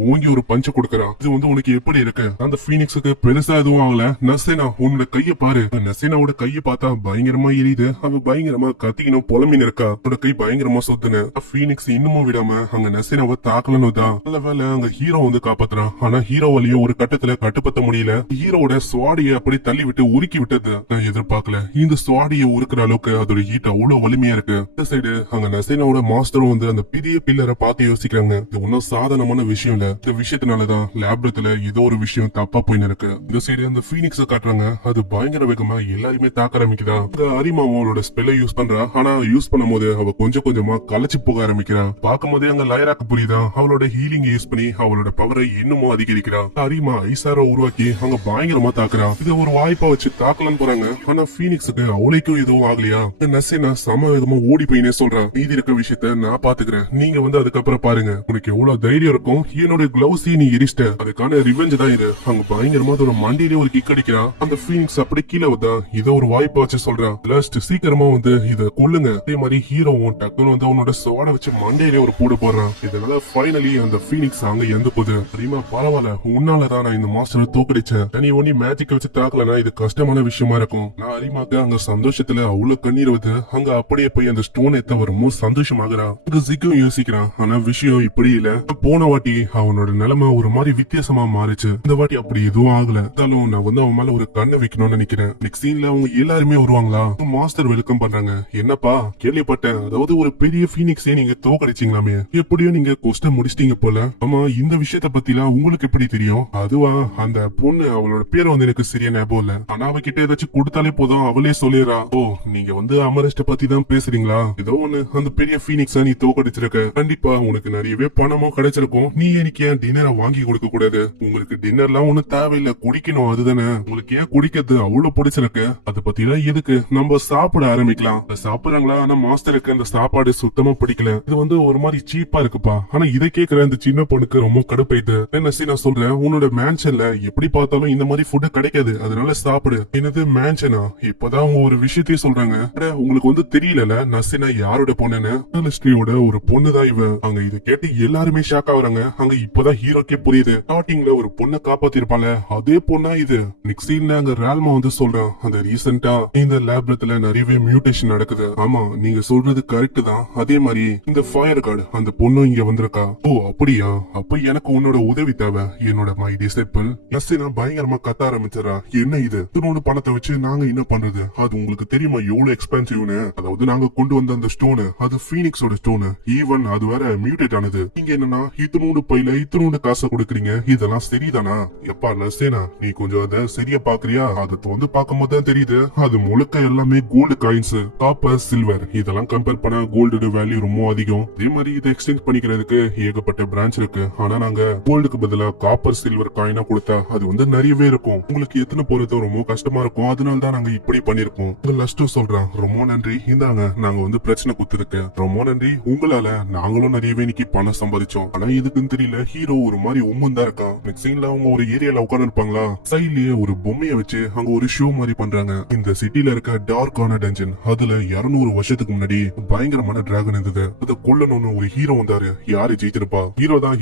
ஓங்கி ஒரு பஞ்சு கொடுக்கறா. இது உனக்கு எப்படி இருக்கு? அந்த பீனிக்ஸுக்கு பெருசா எதுவும் ஆகல. நசேனா உன்னோட கைய பாரு. நசேனாவோட கைய பார்த்தா பயங்கரமா எரியுது. அவ பயங்கரமா கத்திக்கணும் புலம்பின்னு இருக்கா. அவனோட கை பயங்கரமா சொத்துன. பீனிக்ஸ் இன்னமும் விடாம அங்க நசேனாவை தாக்கலன்னு தான். நல்ல வேலை அங்க ஹீரோ காப்பாத்துறான். ஆனா ஹீரோவாலையும் ஒரு கட்டத்துல கட்டுப்படுத்த முடியல. ஹீரோட சுவாடியை அப்படி தள்ளி விட்டு உருக்கி விட்டது. நான் எதிர்பார்க்கல இந்த சுவாடியை உருக்குற அளவுக்கு அதோட ஹீட் அவ்வளவு வலிமையா இருக்கு. இந்த சைடு அங்க நசேனாவோட மாஸ்டரும் அந்த பெரிய பில்லரை பார்த்து யோசிக்கிறாங்க. இது ஒன்னும் சாதாரணமான விஷயம் இல்ல. இந்த விஷயத்தினாலதான் லேப்ரத்துல ஏதோ ஒரு விஷயம் தப்பா போயின்னு இருக்கு. இந்த சைடு அந்த பீனிக்ஸ காட்டுறாங்க. அது பயங்கர வேகமா எல்லாருமே தாக்க ஆரம்பிக்குதா. அரிமா அவளோட ஸ்பெல்லை யூஸ் பண்றா. ஆனா யூஸ் பண்ணும் போது அவ கொஞ்சம் கொஞ்சமா கலைச்சு போக ஆரம்பிக்கிறா. பார்க்கும் போதே அங்க லயராக்கு புரியுதா. அவளோட ஹீலிங் யூஸ் பண்ணி அவளோட பவரை இன்னமும் அதிகரிக்கிறா. அரிமா ஐசார உருவாக்கி அங்க பயங்கரமா தாக்குறா. இதை ஒரு வாய்ப்பா வச்சு தாக்கலான்னு போறாங்க. ஆனா பீனிக்ஸுக்கு அவளைக்கும் எதுவும் ஆகலையா. நசேனா சம வேகமா ஓடி போயினே சொல்றா, மீதி இருக்க விஷயத்த நான் பாத்துக்கிறேன், நீங்க அதுக்கப்புறம் பாருங்க. உனக்கு எவ்வளவு தைரியம் இருக்கும், என்னோட கிளவுஸை நீ எரிச்சிட்ட, அதுக்கான ரிவெஞ்ச் தான் இது. அங்க பயங்கரமா அதோட மண்டியிலே ஒரு கிக் அடிக்கிறா. அந்த பீனிக்ஸ் அப்படி கீழே வந்தா இதை ஒரு வாய்ப்பா வச்சு சொல்றா, லாஸ்ட் சீக்கிரமா இத கொல்லுங்க. அதே மாதிரி ஹீரோவும் டக்குன்னு அவனோட சோட வச்சு மண்டையிலே ஒரு போடு போடுறான். இதனால ஃபைனலி அந்த பீனிக்ஸ் அங்க எந்த போது தெரியுமா, பரவாயில்ல உன்னாலதான் நான் இந்த மாஸ்டரை தோக்கடிச்சேன். தனி ஒண்ணி மேஜிக் வச்சு தாக்கலனா இது கஷ்டமான விஷயமா இருக்கும். நான் அரிமாக்கு அங்க சந்தோஷத்துல அவ்வளவு கண்ணீர் வந்து அங்க அப்படியே போய் அந்த ஸ்டோன் எத்த வரும்போது சந்தோஷமாகறா. ஜிக்கும் யோசிக்கிறான், ஆனா விஷயம் இப்படி புரியல. போன வாட்டி அவனோட நிலைமை ஒரு மாதிரி வித்தியாசமா மாறிச்சு. இந்த வாட்டி அப்படி எதுவும் ஆகல. இருந்தாலும் நான் வந்து அவன் மேல ஒரு கண்ணை வைக்கணும்னு நினைக்கிறேன். நெக்ஸ்ட் சீன்ல அவங்க எல்லாருமே வருவாங்களா, மாஸ்டர் வெல்கம் பண்றாங்க. என்னப்பா கேள்விப்பட்டேன், அதாவது ஒரு பெரிய பீனிக்ஸே நீங்க தோக்கடிச்சீங்களாமே, எப்படியோ நீங்க கொஸ்ட முடிச்சிட்டீங்க போல. ஆமா, இந்த விஷயத்த பத்திலாம் உங்களுக்கு எப்படி தெரியும்? அதுவா, அந்த பொண்ணு அவளோட பேர் வந்து எனக்கு சரியா ஞாபகம் இல்ல. ஆனா அவகிட்ட ஏதாச்சும் கொடுத்தாலே போதும், அவளே சொல்லிடுறா. ஓ, நீங்க வந்து அமரஸ்ட பத்தி தான் பேசுறீங்களா? ஏதோ ஒண்ணு, அந்த பெரிய பீனிக்ஸா நீ தோக்கடிச்சிருக்க. கண்டிப்பா உனக்கு நிறையவே பணமும் கிடைச்சிருக்கும். நீ எனக்கு ஏன் டின்னரை வாங்கி கொடுக்க கூடாது? உங்களுக்கு டின்னர்லாம் ஒண்ணு தேவையில்லை, குடிக்கணும் அதுதானே. உங்களுக்கு ஏன் குடிக்கிறது அவ்வளவு பிடிச்சிருக்கு? அதை பத்தி எல்லாம் எதுக்கு, நம்ம சாப்பிட ஆரம்பிக்கலாம். சாப்பிடுறாங்களா? ஆனா மாஸ்டருக்கு அந்த சாப்பாடு சுத்தமா பிடிக்கல. இது வந்து ஒரு மாதிரி சீப்பா இருக்குப்பா. ஆனா இதை கேக்குற அந்த சின்ன பொண்ணுக்கு ரொம்ப கடுப்பாயிட்டு, என்ன நான் சொல்றேன், உன்னோட மேன்ஷன்ல எப்படி பார்த்தாலும் இந்த மாதிரி ஃபுட் கிடைக்காது, அதனால சாப்பிடு. என்னது மேன்ஷனா? இப்பதான் அவங்க ஒரு விஷயத்தையும் சொல்றாங்க. உங்களுக்கு வந்து தெரியல நசினா யாரோட பொண்ணுன்னு? ஸ்ரீயோட ஒரு பொண்ணுதான் இவ. அங்க இதை கேட்டு எல்லாருமே ஷாக் ஆகுறாங்க. அங்க இப்பதான் ஹீரோக்கே புரியுது, ஸ்டார்டிங்ல ஒரு பொண்ணை காப்பாத்திருப்பாங்க, அதே பொண்ணா இது. நெக்ஸ்ட் சீன்ல அங்க ரால்மா வந்து சொல்றான், அந்த ரீசெண்டா இந்த லேப்ரத்துல நிறையவே மியூட்டேஷன் நடக்குது. ஆமா, நீங்க சொல்றது கரெக்ட் தான். அதே மாதிரி இந்த ஃபயர் கார்டு அந்த பொண்ணு இங்க வந்திருக்கா. ஓ அப்படியா? அப்ப எனக்கு உன்னோட உதவி தேவை. என்னோட மை டிசைபிள் நசினா பயங்கரமா கத்த ஆரம்பிச்சிடறா. என்ன இது, இதனோட பணத்தை வச்சு நாங்க என்ன பண்றது? அது உங்களுக்கு தெரியுமா எவ்வளவு எக்ஸ்பென்சிவ்னு? அதாவது நாங்க கொண்டு வந்த அந்த ஸ்டோனு, அது பீனிக்ஸோட ஸ்டோனு. ஈவன் அது வேற மியூட்டேட் ஆனது. நீங்க என்னன்னா இத்தனோடு பையில இத்தனோடு காசை கொடுக்குறீங்க, இதெல்லாம் சரிதானா? எப்பா நசேனா, நீ கொஞ்சம் அதை சரியா பாக்குறியா? அதை வந்து பார்க்கும் போது தான் தெரியுது, அது முழுக்க எல்லாமே கோல்டு காயின்ஸ், காப்பர், சில்வர். இதெல்லாம் கம்பேர் பண்ண கோல்டு வேல்யூ ரொம்ப அதிகம். அதே மாதிரி இதை எக்ஸ்சேஞ்ச் பண்ணிக்கிறதுக்கு ஏகப்பட்ட பிரான்ச் இருக்கு. ஆனா நாங்க கோல்டுக்கு பதிலா காப்பர் சில்வர் காயினா கொடுத்தா அது வந்து நிறையவே இருக்கும். உங்களுக்கு எத்தனை போறது ரொம்ப கஷ்டமா இருக்கும். அதனால தான் நாங்க இப்படி பண்ணிருக்கோம். உங்க லஸ்ட்டும் சொல்றேன், ரொம்ப நன்றி. இந்தாங்க, நாங்க வந்து பிரச்சனை குத்துருக்கு. ரொம்ப நன்றி. உங்களால நாங்களும் நிறையவே இன்னைக்கு பணம் சம்பாதிச்சோம். ஆனா இதுக்குன்னு தெரியல, ஹீரோ ஒரு மாதிரி உம்மன் தான் இருக்கான். நெக்ஸ்ட் சீன்ல அவங்க ஒரு ஏரியால உட்கார்ந்து இருப்பாங்களா, சைட்லயே ஒரு பொம்மையை வச்சு அங்க ஒரு ஷோ மாதிரி பண்றாங்க. இந்த சிட்டில இருக்க டார்க்கான டஞ்சன், அதுல 200 வருஷத்துக்கு முன்னாடி பயங்கரமான டிராகன் இருந்தது. அதை கொல்லணும்னு ஒரு ஹீரோ வந்தாரு. யாரு ஜெயிச்சிருப்பா?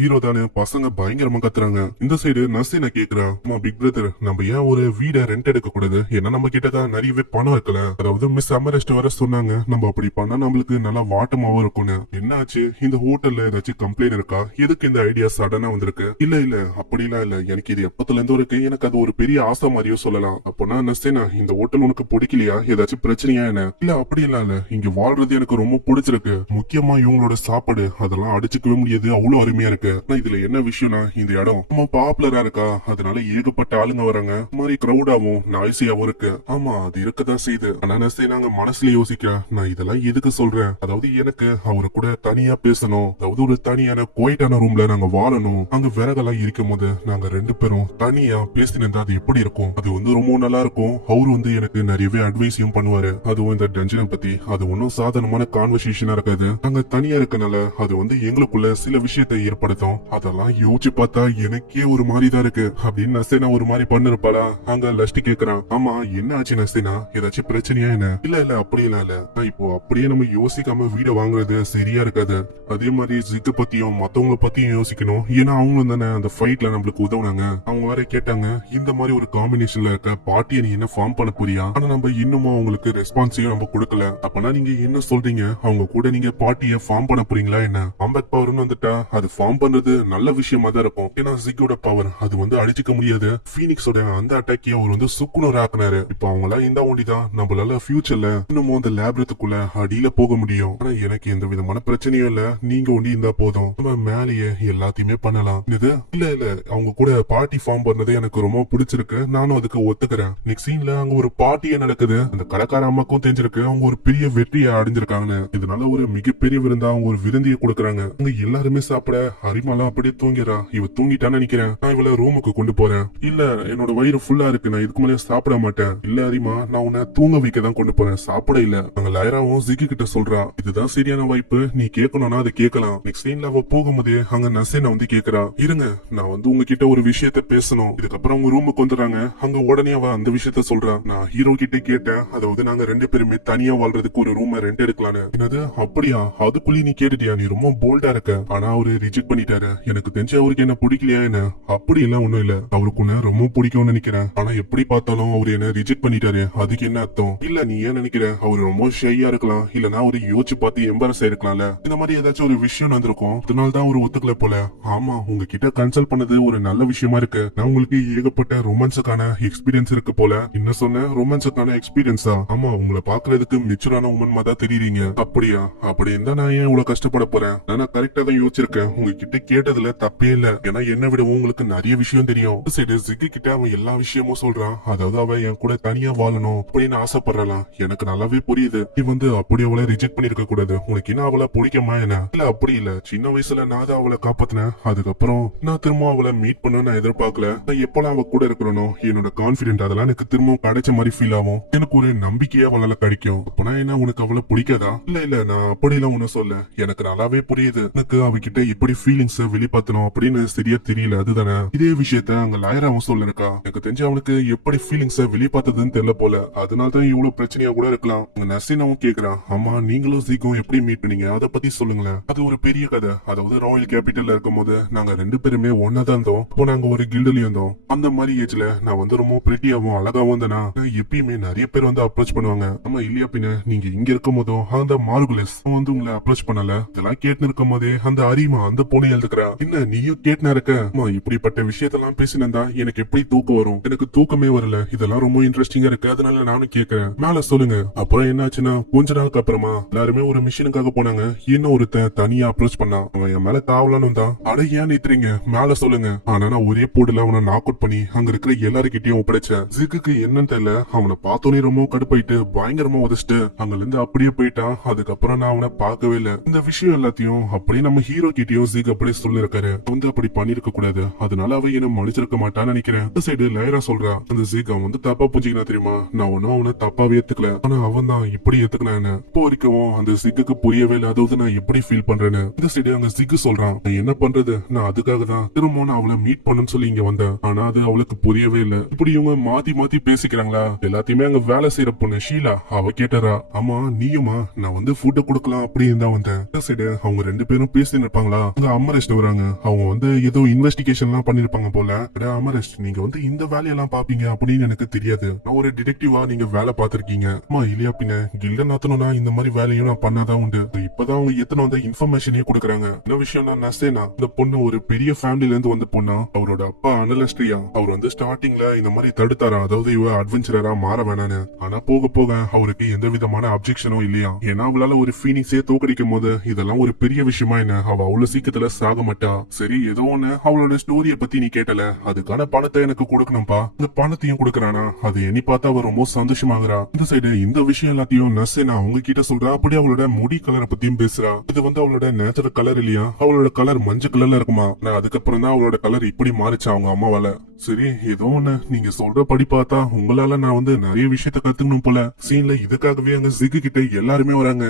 ஹீரோ தானே. பசங்க பயங்கரமா கத்துறாங்க. இந்த சைடு நசீனா கேக்குறா, பிக் பிரதர், நம்ம ஏன் ஒரு வீட ரெண்ட் எடுக்க கூடாது? ஏன்னா நம்ம கிட்டதான் நிறையவே பணம் இருக்கல. அதாவது மிஸ் அமரஸ்ட் வர சொன்னாங்க, நம்ம அப்படி பண்ணா நம்மளுக்கு நல்லா வாட்டமாவும் இருக்கும்னு. என்ன ஆச்சு? இந்த ஹோட்டல்ல ஏதாச்சும் கம்ப்ளைண்ட் இருக்கா? எதுக்கு இந்த ஐடியா சடனா வந்திருக்கு? இல்ல அப்படிலாம் இல்ல, எனக்கு இது எப்பத்துல இருந்தும் இருக்கு. எனக்கு அது ஒரு பெரிய ஆசை மாதிரியும் சொல்லலாம். அப்போனா நசீனா, இந்த ஹோட்டல் உனக்கு பிடிக்கலையா? ஏதாச்சும் பிரச்சனையா என்ன? இல்ல அப்படிலாம் இல்ல, இங்க வாழ்றது எனக்கு ரொம்ப பிடிச்சிருக்கு. முக்கியமா இவங்களோட சாப்பாடு, அதெல்லாம் அடிச்சுக்கவே முடியாது, அவ்வளவு அருமையா இருக்கு. ஆனா இதுல என்ன விஷயம்னா, இந்த இடம் ரொம்ப பாப்புலரா இருக்கா, அதனால ஏகப்பட்ட ஆளுங்க வராங்க. மாதிரி கிரௌடாவும் நாய்ஸியாவும் இருக்கு. ஆமா, அது இருக்கதான் செய்யுது. ஆனா நாங்க மனசுல யோசிக்க, நான் இதெல்லாம் எதுக்கு சொல்றேன்? அதாவது எனக்கு அவரு கூட தனியா பேசணும், அதாவது ஒரு தனியான குவைட்டான ரூம்ல நாங்க வாழணும். அங்க விறகெல்லாம் இருக்கும் போது நாங்க 2 பேரும் தனியா பேசினிருந்தா அது எப்படி இருக்கும்? அது வந்து ரொம்ப நல்லா இருக்கும். அவரு வந்து எனக்கு நிறையவே அட்வைஸையும் பண்ணுவாரு. அதுவும் இந்த டஞ்சனை பத்தி. அது ஒன்னும் சாதாரணமான கான்வர்சேஷனா இருக்காது. நாங்க தனியா இருக்கனால அது வந்து எங்களுக்குள்ள சில விஷயத்தை ஏற்படுத்தும். அதெல்லாம் யோசிச்சு பார்த்தா எனக்கே ஒரு மாதிரி தான் இருக்கு அப்படின்னு நசேனா ஒரு மாதிரி பண்ணிருப்பாளா? அங்க லஸ்ட் கேக்குறான், ஆமா என்ன ஆச்சு நசேனா, ஏதாச்சும் பிரச்சனையா என்ன? இல்ல அப்படியெல்லாம் இல்ல, இப்போ அப்படியே நம்ம யோசிக்காம வீட வாங்குறது சரியா இருக்காது. அதே மாதிரி ஜிக்க பத்தியும் மத்தவங்களை பத்தியும் யோசிக்கணும். ஏன்னா அவங்களும் தானே அந்த ஃபைட்ல நம்மளுக்கு உதவுனாங்க. அவங்க வேற கேட்டாங்க, இந்த மாதிரி ஒரு காம்பினேஷன்ல இருக்க பார்ட்டியை நீ என்ன ஃபார்ம் பண்ண போறியா? ஆனா நம்ம இன்னும் அவங்களுக்கு ரெஸ்பான்ஸையும் நம்ம கொடுக்கல. அப்பனா நீங்க என்ன சொல்றீங்க? அவங்க கூட நீங்க பார்ட்டியை ஃபார்ம் பண்ண போறீங்களா என்ன? காம்பேக்ட் பவர்னு வந்துட்டா அது ஃபார்ம் பண்றது நல்ல விஷயமா தான் இருக்கும். ஏன்னா ஜிக்கோட பவர் அது வந்து அடிச்சுக்க முடியாது. பீனிக்ஸோட அந்த அட்டாக்கிய அவர் வந்து சுக்குநூறு ஆக்குனாரு. இப்ப அவங்க எல்லாம் இந்த ஒண்டிதான் நம்மளால ஃபியூச்சர்ல இன்னமும் அந்த லேப்ரத்துக்குள்ள அடியில போக முடியும். ஆனா எனக்கு எந்த விதமான பிரச்சனையும் இல்ல, நீங்க ஒண்டி இருந்தா போதும், நம்ம மேலேயே எல்லாத்தையுமே பண்ணலாம். இது இல்ல அவங்க கூட பார்ட்டி ஃபார்ம் பண்ணது எனக்கு ரொம்ப பிடிச்சிருக்கு, நானும் அதுக்கு ஒத்துக்கிறேன். நெக்ஸ்ட் சீன்ல அங்க ஒரு பார்ட்டியே நடக்குது. அந்த கடைக்கார அம்மாக்கும் தெரிஞ்சிருக்கு அவங்க ஒரு பெரிய வெற்றியை அடைஞ்சிருக்காங்க. இதனால ஒரு மிகப்பெரிய விருந்தா அவங்க ஒரு விருந்தியை கொடுக்கறாங்க. அங்க எல்லாருமே சாப்பிட ஹரிமாலாம் அப்படியே தூங்கிறா. இவ தூங்கிட்டான்னு நினைக்கிறேன். நான் இவள ரூமுக்கு கொண்டு போறேன். இல்ல என்னோட வயிறு ஃபுல்லா இருக்கு, நான் இதுக்கு மேலே சாப்பிட மாட்டேன். இல்ல ஹரிமா, நான் உன்னை தூங்க வைக்க தான் கொண்டு போறேன், சாப்பிட இல்ல. அங்க லைராவும் ஜிக்கி கிட்ட சொல்றா, இதுதான் சரியான வாய்ப்பு, நீ கேட்கணும்னா அதை கேட்கலாம். நெக்ஸ்ட் சீன்ல அவ போகும்போதே அங்க நசேனா வந்து கேக்குறா, இருங்க நான் வந்து உங்ககிட்ட ஒரு விஷயத்த பேசணும். இதுக்கப்புறம் உங்க ரூமுக்கு வந்துடுறாங்க. அங்க உடனே அவ அந்த விஷயத்த சொல்றா, நான் ஹீரோ கிட்ட கேட்டேன், அதாவது நாங்க 2 பேருமே தனியா வாழ்றதுக்கு ஒரு ரூம் ரெண்ட் எடுக்கலான்னு. என்னது அப்படியா? அதுக்குள்ளே நீ கேட்டுட்டியா? நீ ரொம்ப போல்டா இருக்க. ஆனா அவரு ரிஜெக்ட் பண்ணிட்டாரு. எனக்கு தெரிஞ்சு அவருக்கு என்ன பிடிக்கலையா என்ன? அப்படி எல்லாம் ஒண்ணும் இல்ல, அவருக்கு உன்ன ரொம்ப பிடிக்கும்னு நினைக்கிறேன். ஆனா எப்படி பார்த்தாலும் அவரு என்ன ரிஜெக்ட் பண்ணிட்டாரு, அதுக்கு என்ன அர்த்தம்? இல்ல நீ ஏன் நினைக்கிற? அவரு ரொம்ப ஷையா இருக்கலாம், இல்லனா அவரு யோசிச்சு பார்த்து எம்பரஸ் ஆயிருக்கலாம்ல. இந்த மாதிரி ஏதாச்சும் ஒரு விஷயம் வந்திருக்கும். கேக்குறோம். அதனாலதான் ஒரு ஒத்துக்கல போல. ஆமா, உங்ககிட்ட கன்சல்ட் பண்ணது ஒரு நல்ல விஷயமா இருக்கு. நான் உங்களுக்கு ஏகப்பட்ட ரொமான்ஸுக்கான எக்ஸ்பீரியன்ஸ் இருக்கு போல. என்ன சொன்ன? ரொமான்ஸுக்கான எக்ஸ்பீரியன்ஸா? ஆமா, உங்களை பாக்குறதுக்கு மெச்சூரான உமன் தான் தெரியுறீங்க. அப்படியா? அப்படி இருந்தா நான் ஏன் இவ்வளவு கஷ்டப்பட போறேன்? நான் கரெக்டா தான் யோசிச்சிருக்கேன். உங்ககிட்ட கேட்டதுல தப்பே இல்ல. ஏன்னா என்ன விடவும் உங்களுக்கு நிறைய விஷயம் தெரியும். சரி, ஜிக்கு கிட்ட அவன் எல்லா விஷயமும் சொல்றான். அதாவது அவ என் கூட தனியா வாழணும் அப்படின்னு ஆசைப்படுறான். எனக்கு நல்லாவே புரியுது. நீ அப்படி அவளை ரிஜெக்ட் பண்ணிருக்க கூடாது. உனக்கு என்ன அவளை பிடிக்குமா என்ன? இல்ல அப்படி இல்ல, சின்ன வயசுல நான் தான் அவளை காப்பாத்தினேன். அதுக்கப்புறம் நான் திரும்ப அவளை மீட் பண்ண நான் எதிர்பார்க்கல. நான் எப்பெல்லாம் அவ கூட இருக்கிறனோ என்னோட கான்பிடென்ட் அதெல்லாம் எனக்கு திரும்ப கிடைச்ச மாதிரி ஃபீல் ஆகும். எனக்கு ஒரு நம்பிக்கையா அவளால கிடைக்கும். அப்பனா என்ன, உனக்கு அவளை பிடிக்காதா? இல்ல இல்ல, நான் அப்படி எல்லாம் ஒண்ணு சொல்ல. எனக்கு நல்லாவே புரியுது. எனக்கு அவகிட்ட இப்படி ஃபீலிங்ஸ் வெளிப்படுத்தணும் அப்படின்னு சரியா தெரியல. அதுதானே இதே விஷயத்த அங்க லாயராவும் சொல்ல இருக்கா. எனக்கு தெரிஞ்சு அவனுக்கு எப்படி ஃபீலிங்ஸ் வெளிப்படுத்துதுன்னு தெரியல போல. அதனாலதான் இவ்வளவு பிரச்சனையா கூட இருக்கலாம். நர்சினாவும் கேக்குறான், ஆமா நீங்களும் ஜீக்கும் எப்படி மீட் பண்ணீங்க, அதை பத்தி சொல்லுங்களேன். அது ஒரு பெரிய கதை. அதாவது ராயல் கேபிட்டல்ல இருக்கும் போது நாங்க ரெண்டு பேருமே ஒன்னா தான் இருந்தோம். இப்போ நாங்க ஒரு கில்டுலயும் இருந்தோம். அந்த மாதிரி ஏஜ்ல நான் ரொம்ப பிரிட்டியாவும் அழகாவும் இருந்தேனா. எப்பயுமே நிறைய பேர் அப்ரோச் பண்ணுவாங்க. ஆமா இல்லையா பின்ன, நீங்க இங்க இருக்கும் போதும் அந்த மார்குலஸ் உங்களை அப்ரோச் பண்ணல. இதெல்லாம் கேட்டு இருக்கும் போதே அந்த அரிமா அந்த பொண்ணு எழுதுக்கிறா. என்ன நீயும் கேட்டுனா இருக்க? இப்படிப்பட்ட விஷயத்தெல்லாம் பேசினா எனக்கு எப்படி தூக்கம் வரும்? எனக்கு தூக்கமே வரல. இதெல்லாம் ரொம்ப இன்ட்ரெஸ்டிங்கா இருக்கு. அதனால நானும் கேக்குறேன். மேல சொல்லுங்க. அப்புறம் என்னாச்சுன்னா கொஞ்ச நாளுக்கு அப்புறமா எல்லாருமே ஒரு மிஷனுக்காக போனாங்க. இன்னும் ஒருத்தன் தனியா அப்ரோச் பண்ணான். அவன் என் மேல தாவலான்னு தான். அட ஏன் நித்துறீங்க? மேல சொல்லுங்க. ஆனா நான் ஒரே போர்டுல அவனை நாக் அவுட் பண்ணி அங்க இருக்கிற எல்லாருக்கிட்டையும் ஒப்படைச்சேன். ஜிக்குக்கு என்னன்னு தெரியல, அவனை பார்த்தோன்னே ரொம்ப கடுப்பாயிட்டு பயங்கரமா உதச்சிட்டு அங்க இருந்து அப்படியே போயிட்டான். அதுக்கப்புறம் நான் அவனை பார்க்கவே இல்லை. இந்த விஷயம் எல்லாத்தையும் அப்படியே நம்ம ஹீரோ கிட்டயும் ஜிக் அப்படியே சொல்லிருக்காரு. அப்படி பண்ணிருக்க கூடாது. அதனால அவ என்ன மன்னிச்சிருக்க மாட்டான்னு நினைக்கிறேன். இந்த சைடு லைரா சொல்றா, அந்த ஜிக் அவன் தப்பா புரிஞ்சுக்கினா தெரியுமா? நான் ஒன்னும் அவனை தப்பாவே ஏத்துக்கல. ஆனா அவன் தான் இப்படி ஏத்துக்கினான்னு இப்போ வரைக்கும் அந்த ஜிக்கு புரியவே இல்லை. அதாவது நான் எப்படி ஃபீல் பண்றேன்னு. இந்த சைடு அங்க ஜிக்கு சொல்றான், நான் என்ன பண்றது, நான் அதுக்காக தான் திரும்ப நான் அவளை மீட் பண்ணணும்னு சொல்லி இங்க வந்தேன். ஆனா அது அவளுக்கு புரியவே இல்லை. இப்படி இவங்க மாத்தி மாத்தி பேசிக்கிறாங்களா? எல்லாத்தையுமே அங்க வேலை செய்யற பொண்ணு ஷீலா அவ கேட்டாரா, ஆமா நீயுமா? நான் ஃபுட்ட கொடுக்கலாம் அப்படின்னு தான் வந்தேன். இந்த சைடு அவங்க ரெண்டு பேரும் பேசி இருப்பாங்களா? அங்க அமரேஷ் வராங்க. அவங்க ஏதோ இன்வெஸ்டிகேஷன் எல்லாம் பண்ணிருப்பாங்க போல. அமரேஷ், நீங்க இந்த வேலையெல்லாம் பாப்பீங்க அப்படின்னு எனக்கு தெரியாது. நான் ஒரு டிடெக்டிவா நீங்க வேலை பாத்திருக்கீங்க. இல்லையா பின்ன, கில்ட நாத்தணும்னா இந்த மாதிரி வேலையும் நான் பண்ணாதான் உண்டு. இப்பதான் அவங்க எத்தனை இன்ஃபர்மேஷனே கொடுக்குறாங்க. என்ன விஷயம்னா, நசேனா இந்த பொண்ணு ஒரு பெரிய ஃபேமிலில இருந்து வந்த பொண்ணா. அவரோட அப்பா அனலஸ்ட்ரியா. அவர் ஸ்டார்டிங்ல இந்த மாதிரி தடுத்தாரா, அதாவது இவ அட்வென்ச்சரா மாற வேணான்னு. ஆனா போக போக அவருக்கு எந்த விதமான அப்செக்ஷனும் இல்லையா. ஏன்னா அவளால ஒரு ஃபீனிக்ஸே தோக்கடிக்கும் போது இதெல்லாம் ஒரு பெரிய விஷயமா என்ன, அவ அவ்வளவு சீக்கிரத்துல சாக மாட்டா. சரி ஏதோ ஒண்ணு, அவளோட ஸ்டோரிய பத்தி நீ கேட்டல, அதுக்கான பணத்தை எனக்கு கொடுக்கணும்பா. இந்த பணத்தையும் கொடுக்கறானா, அது எண்ணி பார்த்தா அவ ரொம்ப சந்தோஷமாகறா. இந்த சைடு இந்த விஷயம் எல்லாத்தையும் நர்சேனா அவங்க கிட்ட சொல்றா. அப்படி அவளோட முடி கலரை பத்தியும் பேசுறா. இது அவளோட நேச்சுரல் கலர் இல்லையா, அவளோட கலர் மஞ்சள் கலர்ல இருக்குமா. அதுக்கப்புறம் தான் அவளோட கலர் இப்படி மாறிச்சா அவங்க அம்மாவால. சரி ஏதோ ஒண்ணு, நீங்க சொல்ற படி பார்த்தா உங்களால நான் நிறைய விஷயத்த கத்துக்கணும் போல. சீன்ல இதுக்காகவே அங்க ஜிக்கு கிட்ட எல்லாருமே வராங்க.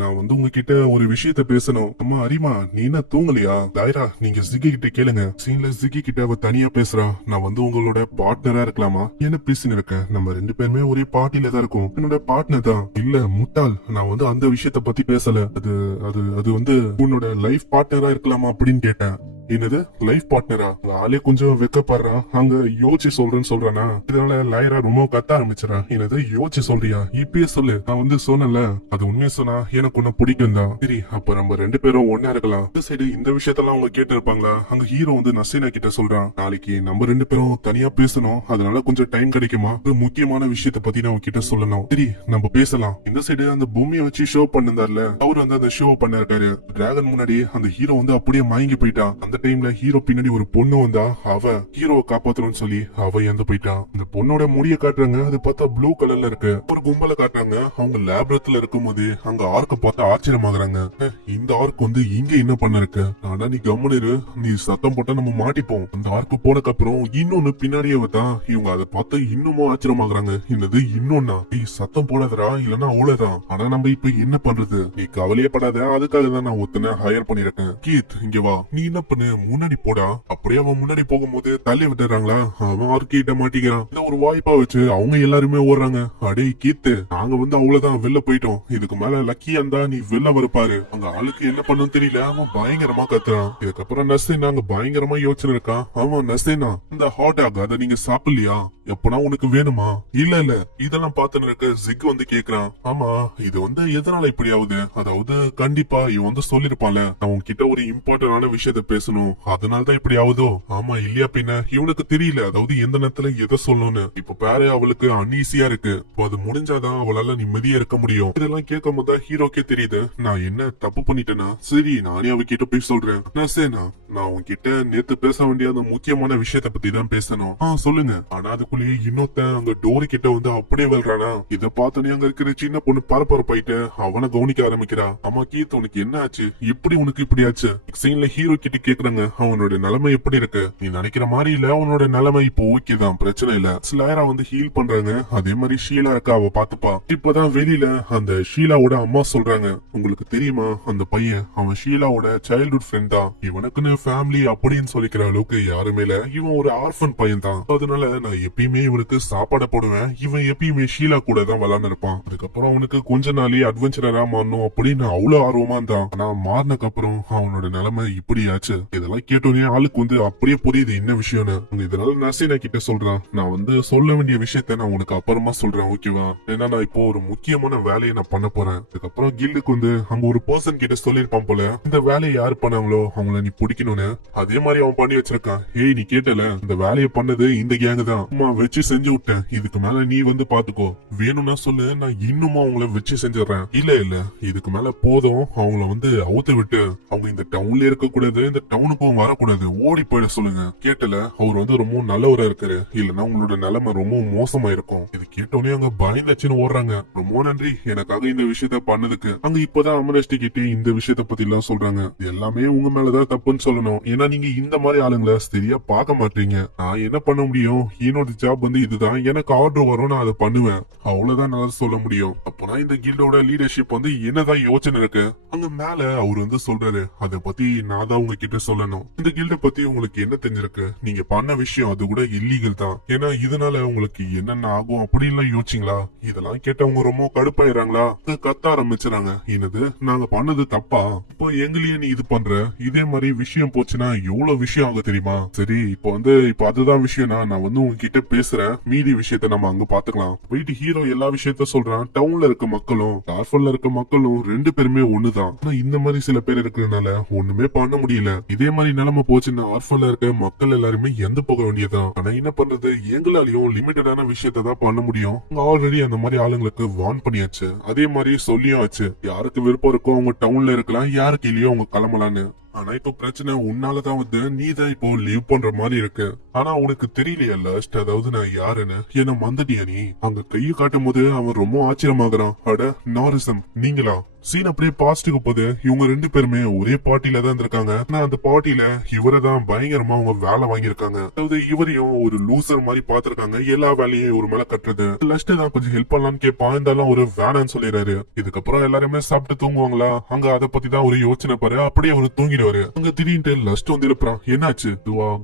நான் உங்ககிட்ட ஒரு விஷயத்த பேசணும். அம்மா அரிமா, நீ என்ன தூங்கலையா? லைரா, நீங்க ஜிக்கி கிட்ட கேளுங்க. சீன்ல ஜிக்கி கிட்ட அவ தனியா பேசுறா. நான் உங்களோட பார்ட்னரா இருக்கலாமா? என்ன பேசின்னு இருக்கேன். நம்ம ரெண்டு பேருமே ஒரே பார்ட்டில தான் இருக்கும். என்னோட பார்ட்னர் தான். இல்ல முட்டாள், நான் அந்த விஷயத்த பத்தி பேசல. அது அது அது உன்னோட லைஃப் பார்ட்னரா இருக்கலாமா அப்படின்னு கேட்டேன். என்னது லைஃப் பார்ட்னரா? ஆளே கொஞ்சம் வெக்கப்படுறான். அங்க யோசிச்சு சொல்றேன்னு சொல்றானா. இதனால லைரா ரொம்ப கத்த ஆரம்பிச்சிடா. என்னது யோசிச்சு சொல்றியா? இப்பயே சொல்லு. நான் சொன்னல, அது உண்மையா சொன்னா எனக்கு உன்ன பிடிக்கும் தான். சரி அப்ப நம்ம ரெண்டு பேரும் ஒன்னா இருக்கலாம். இந்த சைடு இந்த விஷயத்தெல்லாம் அவங்க கேட்டு இருப்பாங்களா? அங்க ஹீரோ நசீனா கிட்ட சொல்றான், நாளைக்கு நம்ம ரெண்டு பேரும் தனியா பேசணும். அதனால கொஞ்சம் டைம் கிடைக்குமா? ஒரு முக்கியமான விஷயத்த பத்தி நான் கிட்ட சொல்லணும். சரி நம்ம பேசலாம். இந்த சைடு அந்த பூமியை வச்சு ஷோ பண்ணிருந்தார்ல, அவரு அந்த ஷோ பண்ண இருக்காரு. டிராகன் முன்னாடி அந்த ஹீரோ அப்படியே மயங்கி போயிட்டான். அந்த டைம்ல ஹீரோ பின்னாடி ஒரு பொண்ணு வந்தா. அவ ஹீரோவை காப்பாத்தணும்னு சொல்லி அவ இறந்து போயிட்டான். இந்த பொண்ணோட முடிய காட்டுறாங்க. அது பார்த்தா ப்ளூ கலர்ல இருக்கு. ஒரு கும்பல காட்டுறாங்க. அவங்க லேப்ரத்துல இருக்கும் போது அங்க ஆர்க்க பார்த்து ஆச்சரியமாகறாங்க. இந்த ஆர்க் இங்க என்ன பண்ண இருக்கு? ஆனா நீ கவனிரு, நீ சத்தம் போட்டா நம்ம மாட்டிப்போம். அந்த ஆர்க்கு போனக்கு அப்புறம் இன்னொன்னு பின்னாடியே தான். இவங்க அதை பார்த்து இன்னமும் ஆச்சரியமாகறாங்க. என்னது இன்னொன்னா? நீ சத்தம் போடாதரா, இல்லன்னா அவ்வளவுதான். ஆனா நம்ம இப்ப என்ன பண்றது? நீ கவலையே படாத, அதுக்காக தான் நான் ஒருத்தனை ஹையர் பண்ணிருக்கேன். கீத் இங்க வா. நீ என்ன பண்ணு, முன்னாடி போடா. அப்படியே அவன் முன்னாடி போகும்போது தள்ளி விட்டுறாங்களா, அவன் ஆர்கிட்ட மாட்டிக்கிறான். இத ஒரு வாய்ப்பா வச்சு அவங்க எல்லாருமே ஓடுறாங்க. அடே கீத்து, நாங்க அவ்வளவுதான் வெளில போயிட்டோம். இதுக்கு மேல லக்கியா இருந்தா நீ வெளில வரப்பாரு. அங்க ஆளுக்கு என்ன பண்ணுன்னு தெரியல, அவன் பயங்கரமா கத்துறான். இதுக்கப்புறம் நசேனா அங்க பயங்கரமா யோசனை இருக்கான். அவன் நசேனா, இந்த ஹாட் டாக் அதை நீங்க சாப்பிடலையா? எப்பனா உனக்கு வேணுமா? இல்ல இல்ல. இதெல்லாம் பார்த்துன்னு இருக்க ஜிக் வந்து கேக்குறான், ஆமா இது வந்து எதனால இப்படி ஆகுது? அதாவது கண்டிப்பா இவன் வந்து சொல்லிருப்பான்ல, நான் உன்கிட்ட ஒரு இம்பார்ட்டன்டான விஷயத்த பேசணும், அதனாலதான் இப்படி ஆகுதோ? ஆமா இல்லையா பின்ன? இவனுக்கு தெரியல, அதாவது எந்த நேரத்துல எதை சொல்லணும்னு. இப்ப பாரு அவளுக்கு அன்ஈசியா இருக்கு, இப்போ அது முடிஞ்சாதான் அவளால நிம்மதியா இருக்க முடியும். இதெல்லாம் கேட்கும் போது ஹீரோக்கே தெரியுது, நான் என்ன தப்பு பண்ணிட்டேனா? சரி நானே அவகிட்ட போய் சொல்றேன். நான் சேனா, நான் உன்கிட்ட நேத்து பேச வேண்டிய அந்த முக்கியமான விஷயத்த பத்தி தான் பேசணும். சொல்லுங்க. ஆனா அதுக்குள்ளேயே இன்னொருத்தன் அங்க டோரி கிட்ட வந்து அப்படியே வெல்றானா. இத பார்த்தோன்னே அங்க இருக்கிற சின்ன பொண்ணு பரபரப்பாயிட்டு அவனை கவனிக்க ஆரம்பிக்கிறா. ஆமா கீத், உனக்கு என்ன ஆச்சு? எப்படி உனக்கு இப்படி ஆச்சு? சீன்ல ஹீரோ கிட்ட கேக்குறாங்க, அவனோட நிலைமை எப்படி இருக்கு? நீ நினைக்கிற மாதிரி இல்ல, அவனோட நிலைமை இப்போ ஓகே தான், பிரச்சனை இல்ல. ஸ்லைரா வந்து ஹீல் பண்றாங்க. அதே மாதிரி ஷீலா இருக்கா, அவ பாத்துப்பா. இப்பதான் வெளியில அந்த ஷீலாவோட அம்மா சொல்றாங்க, உங்களுக்கு தெரியுமா அந்த பையன் அவன் ஷீலாவோட சைல்ட்ஹுட் ஃப்ரெண்ட் தான், இவனுக்குன்னு ஃபேமிலி அப்படின்னு சொல்லிக்கிற அளவுக்கு யாருமே இல்ல, இவன் ஒரு ஆர்ஃபன் பையன் தான். அதனால நான் எப்பயுமே இவனுக்கு சாப்பாடு போடுவேன், இவன் எப்பயுமே ஷீலா கூட தான் விளாண்டு இருப்பான். அதுக்கப்புறம் அவனுக்கு கொஞ்ச நாளே அட்வென்ச்சரா மாறணும் அப்படின்னு அவ்வளவு ஆர்வமா இருந்தான். ஆனா மாறினக்கு அப்புறம் அவனோட நிலைமை இப்படி ஆச்சு. இதெல்லாம் கேட்டோன்னே ஆளுக்கு வந்து அப்படியே புரியுது என்ன விஷயம்னு. இதனால நசீனா கிட்ட சொல்றான், நான் வந்து சொல்ல வேண்டிய விஷயத்த நான் உனக்கு அப்புறமா சொல்றேன், ஓகேவா? ஏன்னா நான் இப்போ ஒரு முக்கியமான வேலையை நான் பண்ண போறேன். அதுக்கப்புறம் கில்டுக்கு வந்து அங்க ஒரு பர்சன் கிட்ட சொல்லிருப்பான் போல, இந்த வேலையை யாரு பண்ணாங்களோ அவங்கள நீ பிடிக்கணும்னு. அதே மாதிரி அவன் பண்ணி வச்சிருக்கான். ஏய் நீ கேட்டல, இந்த வேலையை பண்ணது இந்த கேங்கு தான், அம்மா வச்சு செஞ்சு விட்டேன், இதுக்கு மேல நீ வந்து பாத்துக்கோ, வேணும்னா சொல்லு, நான் இன்னுமா அவங்கள வச்சு செஞ்சிடறேன். இல்ல இல்ல இதுக்கு மேல போதும், அவங்கள வந்து அவுத்து விட்டு அவங்க இந்த டவுன்ல இருக்க கூடாது, இந்த டவுனுக்கும் வரக்கூடாது, ஓடி போயிட சொல்லுங்க. கேட்டல, அவர் வந்து ரொம்ப நல்லவரா இருக்காரு, இல்லன்னா உங்களோட நிலைமை ரொம்ப மோசமா இருக்கும். இது கேட்டோன்னே அங்க பயந்தாச்சுன்னு ஓடுறாங்க. ரொம்ப நன்றி எனக்காக இந்த விஷயத்த பண்ணதுக்கு. அங்க இப்பதான் அமரஸ்டி கிட்டே இந்த விஷயத்த பத்தி எல்லாம் சொல்றாங்க. எல்லாமே உங்க மேலதான் தப்புன்னு சொல்லணும், ஏன்னா நீங்க இந்த மாதிரி ஆளுங்களை சரியா பார்க்க மாட்டீங்க. நான் என்ன பண்ண முடியும்? என்னோட ஜாப் வந்து இதுதான், எனக்கு ஆர்டர் வரும், நான் அதை பண்ணுவேன், அவ்வளவுதான் நல்லா சொல்ல முடியும். அப்போனா இந்த கில்டோட லீடர்ஷிப் வந்து என்னதான் யோசனை இருக்கு? அங்க மேல அவர் வந்து சொல்றாரு, அதை பத்தி நான் தான் உங்ககிட்ட சொல்லணும். இந்த கில்ட பத்தி உங்களுக்கு என்ன தெரிஞ்சிருக்கு? நீங்க பண்ண விஷயம் அது கூட இல்லீகல் தான், ஏன்னா இதனால உங்களுக்கு என்னென்ன ஆகும் அப்படின்லாம் யோசிச்சிங்களா? இதெல்லாம் கேட்டவங்க ரொம்ப கடுப்பாயிராங்களா? கத்த ஆரம்பிச்சுறாங்க, என்னது நாங்க பண்ணது தப்பா? இப்போ எங்களையே நீ இது பண்ற? இதே மாதிரி விஷயம் போச்சுன்னா எவ்வளவு விஷயம் ஆகும் தெரியுமா? சரி இப்போ அதுதான் விஷயம்னா நான் வந்து உங்ககிட்ட பேசுறேன், மீதி விஷயத்த நம்ம அங்க பாத்துக்கலாம். போயிட்டு ஹீரோ எல்லா விஷயத்த சொல்றான். டவுன்ல இருக்க மக்களும் டார்ஃபன்ல இருக்க மக்களும் ரெண்டு பேருமே ஒண்ணுதான். ஆனா இந்த மாதிரி சில பேர் இருக்கிறதுனால ஒண்ணுமே பண்ண முடியல. இதே மாதிரி நிலைமை போச்சுன்னா ஆர்ஃபன்ல இருக்க மக்கள் எல்லாருமே எந்த போக வேண்டியதான். ஆனா என்ன பண்றது, எங்களாலையும் லிமிட்டடான விஷயத்த தான் பண்ண முடியும். ஆல்ரெடி அந்த மாதிரி ஆளுங்களுக்கு வார்ன் பண்ணியாச்சு, அதே மாதிரி சொல்லியும் ஆச்சு, யாருக்கு விருப்பம் இருக்கோ அவங்க டவுன்ல இருக்கலாம், யாருக்கு இல்லையோ அவங்க கிளம்பலான்னு. ஆனா இப்ப பிரச்சனை உன்னாலதான் வந்து நீ தான் இப்போ லீவ் பண்ற மாதிரி இருக்கு. ஆனா உனக்கு தெரியலையா லாஸ்ட், அதாவது நான் யாருன்னு? என்ன மந்தடியா நீ? அங்க கையை காட்டும் போது அவன் ரொம்ப ஆச்சரியமாகறான். அட நாரிசம் நீங்களா? சீன் அப்படியே பாசிட்டிவ் போது இவங்க ரெண்டு பேருமே ஒரே பார்ட்டில தான் இருந்திருக்காங்க. ஆனா அந்த பார்ட்டில இவரை தான் பயங்கரமா அவங்க வேலை வாங்கியிருக்காங்க. அதாவது இவரையும் ஒரு லூசர் மாதிரி பாத்துருக்காங்க, எல்லா வேலையும் ஒரு மேல கட்டுறது. லஸ்ட் தான் கொஞ்சம் ஹெல்ப் பண்ணலான்னு கேட்பான், இருந்தாலும் ஒரு வேணான்னு சொல்லிடுறாரு. இதுக்கப்புறம் எல்லாருமே சாப்பிட்டு தூங்குவாங்களா? அங்க அதை பத்தி தான் ஒரு யோசனை பாரு, அப்படியே அவரு தூங்கிடுவாரு. அங்க திடீர்னு லஸ்ட் வந்து எழுப்புறான், என்னாச்சு?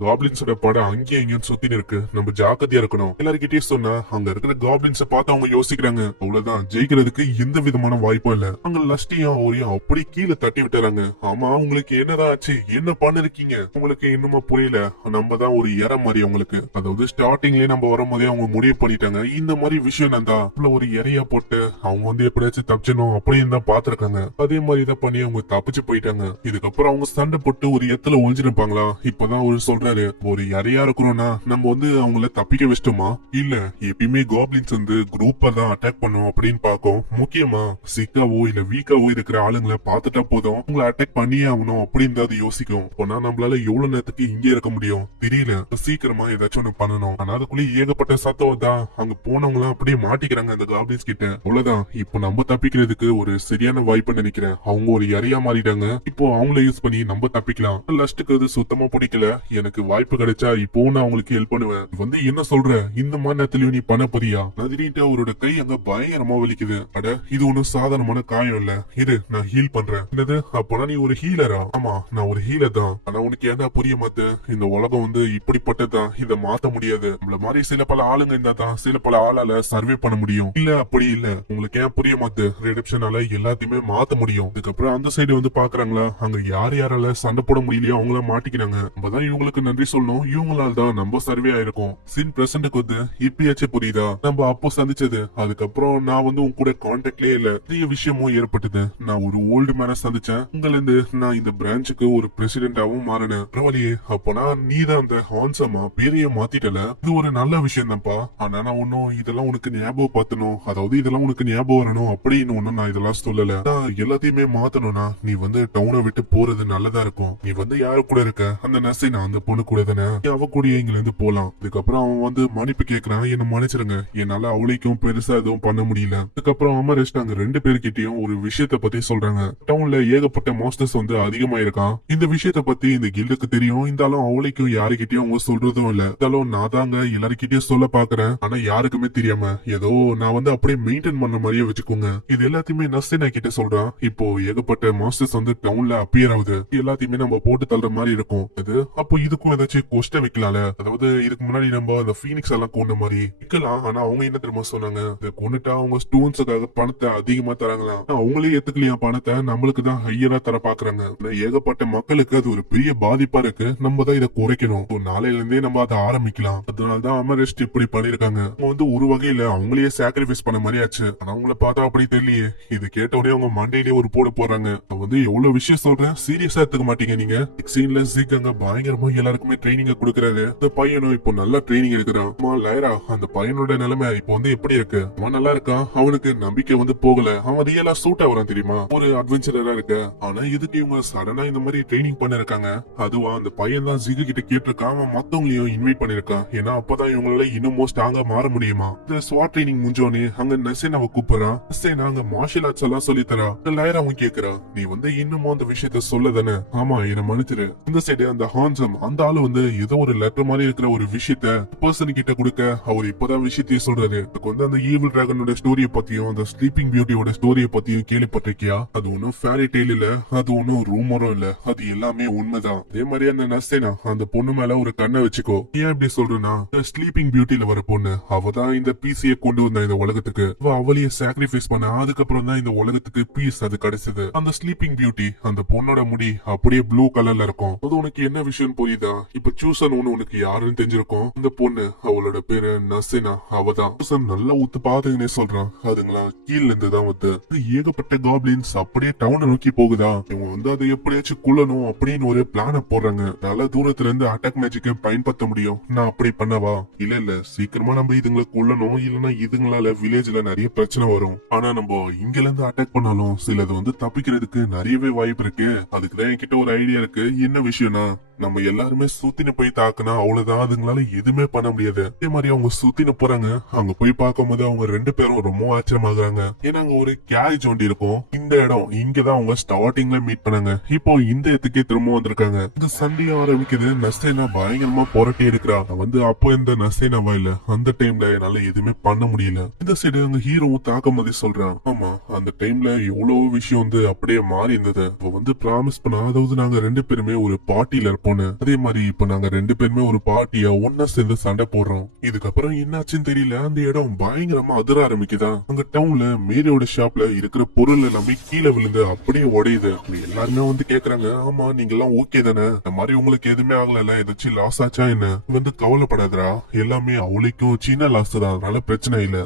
காப்ளின்ஸோட படம் அங்கேயும் இங்கேயும் சுத்தி இருக்கு, நம்ம ஜாக்கிரதையா இருக்கணும். எல்லாருக்கிட்டயும் சொன்னா அங்க இருக்கிற காப்ளின்ஸ பார்த்து அவங்க யோசிக்கிறாங்க, அவ்வளவுதான் ஜெயிக்கிறதுக்கு எந்த விதமான வாய்ப்பும் இல்ல. அங்க லஸ்டியும் ஓரியும் அப்படி கீழே தட்டி விட்டுறாங்க. ஆமா உங்களுக்கு என்னதான் ஆச்சு? என்ன பண்ணிருக்கீங்க? உங்களுக்கு இன்னுமா புரியல? நம்ம தான் ஒரு இற மாதிரி அவங்களுக்கு, அதாவது ஸ்டார்டிங்லயே நம்ம வரும்போதே அவங்க முடிவு பண்ணிட்டாங்க இந்த மாதிரி விஷயம் தான் ஒரு இறையா போட்டு அவங்க வந்து எப்படியாச்சும் தப்பிச்சணும் அப்படின்னு தான் பாத்துருக்காங்க. அதே மாதிரி இதை பண்ணி அவங்க தப்பிச்சு போயிட்டாங்க. இதுக்கப்புறம் அவங்க சண்டை போட்டு ஒரு இடத்துல ஒழிஞ்சிருப்பாங்களா? இப்பதான் ஒரு சொல்றாரு, ஒரு இறையா இருக்கிறோம்னா நம்ம வந்து அவங்கள தப்பிக்க வச்சிட்டோமா? இல்ல, எப்பயுமே காப்ளின்ஸ் வந்து குரூப்பா தான் அட்டாக் பண்ணும் அப்படின்னு பாக்கும். முக்கியமா சிக்காவோ இல்ல வீக்காவோ இருக்கிற ஆளுங்களை பாத்துட்டா போதும் உங்களை அட்டாக் பண்ணியே ஆகணும் அப்படின்னு தான் யோசிக்கும். போனா நம்மளால எவ்வளவு நேரத்துக்கு இங்கே இருக்க முடியும் தெரியல, சீக்கிரமா ஏதாச்சும் ஒண்ணு பண்ணணும். ஆனா அதுக்குள்ளே ஏகப்பட்ட சத்தம் தான். அங்க போனவங்க எல்லாம் அப்படியே மாட்டிக்கிறாங்க அந்த காப்ளின்ஸ் கிட்ட. அவ்வளவுதான், இப்போ நம்ம தப்பிக்கிறதுக்கு ஒரு சரியான வாய்ப்பு நினைக்கிறேன். அவங்க ஒரு இறையா மாறிட்டாங்க, இப்போ அவங்கள யூஸ் பண்ணி நம்ம தப்பிக்கலாம். லஸ்ட்டுக்கு அது சுத்தமா பிடிக்கல, எனக்கு வாய்ப்பு கிடைச்சா இப்போ நான் அவங்களுக்கு ஹெல்ப் பண்ணுவேன். வந்து என்ன சொல்ற, இந்த மாதிரி நேரத்துலயும் நீ பண்ண போறியா? திடீர்னு அவரோட கை அங்க பயங்கரமா வலிக்குது. அட இது ஒன்னும் சாதாரணமான காயம் இல்ல, இல்ல, இரு நான் ஹீல் பண்றேன். என்னது, அப்பனா நீ ஒரு ஹீலரா? ஆமா, நான் ஒரு ஹீலர் தான். ஆனா உனக்கு ஏன்டா புரிய மாத்து, இந்த உலகம் வந்து இப்படிப்பட்டதுதான், இத மாத்த முடியாது. நம்மள மாதிரி சில பல ஆளுங்க இருந்தா தான் சில பல ஆளால சர்வே பண்ண முடியும். இல்ல அப்படி இல்ல, உங்களுக்கு ஏன் புரிய மாத்து, ரிடப்ஷனால எல்லாத்தையுமே மாத்த முடியும். அதுக்கப்புறம் அந்த சைடு வந்து பாக்குறாங்களா, அங்க யார் யாரால சண்டை போட முடியலையோ அவங்கள மாட்டிக்கிறாங்க. நம்ம தான் இவங்களுக்கு நன்றி சொல்லணும், இவங்களால தான் நம்ம சர்வே ஆயிருக்கும். சின் பிரசன்ட்க்கு வந்து இப்பயாச்சும் புரியுதா, நம்ம அப்போ சந்திச்சது. அதுக்கப்புறம் நான் வந்து உன் கூட கான்டாக்ட்லயே இல்ல, பெரிய விஷயமும் ஏற்பட்டது. நான் ஒரு ஓல்டு மேன சந்திச்சேன், உங்கள இருந்து நான் இந்த பிரான்ச்சுக்கு ஒரு பிரசிடென்டாவும் மாறினேன். பரவாயில்லையே, அப்பனா நீ தான் அந்த ஹான்சமா பேரைய மாத்திட்டல, இது ஒரு நல்ல விஷயம் தான்ப்பா. ஆனா நான் ஒன்னும் இதெல்லாம் உனக்கு ஞாபகம் பார்த்தனும், அதாவது இதெல்லாம் உனக்கு ஞாபகம் வரணும் அப்படின்னு ஒன்னும் நான் இதெல்லாம் சொல்லல. நான் எல்லாத்தையுமே மாத்தணும்னா நீ வந்து டவுனை விட்டு போறது நல்லதா இருக்கும். நீ வந்து யாரு கூட இருக்க, அந்த நர்ஸை அந்த பொண்ணு கூட தானே, அவ கூட இங்க இருந்து போலாம். அதுக்கப்புறம் அவன் வந்து மன்னிப்பு கேக்குறான், என்ன மன்னிச்சிருங்க, என்னால அவளைக்கும் பெருசா எதுவும் பண்ண முடியல. அதுக்கப்புறம் அமரேஷ் அங்க ரெண்டு பேர்கிட்டயும் ஒரு விஷயத்த பத்தி சொல்றாங்க. டவுன்ல ஏகப்பட்ட மாஸ்டர்ஸ் வந்து அதிகமா இருக்கான். இந்த விஷயத்த பத்தி இந்த கில்டுக்கு தெரியும், இருந்தாலும் அவளைக்கும் யாருக்கிட்டயும் அவங்க சொல்றதும் இல்ல. இருந்தாலும் நான் தாங்க எல்லாருக்கிட்டயும் சொல்ல பாக்குறேன், ஆனா யாருக்குமே தெரியாம ஏதோ நான் வந்து அப்படியே மெயின்டைன் பண்ண மாதிரியே வச்சுக்கோங்க. இது எல்லாத்தையுமே நஸ்தினா கிட்ட சொல்றான். இப்போ ஏகப்பட்ட மாஸ்டர்ஸ் வந்து டவுன்ல அப்பியர் ஆகுது, எல்லாத்தையுமே நம்ம போட்டு தள்ளுற மாதிரி இருக்கும். அது அப்போ இதுக்கும் ஏதாச்சும் கொஸ்ட வைக்கலாம்ல, அதாவது இதுக்கு முன்னாடி நம்ம அந்த பீனிக்ஸ் எல்லாம் கொண்ட மாதிரி வைக்கலாம். ஆனா அவங்க என்ன தெரியுமா சொன்னாங்க, இதை கொண்டுட்டா அவங்க ஸ்டோன்ஸுக்காக பணத்தை அதிகமா தராங்களாம். அவங்களே ஏத்துக்கலையா பணத்தை, நம்மளுக்கு தான் ஹையரா தர பாக்குறாங்க. ஏகப்பட்ட மக்களுக்கு அது ஒரு பெரிய பாதிப்பா இருக்கு, நம்ம தான் இதை குறைக்கணும். நாளையில இருந்தே நம்ம அதை ஆரம்பிக்கலாம். அதனாலதான் அமரெஸ்ட் இப்படி பண்ணிருக்காங்க. அவங்க வந்து ஒரு வகையில அவங்களையே சாக்ரிஃபைஸ் பண்ண மாதிரி ஆச்சு. ஆனா அவங்கள பார்த்தா அப்படி தெரியலையே. இது கேட்ட உடனே அவங்க மண்டையிலேயே ஒரு போடு போடுறாங்க. வந்து எவ்வளவு விஷயம் சொல்றேன், சீரியஸா எடுத்துக்க மாட்டீங்க நீங்க. சீன்ல ஜிக் அங்க பயங்கரமா எல்லாருக்குமே ட்ரைனிங் கொடுக்கறாரு. இந்த பையனும் இப்போ நல்லா ட்ரைனிங் எடுக்கிறான். லைரா, அந்த பையனோட நிலைமை இப்போ வந்து எப்படி இருக்கு? அவன் நல்லா இருக்கான், அவனுக்கு நம்பிக்கை வந்து போகல, அவன் ரியலா சூட் ஆகுறான் தெரியுமா, ஒரு அட்வென்ச்சரரா இருக்கு. ஆனா இதுக்கு இவங்க சடனா இந்த மாதிரி ட்ரைனிங் பண்ணிருக்காங்க. அதுவா அந்த பையன் தான் ஜிகு கிட்ட கேட்டிருக்கான், அவன் மத்தவங்களையும் இன்வைட் பண்ணிருக்கான். ஏன்னா அப்பதான் இவங்களால இன்னும் ஸ்ட்ராங்கா மாற முடியுமா. இந்த ஸ்வாட் ட்ரைனிங் முடிஞ்சோனே அங்க நசேனாவை கூப்பிடுறான். நசேனா அங்க மார்ஷல் ஆர்ட்ஸ் எல்லாம் சொல்லி தரா. லைராவும் கேக்குறா, நீ வந்து இன்னமும் அந்த விஷயத்த சொல்ல தானே? ஆமா, என்ன மன்னிச்சிரு. இந்த சைடு அந்த ஹான்சம் அந்த ஆளு வந்து ஏதோ ஒரு லெட்டர் மாதிரி இருக்கிற ஒரு விஷயத்த பர்சன் கிட்ட கொடுக்க, அவர் இப்பதான் விஷயத்தையே சொல்றாரு. அதுக்கு வந்து அந்த ஈவில் டிராகனோட ஸ்டோரியை பத்தியும் அந்த ஸ்லீப்பிங் பியூட்டியோட ஸ்டோரியை பத்தியும் கேள்விப்பட்டிருக்கியா? அது ஒன்னும் ஃபேரி டெய்ல் இல்ல, அது ஒன்னும் ரூமரும் இல்ல, அது எல்லாமே உண்மைதான். அதே மாதிரி அந்த நஸ்தேனா அந்த பொண்ணு மேல ஒரு கண்ணை வச்சுக்கோ. ஏன் இப்படி சொல்றேன்னா, ஸ்லீப்பிங் பியூட்டில வர பொண்ணு அவதான் இந்த பீஸைய கொண்டு வந்தா இந்த உலகத்துக்கு. அவளையே சாக்ரிஃபைஸ் பண்ண, அதுக்கப்புறம் தான் இந்த உலகத்துக்கு பீஸ் அது கிடைச்சது. அந்த ஸ்லீப்பிங் பியூட்டி அந்த பொண்ணோட முடி அப்படியே ப்ளூ கலர்ல இருக்கும். அது உனக்கு என்ன விஷயம் புரியுதா? இப்ப சூசன் ஒண்ணு உனக்கு யாருன்னு தெரிஞ்சிருக்கும். அந்த பொண்ணு அவளோட பேரு நசேனா, அவதான். சூசன் நல்லா ஊத்து பாத்துங்கன்னே சொல்றான். அதுங்களா கீழ இருந்து தான் வந்து ஏகப்பட்ட காப்ளின்ஸ் அப்படியே டவுனை நோக்கி போகுதா. இவங்க வந்து அதை எப்படியாச்சும் குள்ளணும் அப்படின்னு ஒரு பிளான போடுறாங்க. நல்ல தூரத்துல இருந்து அட்டாக் மேஜிக்க பயன்படுத்த முடியும். நான் அப்படி பண்ணவா? இல்ல சீக்கிரமா நம்ம இதுங்களை கொல்லணும், இல்லன்னா இதுங்களால வில்லேஜ்ல நிறைய பிரச்சனை வரும். ஆனா நம்ம இங்க இருந்து அட்டாக் பண்ணாலும் சிலது வந்து தப்பிக்கிறதுக்கு நிறையவே வாய்ப்பு இருக்கு. அதுக்குதான் என்கிட்ட ஒரு ஐடியா இருக்கு. என்ன விஷயம்னா, நம்ம எல்லாருமே சுத்தின போய் தாக்குனா அவ்வளவுதான், அதுங்களால எதுவுமே பண்ண முடியாது. அதே மாதிரி அவங்க சுத்தின போறாங்க. அங்க போய் பார்க்கும்போது அவங்க ரெண்டு பேரும் ரொம்ப ஆச்சரியமாகறாங்க. ஏன்னா அங்க ஒரு கேரேஜ் வண்டி இருக்கும். இந்த இடம் இங்கதான் அவங்க ஸ்டார்டிங்ல மீட் பண்ணாங்க. இப்போ இந்த இடத்துக்கே திரும்ப வந்திருக்காங்க. இந்த சண்டையை ஆரம்பிக்குது. நஸ்தேனா பயங்கரமா போராட்டி எடுக்கிறா. வந்து அப்போ இந்த நஸ்தேனாவா இல்ல, அந்த டைம்ல என்னால எதுவுமே பண்ண முடியல. இந்த சைடு அங்க ஹீரோவும் தாக்கும் போதே சொல்றான், ஆமா அந்த டைம்ல எவ்வளவு விஷயம் வந்து அப்படியே மாறி இருந்தது. இப்ப வந்து ப்ராமிஸ் பண்ண, அதாவது நாங்க ரெண்டு பேருமே ஒரு பார்ட்டியில இருப்போம். அதே மாதிரி இப்ப நாங்க ரெண்டு பேருமே ஒரு பார்ட்டியா ஒன்னா சேர்ந்து சண்டை போடுறோம். இதுக்கப்புறம் என்னாச்சுன்னு தெரியல, அந்த இடம் பயங்கரமா அதிர ஆரம்பிக்குதா. அங்க டவுன்ல மேரியோட ஷாப்ல இருக்கிற பொருள் எல்லாமே கீழே விழுந்து அப்படியே உடையுது. எல்லாருமே வந்து கேக்குறாங்க, ஆமா நீங்க எல்லாம் ஓகே தானே, இந்த மாதிரி உங்களுக்கு எதுவுமே ஆகல, ஏதாச்சும் லாஸ் ஆச்சா என்ன? வந்து கவலைப்படாதரா, எல்லாமே அவளுக்கும் சின்ன லாஸ் தான், அதனால பிரச்சனை இல்ல.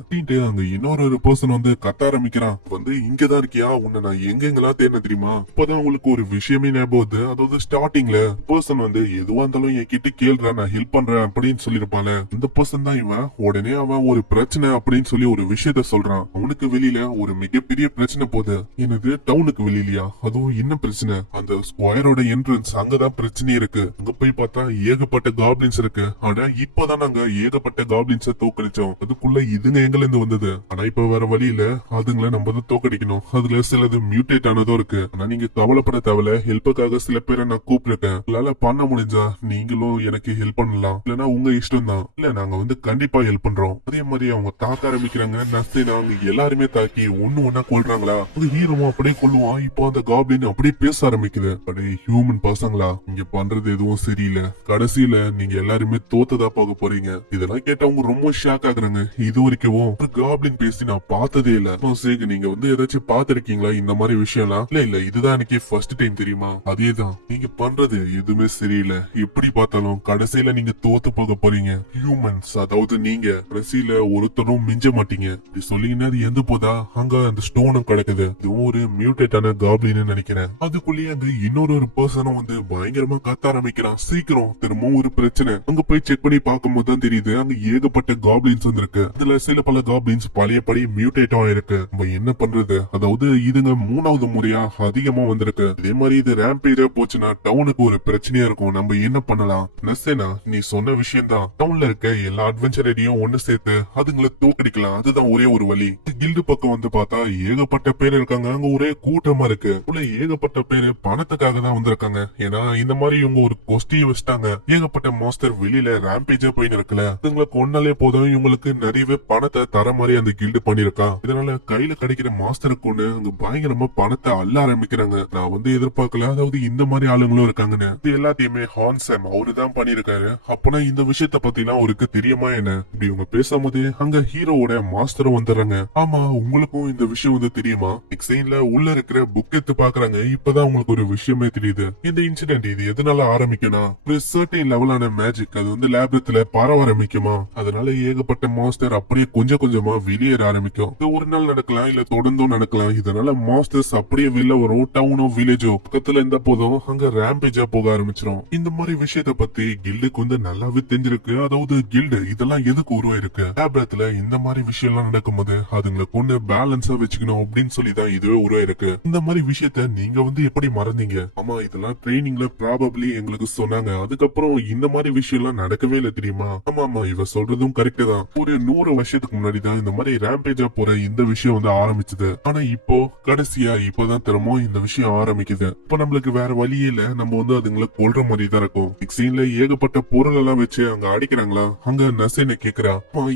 அங்க இன்னொரு பர்சன் வந்து கத்த ஆரம்பிக்கிறான். வந்து இங்கதான் இருக்கியா, உன்னை நான் எங்கெங்கெல்லாம் தேடின தெரியுமா? இப்பதான் உங்களுக்கு ஒரு விஷயமே ஞாபகம் வருது. அதாவது ஸ்டார்டிங்ல பர்சன் வந்து எதுவா இருந்தாலும் என் கிட்ட கேள்றா, நான் ஹெல்ப் பண்றேன் அப்படின்னு சொல்லிருப்பாங்க. இந்த பர்சன் தான் இவன். உடனே அவன் ஒரு பிரச்சனை அப்படின்னு சொல்லி ஒரு விஷயத்த சொல்றான். அவனுக்கு வெளியில ஒரு மிகப்பெரிய பிரச்சனை போகுது. எனக்கு டவுனுக்கு வெளியிலயா? அதுவும் என்ன பிரச்சனை? அந்த ஸ்கொயரோட என்ட்ரன்ஸ் அங்கதான் பிரச்சனை இருக்கு. அங்க போய் பார்த்தா ஏகப்பட்ட காப்ளின்ஸ் இருக்கு. ஆனா இப்பதான் நாங்க ஏகப்பட்ட காப்ளின்ஸ தோக்கடிச்சோம். அதுக்குள்ள இதுங்க எங்கல இருந்து வந்தது. ஆனா இப்ப வர வழியில அதுங்களை நம்ம தான் தோக்கடிக்கணும். அதுல சிலது மியூட்டேட் ஆனதும் இருக்கு. ஆனா நீங்க கவலைப்பட தேவையில்ல, ஹெல்ப்புக்காக சில பேரை நான் கூப்பிட்டுருக்கேன். உங்களால பண்ண முடிஞ்சா நீங்களும் எனக்கு ஹெல்ப் பண்ணலாம், இல்லனா உங்க இஷ்டம் தான். இல்ல நாங்க வந்து கண்டிப்பா ஹெல்ப் பண்றோம். அதே மாதிரி அவங்க தாக்க ஆரம்பிக்கிறாங்க. நஸ்தேனா அவங்க எல்லாருமே தாக்கி ஒண்ணு ஒன்னா கொள்றாங்களா. பாத்தீங்களா, அந்த ஹீரோவும் அப்படியே கொல்லுவான். இப்போ அந்த காப்ளின் அப்படியே பேச ஆரம்பிக்குது. அடே ஹியூமன் பசங்களா, இங்க பண்றது எதுவும் சரியில்லை. கடைசியில நீங்க எல்லாருமே தோத்ததா போக போறீங்க. இதெல்லாம் கேட்டு அவங்க ரொம்ப ஷாக் ஆகுறாங்க. இது வரைக்கும் ஒரு காப்ளின் பேசி நான் பார்த்ததே இல்ல. சேக், நீங்க ஏதாச்சும் பாத்திருக்கீங்களா இந்த மாதிரி விஷயம்லாம்? இல்ல இல்ல, இதுதான் எனக்கு ஃபர்ஸ்ட் டைம் தெரியுமா. அதேதான், நீங்க பண்றது எதுவுமே சரியில்லை. எப்படி பார்த்தாலும் கடைசியில நீங்க தோத்து போக போறீங்க. ஹியூமன்ஸ், அதாவது நீங்க கடைசியில ஒருத்தரும் மிஞ்ச மாட்டீங்க. இப்படி சொல்லிங்கன்னா அது எந்த போதா அங்க அந்த ஸ்டோனும் கிடக்குது. இதுவும் ஒரு மியூட்டேட்டான காப்ளின்னு நினைக்கிறேன். அதுக்குள்ளேயே அங்க இன்னொரு பர்சனும் பயங்கரமா கத்த ஆரம்பிக்கிறான். சீக்கிரம், திரும்பவும் ஒரு பிரச்சனை. அங்க போய் செக் பண்ணி பார்க்கும்போது தான் தெரியுது அங்க ஏகப்பட்ட காப்ளின்ஸ் வந்திருக்கு. அதுல சில பல காப்ளின்ஸ் பழையபடி மியூட்டேட் ஆயிருக்கு. நம்ம என்ன பண்றது? அதாவது இதுங்க 3வது முறையா அதிகமா வந்திருக்கு. இதே மாதிரி இது ரேம்பேஜா போச்சுன்னா டவுனுக்கு ஒரு பிரச்சனையா இருக்கும். நம்ம என்ன பண்ணலாம்? நசேனா, நீ சொன்ன விஷயம் தான். டவுன்ல இருக்க எல்லா அட்வென்ச்சரையும் ஒண்ணு சேர்த்து அதுங்களை தோக்கடிக்கலாம். அதுதான் ஒரே ஒரு வழி. கில்டு பக்கம் பார்த்தா ஏகப்பட்ட பேர் இருக்காங்க. அங்க ஒரே கூட்டமா இருக்கு. உள்ள ஏகப்பட்ட பேரு பணத்துக்காக தான் வந்திருக்காங்க. ஏன்னா இந்த மாதிரி இவங்க ஒரு கொஸ்டியை வச்சுட்டாங்க. ஏகப்பட்ட மாஸ்டர் வெளியில ரேம்பேஜா போயின்னு இருக்குல்ல, இதுங்களை கொண்டாலே போதும் இவங்களுக்கு நிறையவே பணத்தை தர மாதிரி அந்த கில்டு பண்ணிருக்கா. இதனால கையில கிடைக்கிற மாஸ்டருக்கு ஒண்ணு அங்க பயங்கரமா பணத்தை அள்ள ஆரம்பிக்கிறாங்க. நான் எதிர்பார்க்கல, அதாவது இந்த மாதிரி ஆளுங்களும் இருக்காங்கன்னு. இது எல்லாத்தையுமே ஹான்சம் அவரு தான் பண்ணிருக்காரு. அப்பனா இந்த விஷயத்த பத்திலாம் அவருக்கு தெரியுமா என்ன? இப்படி இவங்க பேசும்போது அங்க ஹீரோவோட மாஸ்டரும் வந்துடுறாங்க. ஆமா, உங்களுக்கும் இந்த விஷயம் தெரியுமா? எக்ஸைன்ல உள்ள இருக்கிற புக் எடுத்து பாக்குறாங்க. இப்பதான் உங்களுக்கு ஒரு விஷயமே தெரியுது. இந்த இன்சிடென்ட் இது எதனால ஆரம்பிக்கும்னா, ஒரு சர்டைன் லெவலான மேஜிக் அது லேபத்துல பரவ ஆரம்பிக்குமா. அதனால ஏகப்பட்ட மாஸ்டர் அப்படியே கொஞ்சம் கொஞ்சமா வெளியேற ஆரம்பிக்கும். இது ஒரு நாள் நடக்கலாம், இல்ல தொடர்ந்தும் நடக்கலாம். இதனால மாஸ்டர்ஸ் அப்படியே வெளில வரும். டவுனோ வில்லேஜோ பக்கத்துல இருந்த போதும் அங்க ரேம்பேஜா போக ஆரம்பிச்சிடும். இந்த மாதிரி விஷயத்த பத்தி கில்டுக்கு நல்லாவே தெரிஞ்சிருக்கு. அதாவது கில்டு இதெல்லாம் எதுக்கு உருவாயிருக்கு? லேபத்துல இந்த மாதிரி விஷயம் எல்லாம் நடக்கும்போது அதுங்களை கொண்டு பேலன்ஸா வச்சுக்கணும் அப்படின்னு சொல்லிதான் இதுவே உருவாயிருக்கு. இந்த மாதிரி விஷயத்த நீங்க எப்படி மறந்தீங்க? ஆமா, இதெல்லாம் ட்ரைனிங்ல ப்ராபப்ளி எங்களுக்கு சொன்னாங்க. அதுக்கப்புறம் இந்த மாதிரி விஷயம் எல்லாம் நடக்கவே இல்ல தெரியுமா? ஆமா ஆமா, இவ சொல்றதும் கரெக்ட் தான். ஒரு 100 வருஷத்துக்கு முன்னாடி தான் இந்த மாதிரி ரேம்பேஜா போற இந்த விஷயம் ஆரம்பிச்சது. ஆனா இப்போ கடைசியா இப்பதான் திரும்பவும் இந்த விஷயம் ஆரம்பிக்குது. இப்ப நம்மளுக்கு வேற வழியே இல்ல. நம்ம அதுங்களை கொல்ற மாதிரி தான் இருக்கும். சீன்ல ஏகப்பட்ட பொருள் எல்லாம் வச்சு அங்க அடிக்கிறாங்களா. அங்க நசேன கேக்குறா,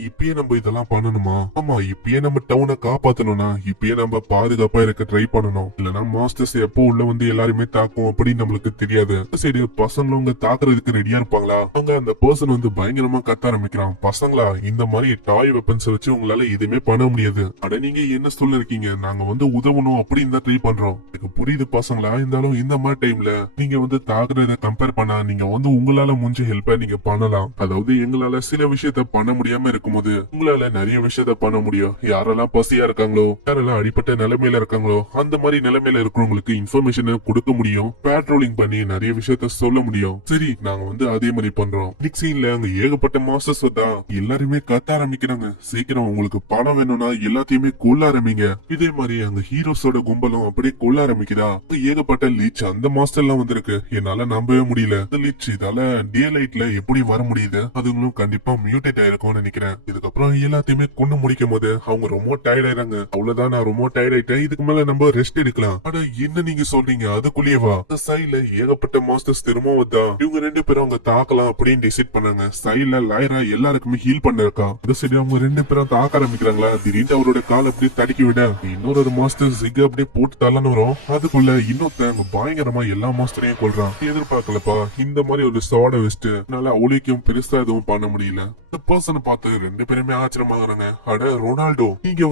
இப்பயே நம்ம இதெல்லாம் பண்ணணுமா? ஆமா, இப்பயே நம்ம டவுனை காப்பாத்தணும்னா இப்பயே நம்ம பாதுகாப்பா இருக்க ட்ரை பண்ணணும். இல்லனா மாஸ்டர்ஸ் எப்போ உள்ள எல்லாருமே தாக்கும் அப்படின்னு நம்மளுக்கு தெரியாது. சரி, பசங்களும் உங்க தாக்குறதுக்கு ரெடியா இருப்பாங்களா? அங்க அந்த பர்சன் பயங்கரமா கத்த ஆரம்பிக்கிறான். பசங்களா, இந்த மாதிரி டாய் வெப்பன்ஸ் வச்சு உங்களால எதுவுமே பண்ண முடியாது. அட நீங்க என்ன சொல்ல இருக்கீங்க? நாங்க உதவணும் அப்படின்னு தான் ட்ரை பண்றோம். எனக்கு புரியுது பசங்களா. இருந்தாலும் இந்த மாதிரி டைம்ல நீங்க தாக்குறத கம்பேர் பண்ணா நீங்க உங்களால முடிஞ்ச ஹெல்ப்ப நீங்க பண்ணலாம். அதாவது எங்களால சில விஷயத்த பண்ண முடியாம இருக்கும்போது உங்களால நிறைய விஷயத்த பண்ண முடியும். யாரெல்லாம் பசியா இருக்காங்களோ, யாரெல்லாம் அடிப்பட்ட நிலைமையில இருக்காங்களோ, அந்த மாதிரி நிலைமையில இருக்கிறவங்களுக்கு இன்ஃபர்மேஷன் கொடுக்க முடியும். பேட்ரோலிங் பண்ணி நிறைய விஷயத்த சொல்ல முடியும். சரி, நாங்க அதே மாதிரி பண்றோம். சீன்ல அங்க ஏகப்பட்ட மாஸ்டர்ஸ் தான் எல்லாருமே கத்த ஆரம்பிக்கிறாங்க. சீக்கிரம், உங்களுக்கு பணம் வேணும்னா எல்லாத்தையுமே கொல்ல ஆரம்பிங்க. இதே மாதிரி அங்க ஹீரோஸோட கும்பலும் அப்படியே கொல்ல ஆரம்பிக்குதா. ஏகப்பட்ட லீச் அந்த மாஸ்டர் எல்லாம் வந்திருக்கு. என்னால நம்பவே முடியல. லீச் இதால டே லைட்ல எப்படி வர முடியுது? அதுங்களும் கண்டிப்பா மியூட்டேட் ஆயிருக்கும்னு நினைக்கிறேன். இதுக்கப்புறம் எல்லாத்தையுமே கொண்டு முடிக்கும் போது அவங்க ரொம்ப டயர்ட் ஆயிராங்க. அவ்வளவுதான், நான் ரொம்ப டயர்ட் ஆயிட்டேன். இதுக்கு மேல நம்ம ரெஸ்ட் எடுக்கலாம். அட என்ன நீங்க சொல்றீங்க? அதுக்குள்ளேவா? அந்த சைட்ல ஏகப்பட்ட மாஸ்டர்ஸ் திரும்ப வந்தா இவங்க 2 பேரும் அவங்க தாக்கலாம் அப்படின்னு டிசைட் பண்ணாங்க. சைட்ல லாயரா எல்லாருக்குமே ஹீல் பண்ணிருக்கா. அது சரி, அவங்க 2 பேரும் தாக்க ஆரம்பிக்கிறாங்களா. திடீர்னு அவரோட கால் அப்படியே தடுக்கி விட இன்னொரு மாஸ்டர் ஜிக் அப்படியே போட்டு தள்ளன்னு வரும். அதுக்குள்ள இன்னொருத்தங்க பயங்கரமா எல்லா மாஸ்டரையும் கொள்றான். எதிர்பார்க்கலப்பா இந்த மாதிரி ஒரு சோட வச்சுட்டு என்னால அவளுக்கும் பெருசா எதுவும் பண்ண முடியல. இந்த பர்சனை பார்த்து 2 பேருமே ஆச்சரியமாகறாங்க. அட ரொனால்டோ, நீங்க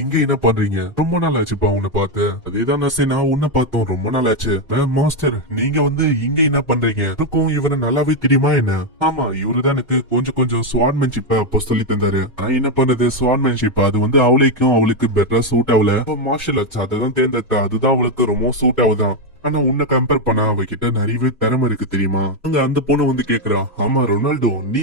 எங்க என்ன பண்றீங்க? ரொம்ப நாள் ஆச்சுப்பா உன்னை பார்த்து. அதேதான் நசேனா, உன்னை பார்த்தோம் ரொம்ப நாள் ஆச்சு. மாஸ்டர், நீங்க இங்க என்ன பண்றீங்க? இருக்கும் இவரை நல்லாவே தெரியுமா என்ன? ஆமா, இவருதான் எனக்கு கொஞ்சம் கொஞ்சம் ஸ்வாட்மேன்ஷிப் அப்போ சொல்லி தந்தாரு. நான் என்ன பண்றது, ஸ்வாட்மேன்ஷிப் அது அவளுக்கு பெட்டரா சூட் ஆகல. மார்ஷல் ஆர்ட்ஸ் அதான் தேர்ந்தெடுத்தா. அதுதான் அவளுக்கு ரொம்ப சூட் ஆகுதான். ஆனா உன்னை கம்பேர் பண்ணா அவகிட்ட நிறையவே திறமை இருக்கு தெரியுமா? அங்க அந்த பொண்ணு கேக்குறா, ஆமா ரொனால்டோ, நீ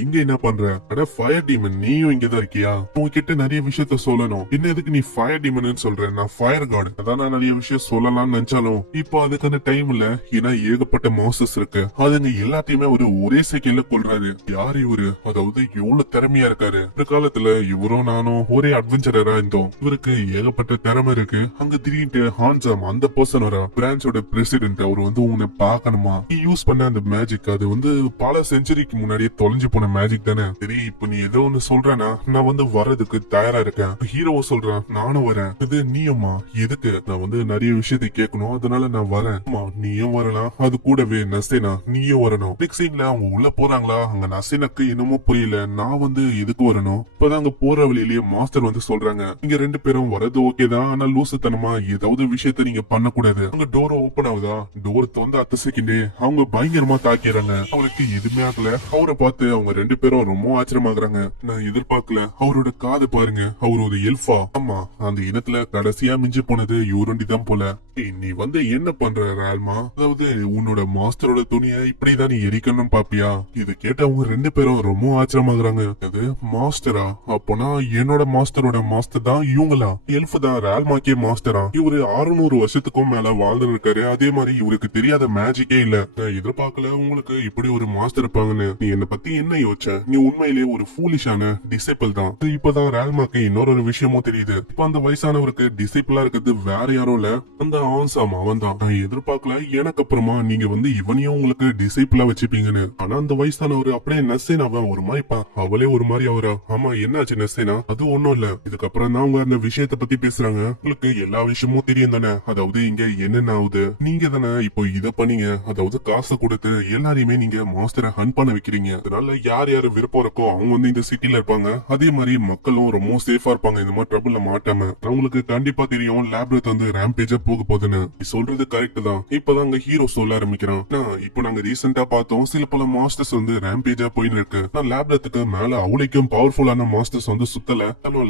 இங்க என்ன பண்ற? அட ஃபயர் டீமன், நீயும் இங்கதான் இருக்கியா? உங்ககிட்ட நிறைய விஷயத்த சொல்லணும். என்ன எதுக்கு நீ ஃபயர் டீமன் சொல்ற? நான் ஃபயர் காட். அதான் நான் நிறைய விஷயம் சொல்லலாம்னு நினைச்சாலும் இப்போ அதுக்கான டைம் இல்ல. ஏன்னா ஏகப்பட்ட மாசஸ் இருக்கு. அதுங்க எல்லாத்தையுமே ஒரே செகண்ட்ல கொள்றாரு. யார் இவரு? அதாவது எவ்வளவு திறமையா இருக்காரு. இந்த காலத்துல இவரும் நானும் ஒரே அட்வென்ச்சரரா இருந்தோம். இவருக்கு ஏகப்பட்ட திறமை இருக்கு. அங்க திடீர்னு ஹான்சம் அந்த பர்சன் வரா. பிரான்ச்சோட பிரசிடென்ட் அவர் வந்து உன்னை பார்க்கணுமா, நீ யூஸ் பண்ண அந்த மேஜிக் அது வந்து பல செஞ்சுரிக்கு முன்னாடியே தொலைஞ்சு போன மேஜிக் தானே. சரி இப்ப நீ ஏதோ ஒண்ணு சொல்றனா நான் வந்து வர்றதுக்கு தயாரா இருக்கேன். ஹீரோவை சொல்றான் நானும் வரேன். இது நீயம்மா எதுக்கு, நான் வந்து நிறைய விஷயத்தை கேட்கணும் அதனால நான் வரேன். நீயும் வரலாம், அது கூடவே நசேனா நீயும் வரணும். பிக் சீன்ல அவங்க உள்ள போறாங்களா, அங்க நசேனாக்கு என்னமோ புரியல, நான் வந்து எதுக்கு வரணும். இப்பதான் அங்க போற வழியிலேயே மாஸ்டர் வந்து சொல்றாங்க நீங்க 2 பேரும் வரது ஓகே தான், ஆனா லூசுத்தனமா ஏதாவது விஷயத்த நீங்க பண்ணக்கூடாது. அங்க டோர் ஓபன் ஆகுதா, டோர் திறந்த அடுத்த செகண்டே அவங்க பயங்கரமா தாக்கிறாங்க. அவருக்கு எதுவுமே ஆகல. அவரை பார்த்து அவங்க 2 பேரும் ரொம்ப ஆச்சரியமாகறாங்க. நான் எதிர்பார்க்கல, அவரோட காது பாருங்க, அவர் ஒரு எல்ஃபா. ஆமா அந்த இனத்துல கடைசியா மிஞ்சி போனது யூரண்டி தான் போல. நீ வந்து என்ன பண்ற ரால்மா, அதாவது உன்னோட மாஸ்டரோட துணியை இப்படிதான் நீ எரிக்கணும் பாப்பியா. இது கேட்ட அவங்க 2 பேரும் ரொம்ப ஆச்சரியமாகறாங்க. அது மாஸ்டரா, அப்போனா என்னோட மாஸ்டரோட மாஸ்டர் தான் இவங்களா, எல்ஃப் தான் ரால்மாக்கே மாஸ்டரா. இவரு 600 வருஷத்துக்கும் மேல வாழ்ந்து இருக்காரு. அதே மாதிரி இவருக்கு தெரியாத மேஜிக்கே இல்ல. நான் எதிர்பார்க்கல உங்களுக்கு இப்படி ஒரு மாஸ்டர் இருப்பாங்கன்னு. நீ என்ன பத்தி என்ன யோசிச்ச, நீ உண்மையிலேயே ஒரு ஃபூலிஷான டிசைபிள் தான். இப்பதான் ரால்மாக்கு இன்னொரு விஷயமும் தெரியுது. இப்ப அந்த வயசானவருக்கு டிசைபிளா இருக்கிறது வேற யாரும் இல்ல, அந்த ஆன்சாம் அவன் தான். நான் எதிர்பார்க்கல எனக்கு அப்புறமா நீங்க வந்து இவனையும் உங்களுக்கு டிசைபிளா வச்சுப்பீங்கன்னு. ஆனா அந்த வயசானவர் அப்படியே நசேனாவா ஒரு மாதிரி அவளே ஒரு மாதிரி அவரா. ஆமா என்னாச்சு நசேனா, அது ஒண்ணும் இல்ல. இதுக்கப்புறம் தான் அவங்க அந்த விஷயத்த பத்தி பேசுறாங்க. உங்களுக்கு எல்லா விஷயமும் தெரியும் தானே, அதாவது இங்க என்னென்ன ஆகுது, நீங்க தானே இப்போ இத பண்ணீங்க, அதாவது காசு கொடுத்து எல்லாரையுமே நீங்க மாஸ்டரை ஹன் பண்ண வைக்கிறீங்க. அதனால யார் யாரு விருப்பம் இருக்கோ அவங்க வந்து இந்த சிட்டில இருப்பாங்க. அதே மாதிரி மக்களும் ரொம்ப சேஃபா இருப்பாங்க இந்த மாதிரி ட்ரபிள்ல மாட்டாம. உங்களுக்கு கண்டிப்பா தெரியும் லேப்ரத் வந்து ரேம்பேஜா போக போகுதுன்னு. சொல்றது கரெக்ட் தான். இப்பதான் அங்க ஹீரோ சொல்ல ஆரம்பிக்கிறான். இப்போ நாங்க ரீசெண்டா பார்த்தோம் சில பல மாஸ்டர்ஸ் வந்து ரேம்பேஜா போயின்னு இருக்கு. லேப்ரத்துக்கு மேல அவளைக்கும் பவர்ஃபுல்லான மாஸ்டர்ஸ் வந்து சுத்தல.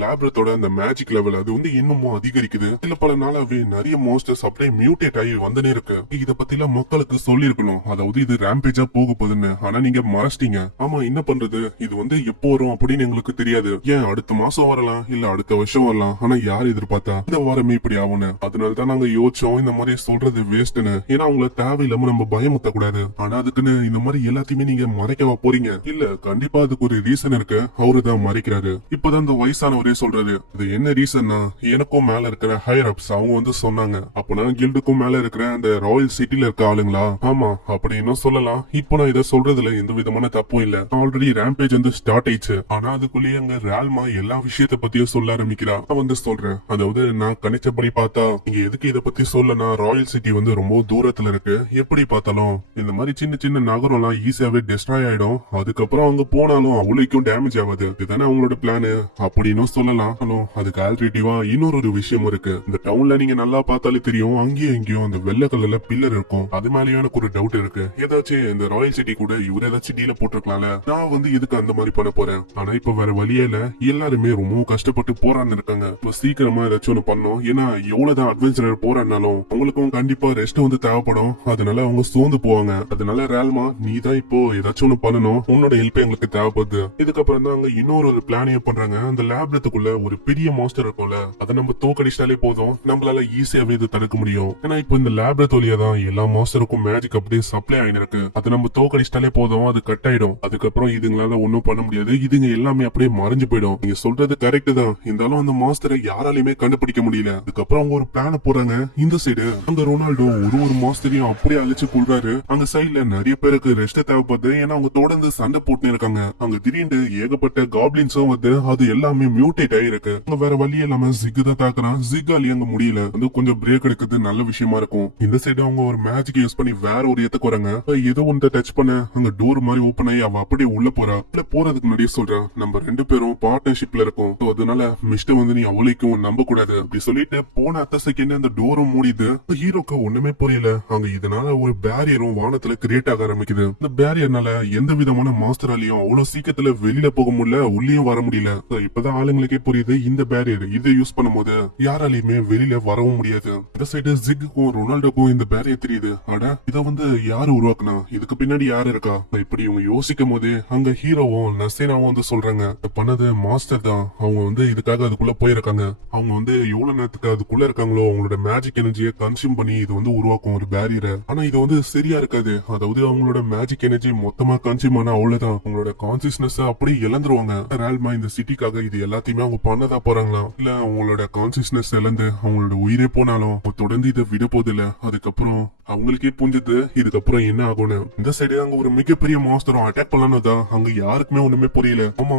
லேப்ரத்தோட அந்த மேஜிக் லெவல் அது வந்து இன்னமும் அதிகரிக்குது. சில பல நாளாவே நிறைய மாஸ்டர்ஸ் அப்படியே மியூட்டேட் ஆகி வந்துனே இருக்கு. இத பத்தி எல்லாம் மக்களுக்கு சொல்லி இருக்கணும், அதாவது இது ரேம்பேஜா போக போகுதுன்னு. ஆனா நீங்க மறைச்சிட்டீங்க. ஆமா என்ன பண்றது, இது வந்து எப்போ வரும் அப்படின்னு எங்களுக்கு தெரியாது. ஏன் அடுத்த மாசம் வரலாம், இல்ல அடுத்த வருஷம் வரலாம். ஆனா யார் எதிர்பார்த்தா இந்த வாரமே இப்படி ஆகும்னு. அதனாலதான் நாங்க யோசிச்சோம் இந்த மாதிரி சொல்றது வேஸ்ட்னு. ஏன்னா அவங்கள தேவையில்லாம நம்ம பயமுத்த கூடாது. ஆனா அதுக்குன்னு இந்த மாதிரி எல்லாத்தையுமே நீங்க மறைக்கவா போறீங்க. இல்ல கண்டிப்பா அதுக்கு ஒரு ரீசன் இருக்கு, அவருதான் மறைக்கிறாரு. இப்பதான் இந்த வயசானவரே சொல்றாரு இது என்ன ரீசன்னா, எனக்கும் மேல இருக்கிற ஹையர் அப்ஸ் அவங்க வந்து சொன்னாங்க. அப்பனா கில்டுக்கும் மேல இருக்கிற அந்த ராயல் சிட்டில இருக்க ஆளுங்களா. ஆமா அப்படின்னு சொல்லலாம். இப்போ நான் இதை சொல்றதுல எந்த விதமான தப்பும் இல்ல. ஆல்ரெடி ரேம்பேஜ் வந்து ஸ்டார்ட் ஆயிடுச்சு. ஆனா அதுக்குள்ளேயே அங்க ரால்மா எல்லா விஷயத்த பத்தியும் சொல்ல ஆரம்பிக்கிறா. நான் வந்து சொல்றேன், அதாவது நான் கணிச்சபடி பார்த்தா நீங்க எதுக்கு இத பத்தி சொல்லனா, ராயல் சிட்டி வந்து ரொம்ப தூரத்துல இருக்கு. எப்படி பார்த்தாலும் இந்த மாதிரி சின்ன சின்ன நகரம் எல்லாம் ஈஸியாவே டெஸ்ட்ராய் ஆயிடும். அதுக்கப்புறம் அவங்க போனாலும் அவளுக்கும் டேமேஜ் ஆகாது. இதுதானே அவங்களோட பிளான் அப்படின்னு சொல்லலாம். அதுக்கு ஆல்டர்னேட்டிவா இன்னொரு விஷயம் இருக்கு. இந்த டவுன்ல நீங்க நல்லா பார்த்தாலே தெரியும், அங்கேயும் இங்கேயும் அந்த வெள்ளை கலர்ல பில்லர் இருக்கும். அது மேலயும் எனக்கு ஒரு டவுட் இருக்கு. ஏதாச்சும் இந்த ராயல் சிட்டி கூட இவரு ஏதாச்சும் டீல போட்டிருக்கலாம்ல. நான் வந்து இதுக்கு அந்த மாதிரி பண்ண போறேன். ஆனா இப்ப வேற வழியே இல்ல, எல்லாருமே ரொம்ப கஷ்டப்பட்டு போரான்னு இருக்காங்க. இப்ப சீக்கிரமா ஏதாச்சும் ஒண்ணு பண்ணணும். ஏன்னா எவ்வளவுதான் அட்வென்ச்சரர் போராடினாலும் அவங்களுக்கும் கண்டிப்பா ரெஸ்ட் வந்து தேவைப்படும். அதனால அவங்க சோர்ந்து போவாங்க. அதனால ரால்மா நீ தான் இப்போ ஏதாச்சும் ஒண்ணு பண்ணணும், உன்னோட ஹெல்ப் எங்களுக்கு தேவைப்படுது. இதுக்கப்புறம் தான் அங்க இன்னொரு பிளானையும் பண்றாங்க. அந்த லேப்ரத்துக்குள்ள ஒரு பெரிய மாஸ்டர் இருக்கும்ல, அதை நம்ம தோக்கடிச்சாலே போதும், நம்மளால ஈஸியாவே இது தடுக்க முடியும். ஏன்னா இப்போ இந்த லேப்ரத் வழியா தான் எல்லா மாஸ்டருக்கும் மேஜிக் அப்படியே சப்ளை ஆயின்னு இருக்கு. அதை நம்ம தோக்கடிச்சாலே போதும், அது கட் ஆயிடும். அதுக்கப்புறம் இதுங்களால ஒன்னும் பண்ண முடியாது. இதுங்க எல்லாமே அப்படியே மறைஞ்சு போயிடும். நீங்க சொல்றது கரெக்ட் தான். இருந்தாலும் அந்த மாஸ்டரை யாராலையுமே கண்டுபிடிக்க முடியல. அதுக்கப்புறம் அவங்க ஒரு பிளான போறாங்க. இந்த சைடு அங்க ரொனால்டோ ஒரு மாஸ்டரையும் அப்படியே அழிச்சு கொள்றாரு. அங்க சைட்ல நிறைய பேருக்கு ரெஸ்ட் தேவைப்படுது. ஏன்னா அவங்க தொடர்ந்து சண்டை போட்டு இருக்காங்க. அங்க திடீர்னு ஏகப்பட்ட காப்ளின்ஸும் வந்து அது எல்லாமே மியூட்டேட் ஆயிருக்கு. அங்க வேற வழி இல்லாம ஜிக் தான் தாக்குறான். ஜிக்காலி அங்க முடியல. வந்து கொஞ்சம் பிரேக் எடுக்கிறது நல்ல விஷயமா இருக்கும். இந்த சைடு அவங்க ஒரு மேஜிக் யூஸ் பண்ணி வேற ஒரு இடத்துக்கு வராங்க. ஏதோ ஒன்று டச் பண்ண அங்க டோர் மாதிரி ஓபன் ஆகி அவ அப்படியே உள்ள போறா. போறதுக்கு முன்னாடியே சொல்றேன், நம்ம 2 பேரும் பார்ட்னர்ஷிப்ல இருக்கோம். அதனால மிஸ்டர் வந்து நீ அவளைக்கும் நம்ப கூடாது அப்படி சொல்லிட்டு போன அத்த செகண்ட் அந்த டோரும் மூடிது. ஹீரோக்கு ஒண்ணுமே புரியல. அங்க இதனால ஒரு பேரியரும் வானத்துல கிரியேட் ஆக ஆரம்பிக்குது. இந்த பேரியர்னால எந்த விதமான மாஸ்டராலையும் அவ்வளவு சீக்கிரத்துல வெளியில போக முடியல, உள்ளேயும் வர முடியல. இப்பதான் ஆளுங்களுக்கே புரியுது இந்த பேரியர் இதை யூஸ் பண்ணும்போது யாராலையுமே வெளியில வரவும் முடியாது. இந்த சைடு ஜிக்குக்கும் ரொனால்டோக்கும் இந்த பேரியர் தெரியுது. அட இத வந்து யாரு உருவாக்குனா, இதுக்கு பின்னாடி யாரு இருக்கா. இப்படி இவங்க யோசிக்கும் போதே அங்க ஹீரோவும் நசேனாவும் வந்து சொல்றாங்க, பண்ணது மாஸ்டர் தான். அவங்க வந்து இதுக்காக அதுக்குள்ள போயிருக்காங்க. அவங்க வந்து எவ்வளவு நேரத்துக்கு அதுக்குள்ள இருக்காங்களோ அவங்களோட மேஜிக் எனர்ஜியை கன்சியூம் பண்ணி இது வந்து உருவாக்கும் ஒரு பேரியரை. ஆனா இது வந்து சரியா இருக்காது. அதாவது அவங்களோட மேஜிக் எனர்ஜி மொத்தமா கன்சியூம் ஆனா அவ்வளவுதான், அவங்களோட கான்சியஸ்னஸ் அப்படியே இழந்துருவாங்க. ரால்மா இந்த சிட்டிக்காக இது எல்லாத்தையுமே அவங்க பண்ணதா போறாங்களா, இல்ல அவங்களோட கான்சியஸ்னஸ் இழந்து அவங்களோட உயிரே போனாலும் தொடர்ந்து இதை விட போகுது இல்ல, அதுக்கப்புறம் அவங்களுக்கே புரிஞ்சது இதுக்கப்புறம் என்ன ஆகும்னு. இந்த சைடு அங்க ஒரு மிகப்பெரிய மாஸ்டரும் அட்டாக் பண்ணலான்னு தான் அங்க யாருக்குமே ஒண்ணுமே புரியல. ஆமா,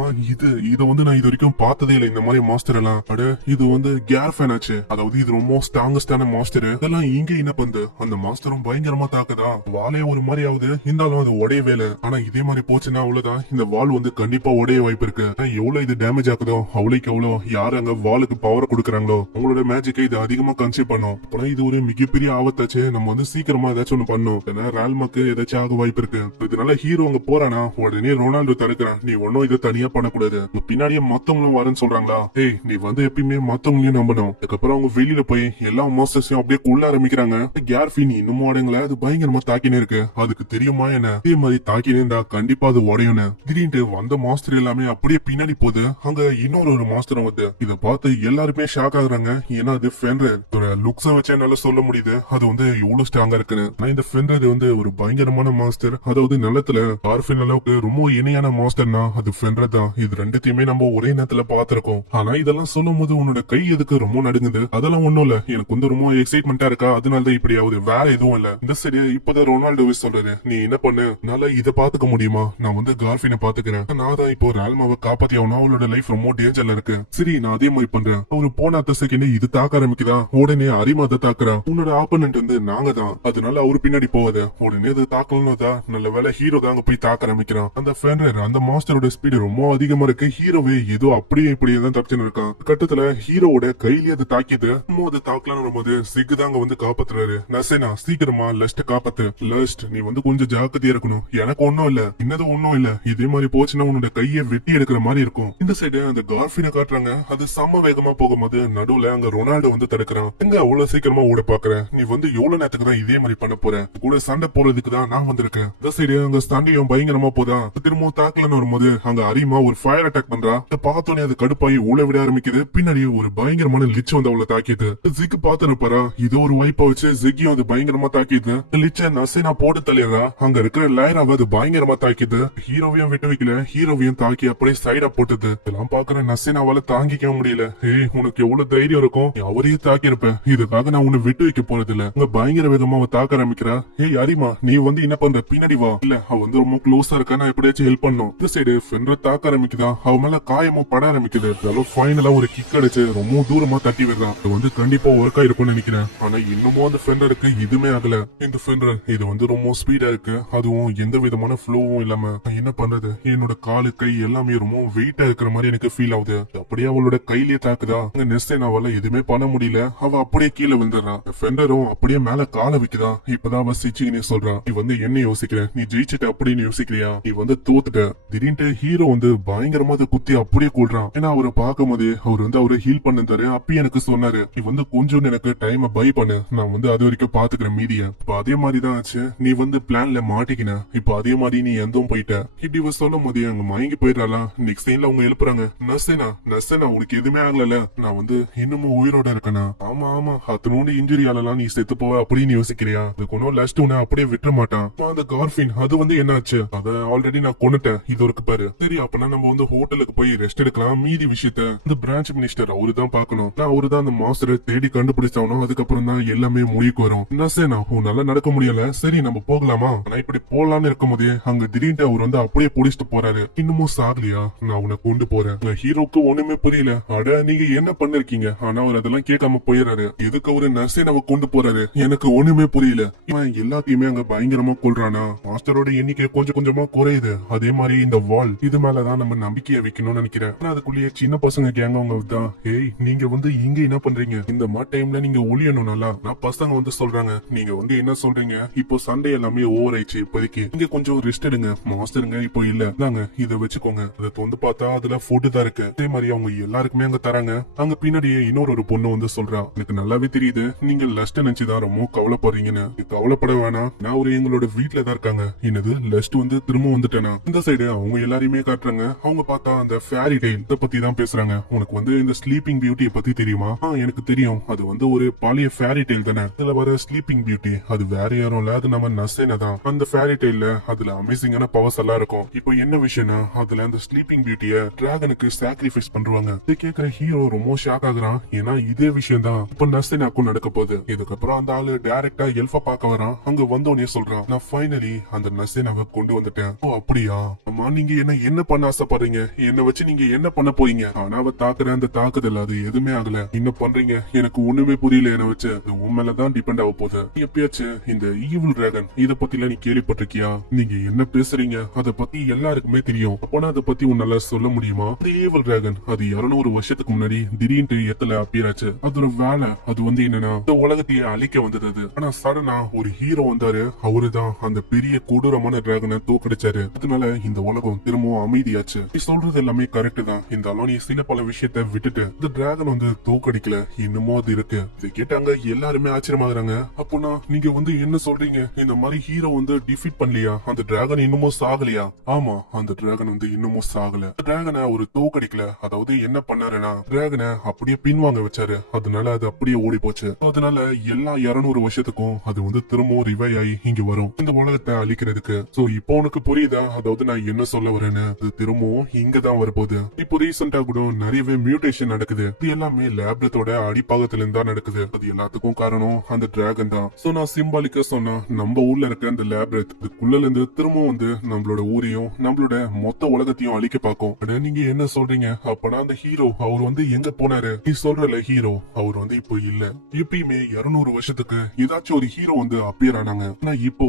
இத வந்து நான் இது வரைக்கும் பார்த்ததே இல்ல இந்த மாதிரி மாஸ்டர் எல்லாம். அட இது வந்து கேர்ஃபேன் ஆச்சு, அதாவது இது ரொம்ப ஸ்ட்ராங்கஸ்டான மாஸ்டர். இதெல்லாம் இங்க என்ன பண்ணுது, அந்த மாஸ்டரும் பயங்கரமா தாக்குதா, வாலே ஒரு மாதிரி ஆகுது, இருந்தாலும் அது உடையவே இல்ல. ஆனா இதே மாதிரி போச்சுன்னா அவ்வளவுதான், இந்த வால் வந்து கண்டிப்பா உடைய வாய்ப்பு இருக்கு. எவ்வளவு இது டேமேஜ் ஆகுதோ அவ்வளவுக்கு எவ்வளவு யாரு அங்க வாலுக்கு பவர் கொடுக்குறாங்களோ அவங்களோட மேஜிக்கை இது அதிகமா கன்சிடர் பண்ணும். அப்புறம் இது ஒரு மிகப்பெரிய ஆபத்தாச்சு, நம்ம வந்து சீக்கிரமா ஏதாச்சும் ஒண்ணு பண்ணும். ஏன்னா ரால்மாக்கு ஏதாச்சும் ஆக வாய்ப்பு இருக்கு. இதனால ஹீரோ அங்க போறானா உடனே ரொனால்டோ தடுக்கிறான், நீ ஒன்னும் இதை தனியா பண்ணக்கூடாது, பின்னாடியே மத்தவங்களும் வரேன்னு சொல்றாங்களா, ஏய் நீ வந்து எப்பயுமே மத்தவங்களையும் நம்பணும். அதுக்கப்புறம் அவங்க வெளியில போய் எல்லா மாஸ்டர்ஸையும் அப்படியே கொள்ள ஆரம்பிக்கிறாங்க. கேர்ஃபின் இன்னும் உடையங்கள அது பயங்கரமா தாக்கினே இருக்கு, அதுக்கு தெரியுமா என்ன இதே மாதிரி தாக்கினே இருந்தா கண்டிப்பா அது உடையும்னு. திடீர்னு வந்த மாஸ்டர் எல்லாமே அப்படியே பின்னாடி போகுது. அங்க இன்னொரு மாஸ்டர் வந்து இத பார்த்து எல்லாருமே ஷாக் ஆகுறாங்க. ஏன்னா அது ஃபென்ரர் லுக்ஸ வச்சு என்னால சொல்ல முடியுது அது வந்து இவ்வளவு ஸ்ட்ராங்கா இருக்குன்னு. ஆனா இந்த ஃபென்ரர் வந்து ஒரு பயங்கரமான மாஸ்டர், அதாவது நிலத்துல கார்ஃபின் அளவுக்கு ரொம்ப இணையான மாஸ்டர்னா அது ஃபென்ரர் தான். இது ரெண்டுத்தையுமே நம்ம ஒரே நேரத்துல பாத்திருக்கோம். ஆனா இதெல்லாம் சொல்லும் போது உன்னோட கை எதுக்கு ரொம்ப நடுங்குது, அதெல்லாம் ஒண்ணும் இல்ல, எனக்கு வந்து ரொம்ப எக்ஸைட்மெண்டா இருக்கா அதனாலதான் இப்படி ஆகுது, வேற எதுவும் இல்ல. இந்த சரி இப்பதான் ரொனால்டோவே சொல்றாரு, நீ என்ன பண்ணு, என்னால இதை பாத்துக்க முடியுமா, நான் வந்து கார்ஃபினை பாத்துக்கிறேன், நான் தான் இப்போ ரால்மாவை காப்பாத்தி ஆகணும், அவளோட லைஃப் ரொம்ப டேஞ்சர்ல இருக்கு, சரி நான் அதே மாதிரி பண்றேன். ஒரு போன அடுத்த செகண்ட் இது தாக்க ஆரம்பிக்குதா, உடனே அரிமாத தாக்குறான். உன்னோட ஆப்பனன்ட் வந்து நாங்க தான், அதனால அவரு பின்னாடி போவாத, உடனே அது தாக்கணும் தான், நல்ல வேலை ஹீரோ தான் அங்க போய் தாக்க ஆரம்பிக்கிறான். அந்த ஃபென்ரர் அந்த மாஸ்டரோட ஸ்பீடு ரொம்ப அதிகமா இருக்கு, ஹீரோவே ஏதோ அப்படியே இப்படியே தான் தப்பிச்சுன்னு இருக்கான். கட்டத்துல ஹீரோவோட கையிலேயே அது தாக்கிது, அது தாக்கலான்னு போது சிக்கு தாங்க வந்து காப்பாத்துறாரு. நசேனா சீக்கிரமா லஸ்ட் காப்பாத்து, லஸ்ட் நீ வந்து கொஞ்சம் ஜாக்கிரதையா இருக்கணும், எனக்கு ஒண்ணும் இல்ல, இன்னது ஒண்ணும் இல்ல, இதே மாதிரி போச்சுன்னா உன்னோட கையை வெட்டி எடுக்கிற மாதிரி இருக்கும். இந்த சைடு அந்த கார்ஃபினை காட்டுறாங்க, அது சம வேகமா போகும்போது நடுவுல அங்க ரொனால்டோ வந்து தடுக்கிறான். எங்க அவ்வளவு சீக்கிரமா ஓட பாக்குற, நீ வந்து எவ்வளவு நேரத்துக்கு தான் இதே மாதிரி பண்ண போற, கூட சண்டை போறதுக்கு தான் நான் வந்திருக்கேன். இந்த சைடு அங்க சண்டையும் பயங்கரமா போதா, திரும்ப தாக்கலன்னு வரும்போது அங்க அரிமா ஒரு ஃபயர் அட்டாக் பண்றா. பார்த்தோன்னே அது கடுப்பாயி ஊழ விட ஆரம்பிக்குது. பின்னாடி ஒரு பயங்கரமான லிச் வந்து அவளை தாக்கிது. ஜிக் பாத்துருப்பாரா, இது ஒரு வாய்ப்பா வச்சு ஜிக்கியும் அது பயங்கரமா தாக்கிது. லிச்ச நசேனா போட்டு தள்ளிடுறா, அங்க இருக்கிற லைராவை அது பயங்கரமா தாக்கிது. ஹீரோவையும் விட்டு வைக்கல, ஹீரோவையும் தாக்கி அப்படியே சைடா போட்டுது. இதெல்லாம் பாக்குற நசேனாவால தாங்கிக்க முடியல. ஏய் உனக்கு எவ்வளவு தைரியம் இருக்கும், நீ அவரையே தாக்கி இருப்பேன், இதுக்காக நான் உன்னை விட்டு வைக்க போறது இல்ல. அங்க பயங்கர வேகமா அவ தாக்க ஆரம்பிக்கிறா. ஏய் அரிமா நீ வந்து என்ன பண்ற, பின்னாடி வா, இல்ல அவ வந்து ரொம்ப க்ளோஸா இருக்கா, நான் எப்படியாச்சும் ஹெல்ப் பண்ணும். இந்த சைடு ஃபென்ரர் தாக்க ஆரம்பிக்குதா, அவ மேல காயமும் பட ஆரம்பிக்குது. ஃபைனலா ஒரு கிக் அடிச்சு ரொம்ப தூரமா தட்டி விடுறான். அது வந்து கண்டிப்பா ஒர்க் ஆயிருக்கும்னு நினைக்கிறேன். ஆனா இன்னமும் அந்த ஃபென்ரருக்கு இதுமே ஆகல. இந்த ஃபென்ரர் இது வந்து ரொம்ப ஸ்பீடா இருக்கு, அதுவும் எந்த விதமான ஃப்ளோவும் இல்லாம. என்ன பண்றது, என்னோட காலு கை எல்லாமே ரொம்ப வெயிட்டா இருக்கிற மாதிரி எனக்கு ஃபீல் ஆகுது. அப்படியே அவளோட கையிலேயே தாக்குதா, அங்க நெஸ்டேனாவால எதுவுமே பண்ண முடியல, அவ அப்படியே கீழே விழுந்துடுறான். ஃபென்ரரும் அப்படியே மேல காலை வைக்குதா. இப்பதான் அவ சிச்சிங்கனே சொல்றான், நீ வந்து என்ன யோசிக்கிற, நீ ஜெயிச்சிட்ட அப்படின்னு யோசிக்கிறியா, நீ வந்து தோத்துட்ட. திடீர்னு ஹீரோ வந்து பயங்கரமா அதை குத்தி அப்படியே கொள்றான். ஏன்னா அவரை பார்க்கும் போது அவர் வந்து அவரை ஹீல் பண்ணிருந்தாரு. அப்பயே எனக்கு சொன்னாரு, நீ வந்து கொஞ்சம் எனக்கு டைம் பை பண்ணு, நான் வந்து அது வரைக்கும் பாத்துக்கிறேன் மீதிய. இப்ப அதே மாதிரிதான் ஆச்சு, நீ வந்து பிளான்ல மாட்டிக்கின, இப்ப அதே மாதிரி நீ எந்தவும் போயிட்ட. இப்படி இவ சொல்லும் போது அங்க மயங்கி போயிடறாளா. நெக்ஸ்ட் சைன்ல அவங்க எழுப்புறாங்க, நசேனா நசேனா உனக்கு எதுவுமே ஆகல, நான் வந்து இன்னமும் உயிரோட இருக்கேனா. ஆமா ஆமா, அத்தனோண்டு இன்ஜுரியாலலாம் நீ செத்து போவ அப்படின்னு யோசிக்கிறியா, அதுக்கு ஒன்னும் லாஸ்ட் உன்னை அப்படியே விட்டுற மாட்டான். அந்த கார்ஃபின் அது வந்து என்னாச்சு, அத ஆல்ரெடி நான் கொண்டுட்டேன், இது இருக்கு பாரு. சரி அப்பனா நம்ம வந்து ஹோட்டலுக்கு போய் ரெஸ்ட் எடுக்கலாம், மீதி விஷயத்த இந்த பிரான்ச் மினிஸ்டர் அவரு தான் பாக்கணும், அவரு தான் அந்த மாஸ்டரை தேடி கண்டுபிடிச்சாவணும், அதுக்கப்புறம் தான் எல்லாமே முடிவுக்கு வரும். நசேனா உன்னால நடக்க முடியல, சரி நம்ம போகலாமா. ஆனா இப்படி போலான்னு இருக்கும் போதே அங்க திடீர்னு அவர் வந்து அப்படியே புடிச்சிட்டு போறாரு. இன்னமும் சாகலையா, நான் உன்னை கொண்டு போறேன். ஹீரோக்கு ஒண்ணுமே புரியல, அட நீங்க என்ன பண்ணிருக்கீங்க, ஆனா அவர் அதெல்லாம் கேட்காம போயிடுறாரு. எதுக்கு அவரு நசேனாவை கொண்டு போறாரு எனக்கு ஒண்ணுமே புரியல. இவன் எல்லாத்தையுமே அங்க பயங்கரமா கொள்றானா, மாஸ்டரோட எண்ணிக்கை கொஞ்சம் கொஞ்சமா குறையுது. அதே மாதிரி இந்த வால் இது மேலதான் நம்ம நம்பிக்கையை வைக்கணும்னு நினைக்கிறேன். அதுக்குள்ளேயே சின்ன பசங்க கேங்க அவங்க தான், ஏய் நீங்க வந்து இங்க என்ன பண்றீங்க, இந்த மாதிரி டைம்ல நீங்க ஒளியணும் நல்லா. நான் பசங்க வந்து சொல்றாங்க, நீங்க வந்து என்ன சொல்றீங்க, இப்போ சண்டே எல்லாமே ஓவர் ஆயிடுச்சு, இப்போதைக்கு இங்க கொஞ்சம் ரெஸ்ட் எடுங்க, மாஸ்டருங்க இப்போ இல்ல, தாங்க இதை வச்சுக்கோங்க. அதை வந்து பார்த்தா அதுல ஃபுட்டு தான் இருக்கு. அதே மாதிரி அவங்க எல்லாருக்குமே அங்க தராங்க. அங்க பின்னாடியே இன்னொரு பொண்ணு வந்து சொல்றா, எனக்கு நல்லாவே தெரியுது நீங்க லஸ்ட் நினைச்சுதான் ரொம்ப கவலைப்படுறீங்க, ஆசைப்படுறீங்கன்னு கவலைப்பட வேணாம். நான் ஒரு எங்களோட வீட்டுல தான் இருக்காங்க. என்னது லெஸ்ட் வந்து திரும்ப வந்துட்டேனா? இந்த சைடு அவங்க எல்லாரையுமே காட்டுறாங்க. அவங்க பார்த்தா அந்த ஃபேரி டெய்ல் இத பத்தி தான் பேசுறாங்க. உனக்கு வந்து இந்த ஸ்லீப்பிங் பியூட்டியை பத்தி தெரியுமா? எனக்கு தெரியும். அது வந்து ஒரு பழைய ஃபேரி டெய்ல் தானே. இதுல வர ஸ்லீப்பிங் பியூட்டி அது வேற யாரும் இல்ல, அது நம்ம நசேனா தான். அந்த ஃபேரி டெய்ல அதுல அமேசிங்கான பவர்ஸ் எல்லாம் இருக்கும். இப்போ என்ன விஷயம்னா அதுல அந்த ஸ்லீப்பிங் பியூட்டிய டிராகனுக்கு சாக்ரிஃபைஸ் பண்றாங்க. இதை கேட்கிற ஹீரோ ரொம்ப ஷாக் ஆகுறான். ஏன்னா இதே விஷயம் தான் இப்ப நசேனாக்கும் நடக்க போகுது. இதுக்கப்புறம் அந்த ஆளு டைரக்டா எல்ஃபா பார்க்க வரான். அங்க வந்தோடனே சொல்றான், நான் ஃபைனலி அந்த நசேனாவை கொண்டு வந்துட்டேன். ஓ அப்படியா? அம்மா நீங்க என்ன பண்ண ஆசைப்படுறீங்க? என்ன வச்சு நீங்க என்ன பண்ண போறீங்க? ஆனா அவ தாக்குற அந்த தாக்குதல் அது எதுவுமே ஆகல. என்ன பண்றீங்க எனக்கு ஒண்ணுமே புரியல. என்ன வச்சு அது உண்மையிலதான் டிபெண்ட் ஆக போகுது. எப்பயாச்சும் இந்த ஈவில் டிராகன் இத பத்தி எல்லாம் நீ கேள்விப்பட்டிருக்கியா? நீங்க என்ன பேசுறீங்க? அத பத்தி எல்லாருக்குமே தெரியும். அப்பனா அத பத்தி உன்னால சொல்ல முடியுமா? இந்த ஈவில் டிராகன் அது 200 வருஷத்துக்கு முன்னாடி திடீர்னு எத்தல அப்பியராச்சு. அதோட வேலை அது வந்து என்னன்னா இந்த உலகத்தையே அழிக்க வந்தது அது. ஆனா சடனா ஒரு ஹீரோ வந்தாரு. அவருதான் அந்த பெரிய கொடூரமான டிராகனை தோக்கடிச்சாரு. அதனால இந்த உலகம் திரும்பவும் அமைதியாச்சு. நீ சொல்றது எல்லாமே கரெக்ட் தான். இந்த நீ சில பல விஷயத்த விட்டுட்டு இந்த டிராகன் வந்து தோக்கடிக்கல, இன்னமும் அது இருக்கு. இதை கேட்டாங்க எல்லாருமே ஆச்சரியமாகறாங்க. அப்போனா நீங்க வந்து என்ன சொல்றீங்க? இந்த மாதிரி ஹீரோ வந்து டிஃபீட் பண்ணலையா? அந்த டிராகன் இன்னமும் சாகலையா? ஆமா, அந்த டிராகன் வந்து இன்னமும் சாகல. டிராகனை ஒரு தோக்கடிக்கல. அதாவது என்ன பண்ணாருன்னா டிராகனை அப்படியே பின்வாங்க வச்சாரு. அதனால அது அப்படியே ஓடி போச்சு. அதனால எல்லா 200 வருஷத்துக்கும் அது வந்து திரும்பவும் ரிவைவ் ஆகி இங்க வரும் இந்த உலகத்தை அழிக்கிறதுக்கு. சோ இப்போ உனக்கு புரியுதா? அதாவது நான் என்ன சொல்ல வரேன்னு? அது திரும்பவும் இங்கதான் வரப்போகுது. இப்போ ரீசெண்டா கூட நிறையவே மியூட்டேஷன் நடக்குது. இது எல்லாமே லேப்ரத்தோட அடிப்பாகத்துல இருந்தா நடக்குது. அது எல்லாத்துக்கும் காரணம் அந்த டிராகன் தான். சோ நான் சிம்பாலிக்கா சொன்னா நம்ம ஊர்ல இருக்க அந்த லேப்ரத் இதுக்குள்ள இருந்து திரும்பவும் வந்து நம்மளோட ஊரையும் நம்மளோட மொத்த உலகத்தையும் அழிக்க பார்க்கும். நீங்க என்ன சொல்றீங்க? அப்பனா அந்த ஹீரோ அவர் வந்து எங்க போனாரு? நீ சொல்றல ஹீரோ அவர் வந்து இப்போ இல்ல. எப்பயுமே 200 வருஷத்துக்கு ஏதாச்சும் ஒரு ஹீரோ வந்து அப்பியர் ஆனாங்க. ஆனா இப்போ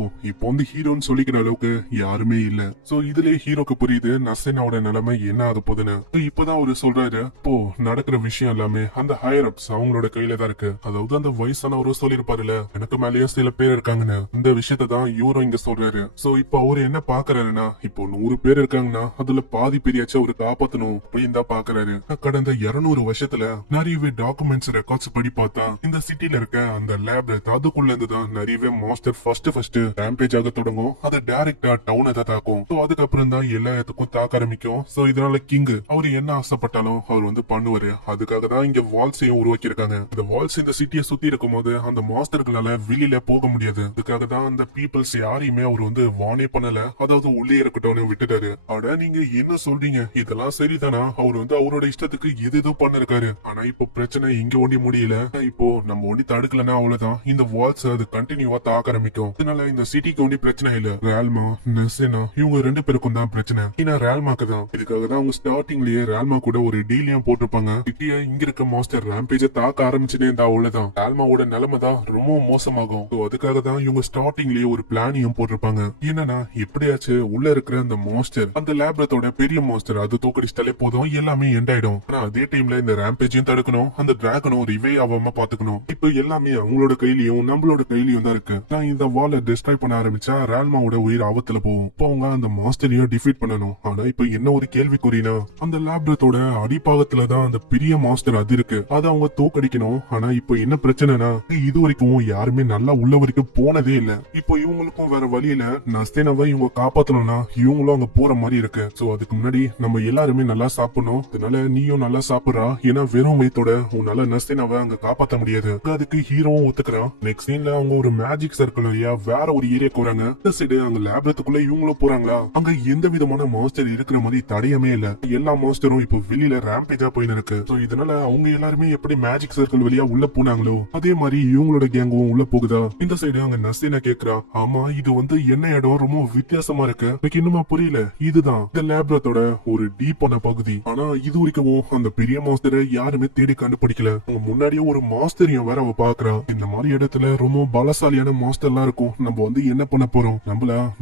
வந்து ஹீரோன்னு சொல்லிக்கிற அளவுக்கு யாருமே இல்ல. சோ இதுலயே ஹீரோக்கு புரியுது நசேனாவோட நிலைமை என்ன ஆக போகுதுன்னு. இப்பதான் அவரு சொல்றாரு, இப்போ நடக்கிற விஷயம் எல்லாமே அந்த ஹையர் அப்ஸ் அவங்களோட கையில தான் இருக்கு. அதாவது அந்த வயசானவரும் சொல்லிருப்பாருல எனக்கு மேலேயே சில பேர் இருக்காங்கன்னு. இந்த விஷயத்த தான் இவரும் இங்க சொல்றாரு. சோ இப்போ அவரு என்ன பாக்குறாருன்னா இப்போ 100 பேர் இருக்காங்கன்னா அதுல பாதி பேரியாச்சும் அவரு காப்பாத்தணும் அப்படின்னு தான் பாக்குறாரு. கடந்த 200 வருஷத்துல நிறையவே டாக்குமெண்ட்ஸ் ரெக்கார்ட்ஸ் படி பார்த்தா இந்த சிட்டில இருக்க அந்த லேப் அதுக்குள்ள இருந்துதான் நிறையவே மாஸ்டர் ஃபர்ஸ்ட் ரேம்பேஜ் ஆக தொடங்கும். அது டைரக்டா டவுனை தான் தாக்கும். அதுக்கப்புறம் தான் எல்லா இடத்துக்கும் தாக்க ஆரம்பிக்கும். சோ இதனால கிங் அவரு என்ன ஆசைப்பட்டாலும் அவர் வந்து பண்ணுவாரு. அதுக்காக தான் இங்க வால்ஸையும் உருவாக்கி இருக்காங்க. இந்த வால்ஸ் இந்த சிட்டியை சுத்தி இருக்கும் போது அந்த மாஸ்டர்களால வெளியில போக முடியாது. அதுக்காக தான் அந்த பீப்புள்ஸ் யாரையுமே அவர் வந்து வானே பண்ணல. அதாவது உள்ளே இருக்கட்டும் விட்டுட்டாரு. ஆனா நீங்க என்ன சொல்றீங்க? இதெல்லாம் சரிதானா? அவர் வந்து அவரோட இஷ்டத்துக்கு எது பண்ணிருக்காரு. ஆனா இப்போ பிரச்சனை இங்க ஒண்டி முடியல. இப்போ நம்ம ஒண்டி தடுக்கலன்னா அவ்வளவுதான் இந்த வால்ஸ் அது கண்டினியூவா தாக்க ஆரம்பிக்கும். அதனால இந்த சிட்டிக்கு ஒண்டி பிரச்சனை இல்ல. ரேல்மா நெசேனா இவங்க 2 பேருக்கும் தான் பிரச்சனை. ஏன்னா ரேல்மாக்கு தான். இதுக்காக தான் அவங்க ஸ்டார்டிங்லயே ரேல்மா கூட ஒரு டீலியும் போட்டிருப்பாங்க. சிட்டியா இங்க இருக்க மாஸ்டர் ரேம்பேஜ தாக்க ஆரம்பிச்சுட்டே இருந்தா அவ்வளவுதான் ரேல்மாவோட நிலைமை தான் ரொம்ப மோசமாகும். அதுக்காக தான் இவங்க ஸ்டார்டிங்லயே ஒரு பிளானியும் போட்டிருப்பாங்க. என்னன்னா எப்படியாச்சும் உள்ள இருக்கிற அந்த மாஸ்டர் அந்த லேப்ரத்தோட பெரிய மாஸ்டர் அது தோக்கடிச்சிட்டாலே போதும் எல்லாமே எண்ட் ஆயிடும். ஆனா அதே டைம்ல இந்த ரேம்பேஜையும் தடுக்கணும், அந்த டிராகனும் ரிவே ஆகாம பாத்துக்கணும். இப்ப எல்லாமே அவங்களோட கையிலயும் நம்மளோட கையிலயும் தான் இருக்கு. நான் இந்த வாலை டிஸ்ட்ராய் பண்ண ஆரம்பிச்சா ரேல்மாவோட உயிர் ஆபத்துல போகும். இப்போ அவங்க அந்த மாஸ்டரையும் டிஃபீட் பண்ணணும். ஆனா இப்ப என்ன ஒரு கேள்விக்குறினா அந்த லேப்ரத்தோட அடிப்பாகத்துலதான் அந்த பெரிய மாஸ்டர் அது இருக்கு. அதை அவங்க தோக்கடிக்கணும். ஆனா இப்ப என்ன பிரச்சனைனா இது வரைக்கும் யாருமே நல்லா உள்ள வரைக்கும் போனதே இல்ல. இப்போ இவங்களுக்கும் வேற வழியில நசேனாவை இவங்க காப்பாத்தணும்னா இவங்களும் அங்க போற மாதிரி இருக்கு. சோ அதுக்கு முன்னாடி நம்ம எல்லாருமே நல்லா சாப்பிடணும். அதனால நீயும் நல்லா சாப்பிடுறா. ஏன்னா வெறும் வயித்தோட உன்னால நசேனாவை அங்க காப்பாத்த முடியாது. அதுக்கு ஹீரோவும் ஒத்துக்கிறான். நெக்ஸ்ட் சீன்ல அவங்க ஒரு மேஜிக் சர்க்கிள் வழியா வேற ஒரு ஏரியாக்கு வராங்க. இந்த சைடு அங்க லேப்ரத்துக்குள்ள இவங்களும் போறாங்களா? அங்க எந்த விதமான மாஸ்டர் இருக்கிற மாதிரி தடையமே இல்ல. எல்லா மாஸ்டரும் இப்போ வெளியில ரேம்பேஜா போயின்னு இருக்கு. சோ இதனால அவங்க எல்லாருமே எப்படி மேஜிக் சர்க்கிள் வழியா உள்ள போனாங்களோ அதே மாதிரி இவங்களோட கேங்கும் உள்ள போகுதா? இந்த சைடு அங்க நசேனா கேக்குறா, ஆமா இது வந்து என்ன இடம் ரொம்ப வித்தியாசமா இருக்கு, எனக்கு இன்னுமா புரியல. இதுதான் இந்த லேப்ரத்தோட ஒரு டீப்பான பகுதி. ஆனா இது வரைக்கும் அந்த பெரிய மாஸ்டரை யாருமே தேடி கண்டுபிடிக்கல. அவங்க முன்னாடியே ஒரு மாஸ்டரையும் வேற அவ பாக்குறா. இந்த மாதிரி இடத்துல ரொம்ப பலசாலியான மாஸ்டர் எல்லாம் இருக்கும். நம்ம வந்து என்ன பண்ண போறோம்?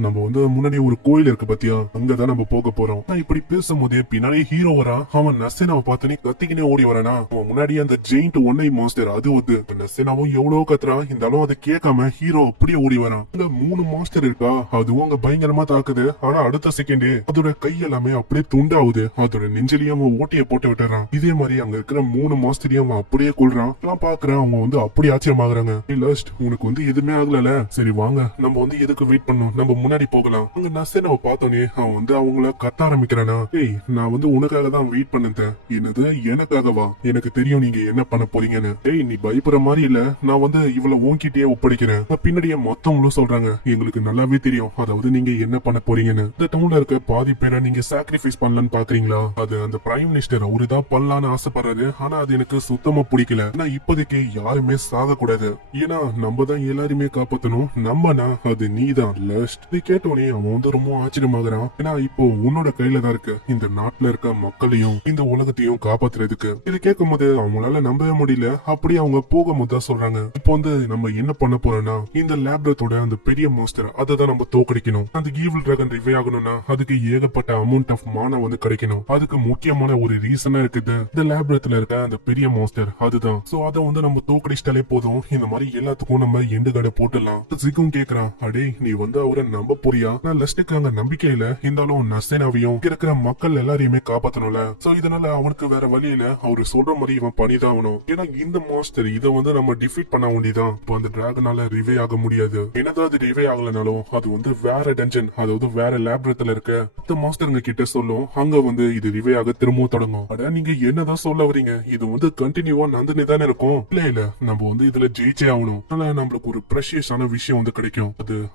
நம்ம வந்து முன்னாடி ஒரு கோயில் இருக்கு பாத்தியா, அங்கதான் நம்ம போக போறோம். நான் இப்படி பேசும்போதே பின்னாடி ஹீரோ வரா. அவன் நசேனாவை பார்த்தனே கத்திக்கினே ஓடி வரானா. அவன் முன்னாடி அந்த ஜெயிண்ட் ஒன்னை மாஸ்டர் அது வந்து நசேனாவும் எவ்வளவு கத்துறான். இருந்தாலும் அதை கேட்காம ஹீரோ அப்படியே ஓடி வரான். அங்க 3 மாஸ்டர் இருக்கா, அதுவும் அங்க பயங்கரமா தாக்குது. ஆனா அடுத்த செகண்டே அதோட கை எல்லாமே அப்படியே துண்டாவுது. அதோட நெஞ்சிலையும் அவன் ஓட்டிய போட்டு விட்டுறான். இதே மாதிரி அங்க இருக்கிற 3 மாஸ்டரையும் அவன் அப்படியே கொள்றான். நான் பாக்குறேன் அவங்க வந்து அப்படி ஆச்சரியமாகறாங்க. இல்ல லஸ்ட் உனக்கு வந்து எதுவுமே ஆகல. சரி வாங்க நம்ம வந்து எதுக்கு வெயிட் பண்ணோம், நம்ம முன்னாடி போகலாம். அங்க நர்ஸே நம்ம பார்த்தோன்னே அவன் வந்து அவங்கள கத்த ஆரம்பிக்கிறானா, ஏய் நான் வந்து உனக்காக தான் வெயிட் பண்ணேன். என்னது எனக்காகவா? எனக்கு தெரியும் நீங்க என்ன பண்ண போறீங்கன்னு. ஏய் நீ பயப்படுற மாதிரி இல்ல, நான் வந்து இவ்வளவு உன்கிட்டயே ஒப்படைக்கிறேன். பின்னாடியே மொத்தவங்களும் சொல்றாங்க எங்களுக்கு நல்லாவே தெரியும் அதாவது நீங்க என்ன பண்ண போறீங்கன்னு. இந்த டவுன்ல இருக்க பாதி பேரை நீங்க சாக்ரிஃபைஸ் பண்ணலான்னு பாக்குறீங்களா? அது அந்த பிரைம் மினிஸ்டர் அவருதான் பண்ணலான்னு ஆசைப்படுறாரு. ஆனா அது எனக்கு சுத்தமா பிடிக்கல. ஆனா இப்போதைக்கு யாருமே சாக கூடாது. ஏன்னா நம்ம தான் எல்லாருமே காப்பாத்தணும். நம்மனா அது நீதான் லஸ்ட். இதை கேட்டோனே அவன் வந்து ரொம்ப ஆச்சரியமாகறான். ஏன்னா இப்போ உன்னோட கையில தான் இருக்கு இந்த நாட்டுல இருக்க மக்களையும் இந்த உலகத்தையும் காப்பாத்துறதுக்கு. இதை கேட்கும் போது அவங்களால நம்பவே முடியல. அப்படியே அவங்க போகும்போது தான் சொல்றாங்க, இப்போ வந்து நம்ம என்ன பண்ண போறோம்னா இந்த லேப்ரத்தோட அந்த பெரிய மாஸ்டர் அதை தான் நம்ம தோக்கடிக்கணும். அந்த ஈவில் டிராகன் ரிவே ஆகணும்னா அதுக்கு ஏகப்பட்ட அமௌண்ட் ஆஃப் மானா வந்து கிடைக்கணும். அதுக்கு முக்கியமான ஒரு ரீசனா இருக்குது இந்த லேப்ரத்துல இருக்க அந்த பெரிய மாஸ்டர் அதுதான். சோ அதை வந்து நம்ம தோக்கடிச்சிட்டாலே போதும். இந்த மாதிரி எல்லாத்துக்கும் நம்ம எண்டு கடை போட்டுடலாம். ஜிகும் கேக்குறான், அடே நீ வந்து அவரை நம்ப போறியா? நான் லஸ்டுக்கு அங்க நம்பிக்கை இல்ல, இருந்தாலும் நர்சேனாவையும் இருக்கிற மக்கள் எல்லாரையுமே காப்பாத்தணும்ல. சோ இதனால அவனுக்கு வேற வழி இல்ல, அவரு சொல்ற மாதிரி இவன் பண்ணிதான் ஆகணும். ஏன்னா இந்த மாஸ்டர் இதை வந்து நம்ம டிஃபீட் பண்ண வேண்டியதான். இப்போ அந்த டிராகனால ரிவே ஆக முடியாது. என்னதான் அது ரிவே ஆகலனாலும் அது வந்து வேற டஞ்சன் அதாவது வேற லேப்ரத்துல இருக்க மத்த மாஸ்டருங்க கிட்ட சொல்லும். அங்க வந்து இது ரிவே ஆக திரும்பவும் தொடங்கும். அட நீங்க என்னதான் சொல்ல வரீங்க? இது வந்து கண்டினியூவா நடந்துனே தானே இருக்கும். இல்ல இல்ல நம்ம வந்து இதுல ஜெயிச்சே ஆகணும். அதனால நம்மளுக்கு ஒரு ப்ரெஷியஸான விஷயம் வந்து கிடைக்கும்.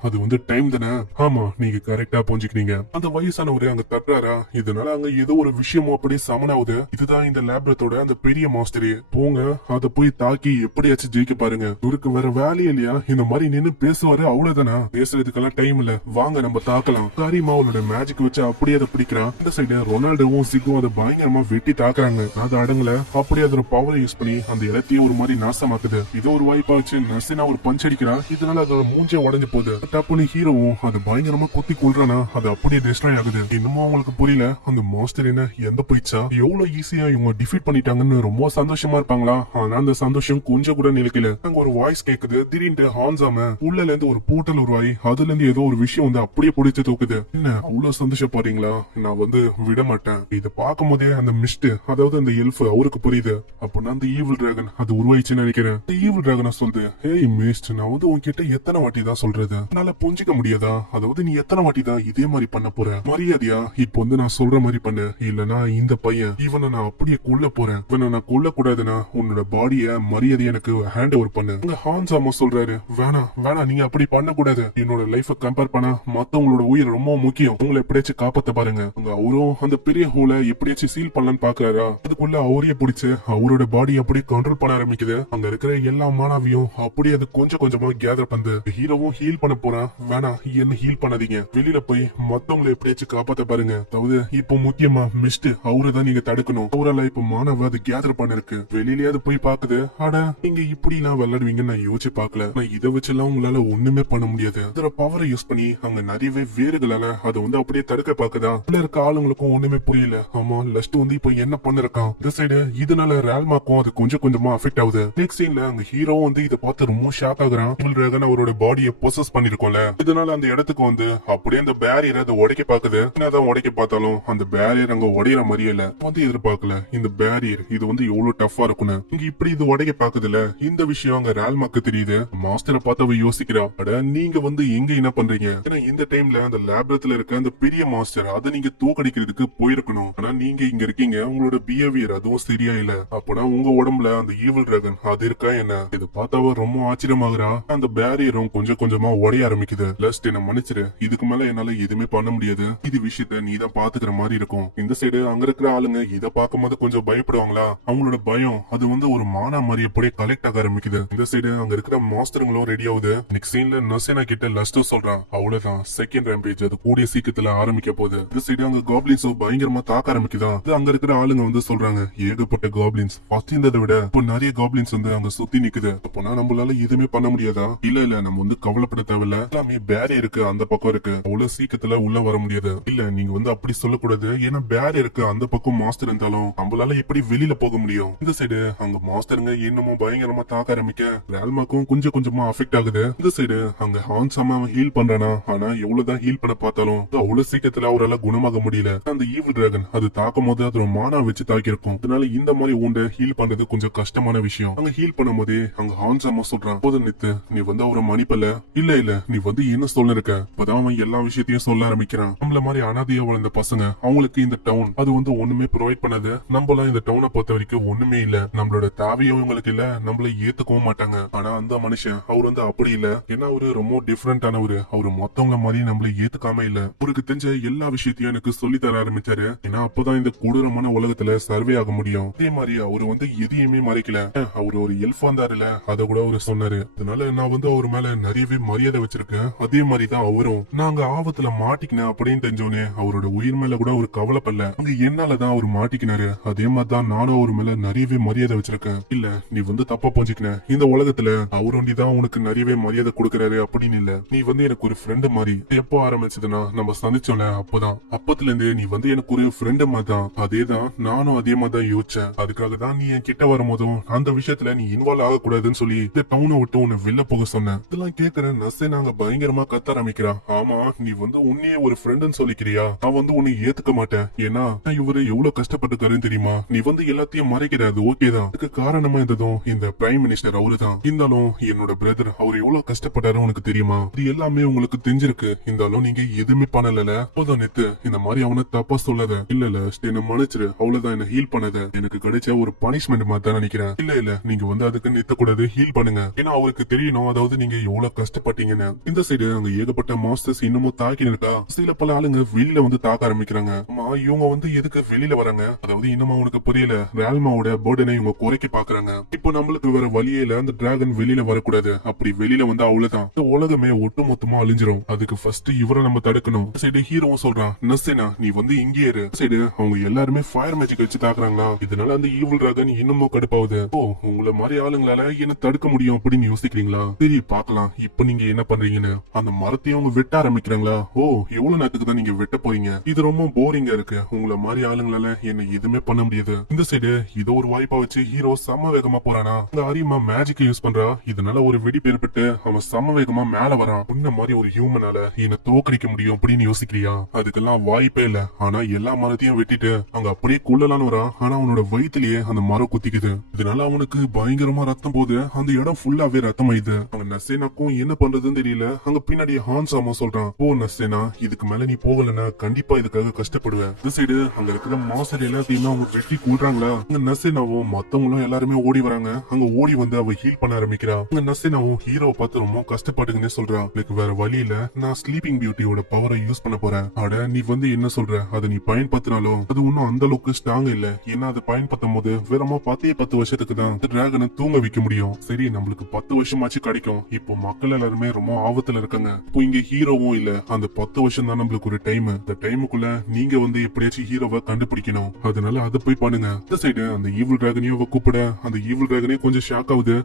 அது வந்து டைம் தானே. ஆமா நீங்க கரெக்டா புரிஞ்சுக்கிறீங்க. அந்த வயசானவரு அங்க தட்டுறாரா, இதனால அங்க ஏதோ ஒரு விஷயமும் அப்படியே சமனாவுது. இதுதான் இந்த லேப்ரத்தோட அந்த பெரிய மாஸ்டரே. போங்க அதை போய் தாக்கி எப்படியாச்சும் ஜெயிக்க பாருங்க. இவருக்கு வேற வேலையே இல்லையா? இந்த மாதிரி நின்னு பேசுவாரு அவ்வளவுதானா? பேசுறதுக்கெல்லாம் டைம் இல்ல, வாங்க நம்ம தாக்கலாம். காரிமா அவனோட மேஜிக் வச்சு அப்படியே அதை பிடிக்கிறான். இந்த சைடு ரொனால்டோவும் சிக்கும் அதை பயங்கரமா வெட்டி தாக்குறாங்க. அது அடங்கல, அப்படியே அதோட பவரை யூஸ் பண்ணி அந்த இடத்தையே ஒரு மாதிரி நாசமாக்குது. இது ஒரு வாய்ப்பா வச்சு நர்சினா ஒரு பஞ்ச் அடிக்கிறா. இதனால அதோட மூஞ்சே உடஞ்சு போகுது. டப்புனு ஹீரோவும் அது பயங்கரமா குத்தி கொள்றானா, அது அப்படியே டிஸ்ட்ராய் ஆகுது. இன்னமும் அவங்களுக்கு புரியல அந்த மாஸ்டர் என்ன எந்த போயிடுச்சா, எவ்வளவு ஈஸியா இவங்க டிஃபீட் பண்ணிட்டாங்கன்னு ரொம்ப சந்தோஷமா இருப்பாங்களா. ஆனா அந்த சந்தோஷம் கொஞ்சம் கூட நிலைக்கல. அங்க ஒரு வாய்ஸ் கேக்குது. திடீர்னு ஹான்சாம உள்ள இருந்து ஒரு போர்ட்டல் உருவாயி அதுல இருந்து ஏதோ ஒரு விஷயம் வந்து அப்படியே பிடிச்சு தூக்குது. என்ன அவ்வளவு சந்தோஷப்படுறீங்களா? நான் வந்து விட மாட்டேன். இதை பார்க்கும் போதே அந்த மிஸ்ட் அதாவது அந்த எல்ஃப் அவருக்கு புரியுது. அப்படின்னா அந்த ஈவில் டிராகன் அது உருவாயிச்சுன்னு நினைக்கிறேன். இந்த ஈவில் டிராகனா சொல்லுது, ஹேய் மிஸ்ட் நான் வந்து உன்கிட்ட எத்தனை வாட்டி தான் சொல்றது, என்னால புரிஞ்சிக்க முடியாதா? அதாவது நீ எத்தனை வாட்டி தான் இதே மாதிரி பண்ண போற? மரியாதையா இப்போ வந்து நான் சொல்ற மாதிரி பண்ணு, இல்லனா இந்த பையன் இவனை நான் அப்படியே கொல்ல போறேன். இவனை நான் கொல்ல கூடாதுன்னா உன்னோட பாடிய மரியாதையா எனக்கு ஹேண்ட் ஓவர் பண்ணு. அங்க ஹான்சாமா சொல்றாரு, வேணாம் வேணாம் நீங்க அப்படி பண்ண கூடாது. என்னோட லைஃப கம்பேர் பண்ணா மத்தவங்களோட உயிர் ரொம்ப முக்கியம். உங்களை எப்படியாச்சும் காப்பாத்த பாருங்க. அங்க அவரும் அந்த பெரிய ஹோலை எப்படியாச்சும் சீல் பண்ணலான்னு பாக்குறாரா. அதுக்குள்ள அவரையே பிடிச்சு அவரோட பாடி அப்படியே கண்ட்ரோல் பண்ண ஆரம்பிக்குது. அங்க இருக்கிற எல்லா மாணவியும் அப்படியே அது கொஞ்சம் கொஞ்சமா கேதர் பண்ணு. ஹீரோவும் ஹீல் பண்ண போறான். வேணாம் என்ன ஹீல் பண்ணாதீங்க, வெளியில போய் மத்தவங்களை எப்படியாச்சும் காப்பாத்த பாருங்க. அதாவது இப்போ முக்கியமா மிஸ்ட் அவரை தான் நீங்க தடுக்கணும். அவரால் இப்ப மாணவ அது கேதர் பண்ண இருக்கு. வெளியிலேயே அது போய் பாக்குது. ஆனா நீங்க இப்படி எல்லாம் விளையாடுவீங்கன்னு நான் யோசிச்சு பாக்கல. இதை வச்செல்லாம் உங்களால ஒண்ணுமே பண்ண முடியாது. அதோட பவரை யூஸ் பண்ணி அங்க நிறையவே வேறுகளால அதை வந்து அப்படியே தடுக்க பாக்குதா. உள்ள இருக்க ஆளுங்களுக்கும் ஒண்ணுமே புரியல. ஆமா லஸ்ட் வந்து இப்போ என்ன பண்ணிருக்கான். இந்த சைடு இதனால ரேல்மாக்கும் அது கொஞ்சம் கொஞ்சமா அஃபெக்ட் ஆகுது. நெக்ஸ்ட் சீன்ல அங்க ஹீரோ வந்து இதை பார்த்து ரொம்ப ஷாக் ஆகுறான். ஈவில் டிராகன் அவரோட பாடியை பொசஸ் பண்ணிருக்கோம்ல, இதனால அந்த இடத்துக்கு வந்து அப்படியே அந்த பேரியர் அதை உடைக்க பாக்குது. என்னதான் உடைக்க பார்த்தாலும் அந்த பேரியர் அங்க உடையிற மாதிரியே இல்ல. வந்து எதிர்பார்க்கல இந்த பேரியர் இது வந்து எவ்வளவு டஃபா இருக்குன்னு. இங்க இப்படி இது உடைக்க பாக்குதுல, இந்த விஷயம் அங்க ரேல்மாக்கு தெரியுது. மாஸ்டரை பார்த்து அவ யோசிக்கிறா, அட நீங்க வந்து எங்க என்ன பண்றீங்க? ஏன்னா இந்த டைம்ல அந்த லேப்ரத்துல இருக்க அந்த பெரிய மாஸ்டர் அதை நீங்க தூக்கடிக்கிறதுக்கு போயிருக்கணும். ஆனா நீங்க இங்க இருக்கீங்க, உங்களோட பிஹேவியர் அதுவும் சரியா இல்ல. அப்பனா உங்க உடம்புல அந்த ஈவில் டிராகன் அது இருக்கா என்ன? இது பார்த்தாவ ரொம்ப ஆச்சரியமாகறா. அந்த பேரியரும் கொஞ்சம் கொஞ்சமா உடைய ஆரம்பிக்குது. லஸ்ட் என்ன மன்னிச்சிரு, இதுக்கு மேல என்னால எதுவுமே பண்ண முடியாது. இது விஷயத்த நீ தான் பாத்துக்கிற மாதிரி இருக்கும். இந்த சைடு அங்க இருக்கிற ஆளுங்க இதை பார்க்கும் போது கொஞ்சம் பயப்படுவாங்களா. அவங்களோட பயம் அது வந்து ஒரு மானா மாதிரி அப்படியே கலெக்ட் ஆக ஆரம்பிக்குது. இந்த சைடு அங்க இருக்கிற மாஸ்டருங்களும் ரெடி ஆகுது. நெக்ஸ்ட் சீன்ல நர்சேனா கிட்ட லஸ்ட் சொல்றான், அவ்வளவுதான் செகண்ட் ரேம்பேஜ் அது கூடிய சீக்கிரத்துல ஆரம்பிக்க போகுது. இந்த சைடு அங்க காப்ளின்ஸ் பயங்கரமா தாக்க ஆரம்பிக்குதா. அங்க இருக்கிற ஆளுங்க வந்து சொல்றாங்க, ஏகப்பட்ட காப்ளின்ஸ் ஃபர்ஸ்ட் இருந்ததை விட இப்போ நிறைய காப்ளின்ஸ் வந்து அங்க சுத்தி நிக்குது. அப்போனா நம்மளால எதுவுமே பண்ண முடியாதா? இல்ல நம்ம வந்து கவலைப்பட தேவையில்ல, எல்லாமே பேரியருக்கு அந்த பக்கம் இருக்கு, அவ்வளவு சீக்கிரத்துல உள்ள வர முடியாது. இல்ல நீங்க வந்து அப்படி சொல்லக்கூடாது, ஏன்னா பேரியருக்கு அந்த பக்கம் மாஸ்டர் இருந்தாலும் நம்மளால எப்படி வெளியில போக முடியும். இந்த சைடு அங்க மாஸ்டருங்க இன்னமும் பயங்கரமா தாக்க ஆரம்பிக்க ரேல்மாக்கும் கொஞ்சம் கொஞ்சமா அஃபெக்ட் ஆகுது. இந்த சைடு அங்க ஹான்சாமா ஹீல் பண்றானா, ஆனா எவ்வளவுதான் ஹீல் பண்ண பார்த்தாலும் அவ்வளவு சீக்கிரத்துல அவரால் குணமாக முடியல. அந்த ஈவில் டிராகன் அது தாக்கும் போது அதோட மானா வச்சு தாக்கி இருக்கும். அதனால இந்த மாதிரி ஊண்ட ஹீல் பண்றது கொஞ்சம் கஷ்டமான விஷயம். அங்க ஹீல் பண்ணும் போதே அங்க ஹான்சாமா சொல்ற சொல்றான். போதும் நித்து, நீ வந்து அவரை மன்னிப்பல. இல்ல இல்ல, நீ வந்து என்ன சொல்ல இருக்க. இப்பதான் அவன் எல்லா விஷயத்தையும் சொல்ல ஆரம்பிக்கிறான். நம்மள மாதிரி அனாதையா வளர்ந்த பசங்க, அவங்களுக்கு இந்த டவுன் அது வந்து ஒண்ணுமே ப்ரொவைட் பண்ணாது. நம்மளாம் இந்த டவுனை பொறுத்த வரைக்கும் ஒண்ணுமே இல்ல. நம்மளோட தேவையும் இவங்களுக்கு இல்ல, நம்மள ஏத்துக்கவும் மாட்டாங்க. ஆனா அந்த மனுஷன் அவர் வந்து அப்படி இல்ல. ஏன்னா அவரு ரொம்ப டிஃபரெண்டானவரு. அவரு மொத்தவங்க மாதிரி நம்மள ஏத்துக்காம இல்ல. அவருக்கு தெரிஞ்ச எல்லா விஷயத்தையும் எனக்கு சொல்லி தர ஆரம்பிச்சாரு. ஏன்னா அப்பதான் இந்த கொடூரமான உலகத்துல சர்வே ஆக முடியும். அதே மாதிரி அவரு வந்து எதையுமே மறைக்கல. அவரு ஒரு எல்ஃபா இருந்தாருல, அத கூட அவரு சொன்னாரு. அதனால நான் வந்து அவர் மேல நிறையவே மரியாதை வச்சிருக்கேன். அதே மாதிரிதான் அவரும். நாங்க ஆபத்துல மாட்டிக்கினேன் அப்படின்னு தெரிஞ்சோனே அவரோட உயிர் மேல கூட ஒரு கவலைப்படல. அங்க என்னாலதான் அவர் மாட்டிக்கினாரு. அதே மாதிரிதான் நானும் அவர் மேல நிறையவே மரியாதை வச்சிருக்கேன். இல்ல, நீ வந்து தப்பா புரிஞ்சுக்கின. இந்த உலகத்துல அவருண்டிதான் உனக்கு நிறையவே மரியாதை கொடுக்கறாரு அப்படின்னு இல்ல. நீ வந்து எனக்கு ஒரு ஃப்ரெண்டு மாதிரி. எப்போ ஆரம்பிச்சதுன்னா நம்ம சந்திச்சோம்ல, அப்பதான். அப்பத்துல இருந்தே நீ வந்து எனக்கு ஒரு ஃப்ரெண்டு மாதிரி தான். அதேதான் நானும் அதே மாதிரி தான் யோசிச்சேன். அதுக்காக தான் நீ என் கிட்ட வரும்போதும் அந்த விஷயத்துல நீ இன்வால்வ் ஆக கூடாதுன்னு சொல்லி இந்த டவுனை விட்டு உன்னை வெளில போக சொன்னேன். இதெல்லாம் கேக்குற நசே நாங்க பயங்கரமா கத்த ஆரம்பிக்கிறா. ஆமா, நீ வந்து உன்னையே ஒரு ஃப்ரெண்டுன்னு சொல்லிக்கிறியா? நான் வந்து உன்னை ஏத்துக்க மாட்டேன். ஏன்னா இவரு எவ்வளவு கஷ்டப்பட்டுக்காருன்னு தெரியுமா? நீ வந்து எல்லாத்தையும் மறைக்கிற, அது ஓகே தான். அதுக்கு காரணமா இருந்ததும் இந்த பிரைம் மினிஸ்டர் அவரு தான். இருந்தாலும் என்னோட பிரதர் அவர் எவ்வளவு கஷ்டப்பட்டாரு உனக்கு தெரியுமா? இது எல்லாமே உங்களுக்கு தெரிஞ்சிருக்கு. இருந்தாலும் நீங்க எதுவுமே பண்ணல. போதும் நித்து, இந்த மாதிரி அவனை தப்பா சொல்லாத. இல்ல இல்ல, என்ன மன்னிச்சிரு. அவ்வளவுதான், என்ன ஹீல் பண்ணாத. எனக்கு கிடைச்ச ஒரு பனிஷ்மெண்ட் மாதிரி தான் நினைக்கிறேன். இல்ல இல்ல, நீங்க வந்து அதுக்கு நித்த கூடாது, ஹீல் பண்ணுங்க. ஏன்னா அவருக்கு தெரியணும், அதாவது நீங்க எவ்வளவு கஷ்டப்பட்டீங்கன்னு. இந்த சைடு அங்க ஏகப்பட்ட மாஸ்டர்ஸ் இன்னமும் தாக்கி இருக்கா. சில பல ஆளுங்க வெளியில வந்து தாக்க ஆரம்பிக்கிறாங்க. ஆமா, இவங்க வந்து எதுக்கு வெளியில வராங்க? அதாவது இன்னமும் அவனுக்கு புரியல. ரால்மாவோட பர்டனை இவங்க குறைக்க பாக்குறாங்க. இப்போ நம்மளுக்கு வேற வழியே இல்ல. அந்த டிராகன் வெளியில வரக்கூடாது. அப்படி வெளியில வந்து அவ்வளவுதான், இந்த உலகமே ஒட்டு மொத்தமா அழிஞ்சிரும். அதுக்கு ஃபர்ஸ்ட் இவரை நம்ம தடுக்கணும். சைடு ஹீரோவும் சொல்றான், நசேனா நீ வந்து இங்கே இரு. சைடு அவங்க எல்லாருமே ஃபயர் மேஜிக் வச்சு தாக்குறாங்களா? இதனால அந்த ஈவில் டிராகன் இன்னமும் கடுப்பாவுது. ஓ, உங்களை மாதிரி ஆளுங்களால என்ன தடுக்க முடியும் அப்படின்னு யோசிக்கிறீங்களா? சரி, பாக்கலாம் இப்ப நீங்க என்ன பண்றீங்கன்னு. அந்த மரத்தையும் அவங்க வெட்ட ஆரம்பிக்கிறாங்களா? ஓ, எவ்வளவு நேரத்துக்கு தான் நீங்க வெட்ட போறீங்க? இது ரொம்ப போரிங்கா இருக்கு. உங்களை மாதிரி ஆளுங்களால என்ன எதுவுமே பண்ண முடியாது. இந்த சைடு இதோ ஒரு வாய்ப்பா வச்சு ஹீரோ சம வேகமா போறானா? இந்த அரிமா மேஜிக் யூஸ் பண்றா. இதனால ஒரு வெடி ஏற்பட்டு அவன் சம வேகமா மேல வரான். இந்த மாதிரி ஒரு ஹியூமனால என்ன தோக்கடிக்க முடியும் அப்படின்னு யோசிக்கிறியா? அதுக்கெல்லாம் வாய்ப்பே இல்ல. ஆனா எல்லா மரத்தையும் வெட்டிட்டு அங்க அப்படியே கொள்ளலான்னு வரான். ஆனா அவனோட வயிற்றுலயே அந்த மரம் குத்திக்குது. இதனால அவனுக்கு பயங்கரமா ரத்தம் போகுது. அந்த இடம் ஃபுல்லாவே ரத்தம் ஆயிடுது. அங்க நசேனாக்கும் என்ன பண்றதுன்னு தெரியல. அங்க பின்னாடி ஹான்சாமா சொல்றான், ஓ நசேனா, இதுக்கு மேல நீ போகலன்னா கண்டிப்பா இதுக்காக கஷ்டப்படுவேன். இந்த சைடு அங்க இருக்கிற மாஸ்டர் எல்லாத்தையுமே அவங்க வெட்டி கூடுறாங்களா? அங்க நசேனாவும் மத்தவங்களும் எல்லாருமே ஓடி வராங்க. அங்க ஓடி வந்து அவ ஹீல் பண்ண ஆரம்பிக்கிறா. அங்க நசேனாவும் ஹீரோ பார்த்து ரொம்ப கஷ்டப்படுங்கன்னு சொல்றா. எனக்கு வேற வழி இல்ல, நான் ஸ்லீப்பிங் பியூட்டியோட பவரை யூஸ் பண்ண போறேன். அட, நீ வந்து என்ன சொல்ற? அதை நீ பயன்படுத்தினாலும் அது ஒன்னும் அந்த அளவுக்கு ஸ்ட்ராங் இல்ல. ஏன்னா அதை பயன்படுத்தும் போது வெறுமா 10 வருஷத்துக்கு தான் டிராகனை தூங்க வைக்க முடியும். சரி, நம்மளுக்கு 10 வருஷமாச்சு கிடைக்கும். இப்போ மக்கள் எல்லாருமே ரொம்ப ஆபத்துல இருக்காங்க. இப்போ இங்க ஹீரோவும் இல்ல. அந்த 10 வருஷம் தான் நம்மளுக்கு ஒரு டைம். அந்த டைமுக்குள்ள நீங்க வந்து எப்படியாச்சும் ஹீரோவை கண்டுபிடிக்கணும். அதனால அதை போய் பண்ணுங்க. இந்த சைடு அந்த ஈவில் டிராகனையும் கூப்பிட அந்த ஈவில் டிராகனே கொஞ்சம் ஷாக் ஆகுது.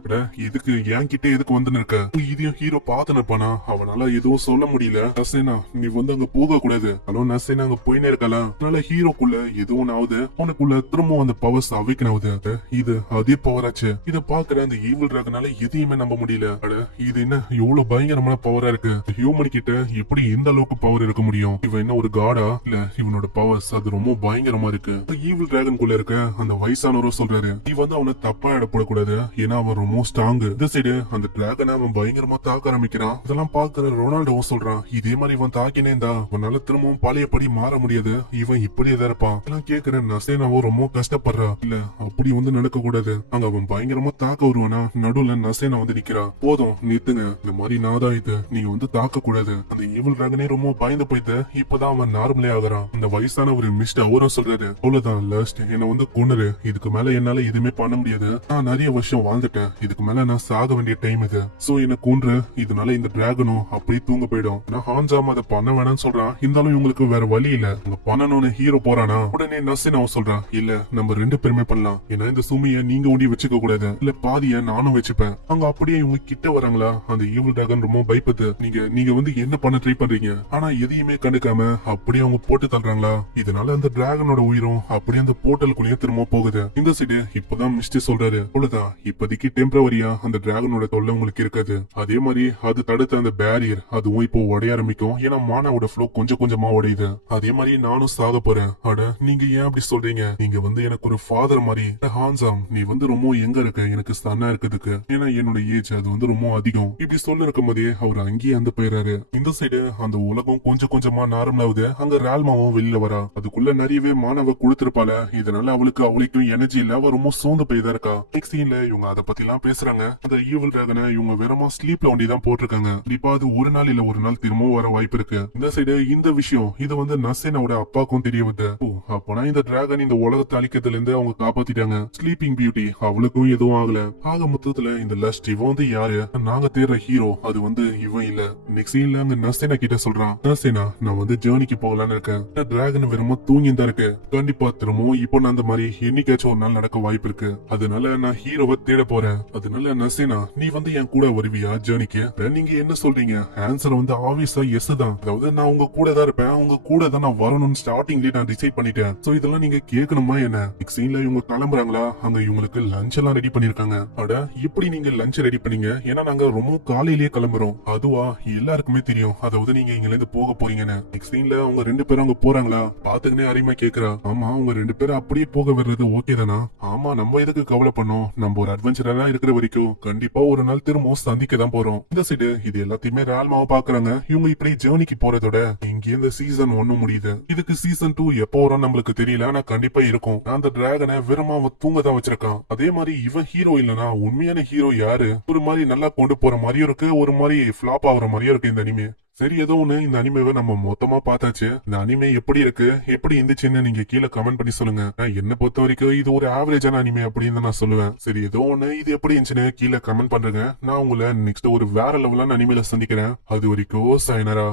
இதுக்கு என் கிட்ட எதுக்கு வந்து இருக்க? இதையும் ஹீரோ பார்த்து நிற்பானா? அவனால எதுவும் சொல்ல முடியல. நசேனா, நீ வந்து அங்க போக கூடாது. ஹலோ நசேனா, அங்க போயினே இருக்கலாம். அதனால ஹீரோக்குள்ள எதுவும் ஆகுது. உனக்குள்ள திரும்ப அந்த பவர்ஸ் அவைக்கன் ஆகுது. இது அதே பவராச்சு. இத பாக்குற அந்த ஈவில் டிராகனால எதையுமே நம்ப முடியல. இது என்ன எவ்வளவு பயங்கரமான பவரா இருக்கு? ஹியூமன் கிட்ட எப்படி எந்த அளவுக்கு பவர் இருக்க முடியும்? இவன் என்ன ஒரு காடா? இல்ல இவனோட பவர்ஸ் அது ரொம்ப பயங்கரமா இருக்கு. ஈவில் டிராகன் குள்ள இருக்க அந்த வயசானவரும் சொல்றாரு, நீ வந்து அவனை தப்பா இடப்படக்கூடாது. ஏன்னா அவன் ரொம்ப ஸ்ட்ராங். இந்த சைடு அந்த டிராகனை அவன் பயங்கரமா தாக்க ஆரம்பிக்கிறான். இதெல்லாம் பாக்குற ரொனால்டோவும் சொல்றான், இதே மாதிரி இவன் தாக்கினே இருந்தா அவனால திரும்பவும் பழையபடி மாற முடியாது. இவன் இப்படியே தான் இருப்பான். இதெல்லாம் கேக்குற நசேனாவும் ரொம்ப கஷ்டப்படுறா. இல்ல அப்படி வந்து நடக்க கூடாது. அங்க அவன் பயங்கரமா தாக்க வருவானா? நடுவுல நசேனா வந்து நிக்கிறா. போதும் நிறுத்துங்க, இந்த மாதிரி நாதான் இது, நீங்க வந்து தாக்க கூடாது. அந்த ஈவில் டிராகனே ரொம்ப பயந்து போயிட்டு இப்பதான் அவன் நார்மலே ஆகுறான். அந்த வயசான ஒரு மிஸ்டர் அவரும் சொல்றாரு, அவ்வளவுதான் லாஸ்ட், என்ன வந்து கொன்னுரு. இதுக்கு மேல என்னால எதுவுமே பண்ண முடியாது. நான் நிறைய வருஷம் வாழ்ந்துட்டேன். இதுக்கு மேல நான் சாக வேண்டிய டைம் இது. சோ என்ன கொன்று. இதனால இந்த டிராகனும் அப்படியே தூங்க போயிடும். நான் ஹான்சாம் அதை பண்ண வேணாம்னு சொல்றான். இருந்தாலும் இவங்களுக்கு வேற வழி இல்ல. அங்க பண்ணணும்னு ஹீரோ போறானா? உடனே நசேனாவும் சொல்றான், இல்ல நம்ம 2 பேருமே பண்ணலாம். ஏன்னா இந்த சுமிய நீங்க ஒண்டி வச்சுக்க கூடாது. இல்ல பாதிய நானும் வச்சுப்பேன். அங்க அப்படியே இவங்க கிட்ட வராங்களா? அந்த ஈவில் டிராகன் ரொம்ப பயப்படுது. நீங்க வந்து என்ன பண்ண ட்ரை பண்றீங்க? ஆனா எதையுமே கண்டுக்காம அப்படியே அவங்க போட்டு தள்ளுறாங்களா? இதனால அந்த டிராகனோட உயிரும் அப்படியே அந்த போர்ட்டலுக்குள்ளேயே திரும்ப போகுது. இந்த சைடு இப்பதான் மிஸ்டர் சொல்றாரு, அவ்வளவுதான், இப்போதைக்கு டெம்பரவரியா அந்த டிராகனோட தொல்லை உங்களுக்கு இருக்காது. அதே மாதிரி அது தடுத்த அந்த பேரியர் அதுவும் இப்போ உடைய ஆரம்பிக்கும். ஏன்னா மானாவோட ஃப்ளோ கொஞ்சம் கொஞ்சமா உடையுது. அதே மாதிரி நானும் சாக போறேன். அட, நீங்க ஏன் அப்படி சொல்றீங்க? நீங்க வந்து எனக்கு ஒரு ஃபாதர் மாதிரி. ஹான்சாம், நீ வந்து ரொம்ப எங்க இருக்க எனக்கு சன்னா இருக்கிறதுக்கு? ஏன்னா ஏன்னா என்னோட ஏஜ் அது வந்து ரொம்ப அதிகம். இப்படி சொல்ல இருக்கும் போதே அவர் அங்கேயே அந்த போயிடுறாரு. இந்த சைடு அந்த உலகம் கொஞ்சம் கொஞ்சமா நார்மலாவுது. அங்க ரால்மாவும் வெளியில வரா. அதுக்குள்ள நிறையவே மாணவ கொடுத்திருப்பால. இதனால அவளுக்கும் எனர்ஜி இல்ல. அவ ரொம்ப சோர்ந்து போய்தான் இருக்கா. நெக்ஸ்ட் சீன்ல இவங்க அதை பத்தி எல்லாம் பேசுறாங்க. அந்த ஈவில் டிராகனை இவங்க வெறுமா ஸ்லீப்ல ஒண்டி தான் போட்டிருக்காங்க. கண்டிப்பா அது ஒரு நாள் இல்ல ஒரு நாள் திரும்பவும் வர வாய்ப்பு இருக்கு. இந்த சைடு இந்த விஷயம் இது வந்து நசேனாவோட அப்பாக்கும் தெரிய வருது. அப்பனா இந்த டிராகன் இந்த உலகத்தை அழிக்கிறதுல இருந்து அவங்க காப்பாத்திட்டாங்க. ஸ்லீப்பிங் பியூட்டி அவளுக்கும் எதுவும் ஆகல. ஆக மொத்தத்துல இந்த லஸ்ட் இவன் வந்து யாரு? நாங்க தேடுற ஹீரோ அது வந்து இவன் இல்ல. நெக்ஸ்ட் சீன்ல அங்க நசேனா கிட்ட சொல்றான், நசேனா நான் வந்து ஜேர்னிக்கு போகலான்னு இருக்கேன். டிராகன் வெறுமா தூங்கிதான் இருக்கு. கண்டிப்பா திரும்பவும் இப்போ நான் அந்த மாதிரி என்னைக்காச்சும் ஒரு நாள் நடக்க வாய்ப்பு இருக்கு. அதனால நான் ஹீரோவை தேட போறேன். அதனால நசேனா நீ வந்து என் கூட வருவியா ஜேர்னிக்கு? நீங்க என்ன சொல்றீங்க? ஆன்சர் வந்து ஆப்வியஸா எஸ் தான். அதாவது நான் உங்க கூட தான் இருப்பேன். உங்க கூட தான் நான் வரணும்னு ஸ்டார்டிங்லயே நான் டிசைட் பண்ணிட்டேன். சோ இதெல்லாம் நீங்க கேட்கணுமா என்ன? நெக்ஸ்ட் சீன்ல இவங்க கிளம்புறாங்களா? அங்க இவங்களுக்கு லஞ்ச் எல்லாம் ரெடி பண்ணிருக்காங்க. அட எப்படி நீங்க லஞ்ச் ரெடி பண்ணீங்க? ஏன்னா நாங்க ரொம்ப காலையிலேயே கிளம்புறோம். அதுவா எல்லாருக்குமே தெரியும். அதாவது நீங்க இங்க இருந்து போக போறீங்கன்னு. நெக்ஸ்ட் சீன்ல அவங்க 2 பேரும் அங்க போறாங்களா? பாத்துக்கினே அரிமா கேக்குறா, ஆமா அவங்க 2 பேரும் அப்படியே போக வர்றது ஓகே தானா? ஆமா நம்ம எதுக்கு கவலை பண்ணோம்? நம்ம ஒரு அட்வென்ச்சரா இருக்கிற வரைக்கும் கண்டிப்பா ஒரு நாள் திரும்பவும் சந்திக்க தான் போறோம். இந்த சைடு இது எல்லாத்தையுமே ரால்மாவை பாக்குறாங்க. இவங்க இப்படி ஜேர்னிக்கு போறதோட இங்கே இந்த சீசன் 1 முடியுது. இதுக்கு சீசன் 2 எப்போ வரும் நம்மளுக்கு தெரியல. ஆனா கண்டிப்பா இருக்கும். அந்த டிராகனை வெறுமா தூங்க தான் வச்சிருக்கான். அதே மாதிரி இவன் ஹீரோ இல்லனா உண்மையான ஹீரோ யாரு? ஒரு மாதிரி நல்லா கொண்டு போற மாதிரியும் இருக்கு, ஒரு மாதிரி ஃபிளாப் ஆகுற மாதிரியும் இருக்கு இந்த அனிமே. சரி ஏதோ ஒண்ணு, இந்த அனிமேவை நம்ம மொத்தமா பார்த்தாச்சு. இந்த அனிமே எப்படி இருக்கு, எப்படி இருந்துச்சுன்னு நீங்க கீழே கமெண்ட் பண்ணி சொல்லுங்க. என்ன பொறுத்த வரைக்கும் இது ஒரு ஆவரேஜான அனிமே அப்படின்னு நான் சொல்லுவேன். சரி ஏதோ ஒண்ணு, இது எப்படி இருந்துச்சுன்னு கீழே கமெண்ட் பண்றேங்க. நான் உங்களை நெக்ஸ்ட் ஒரு வேற லெவலான அனிமேல சந்திக்கிறேன். அது வரைக்கும் சைனரா.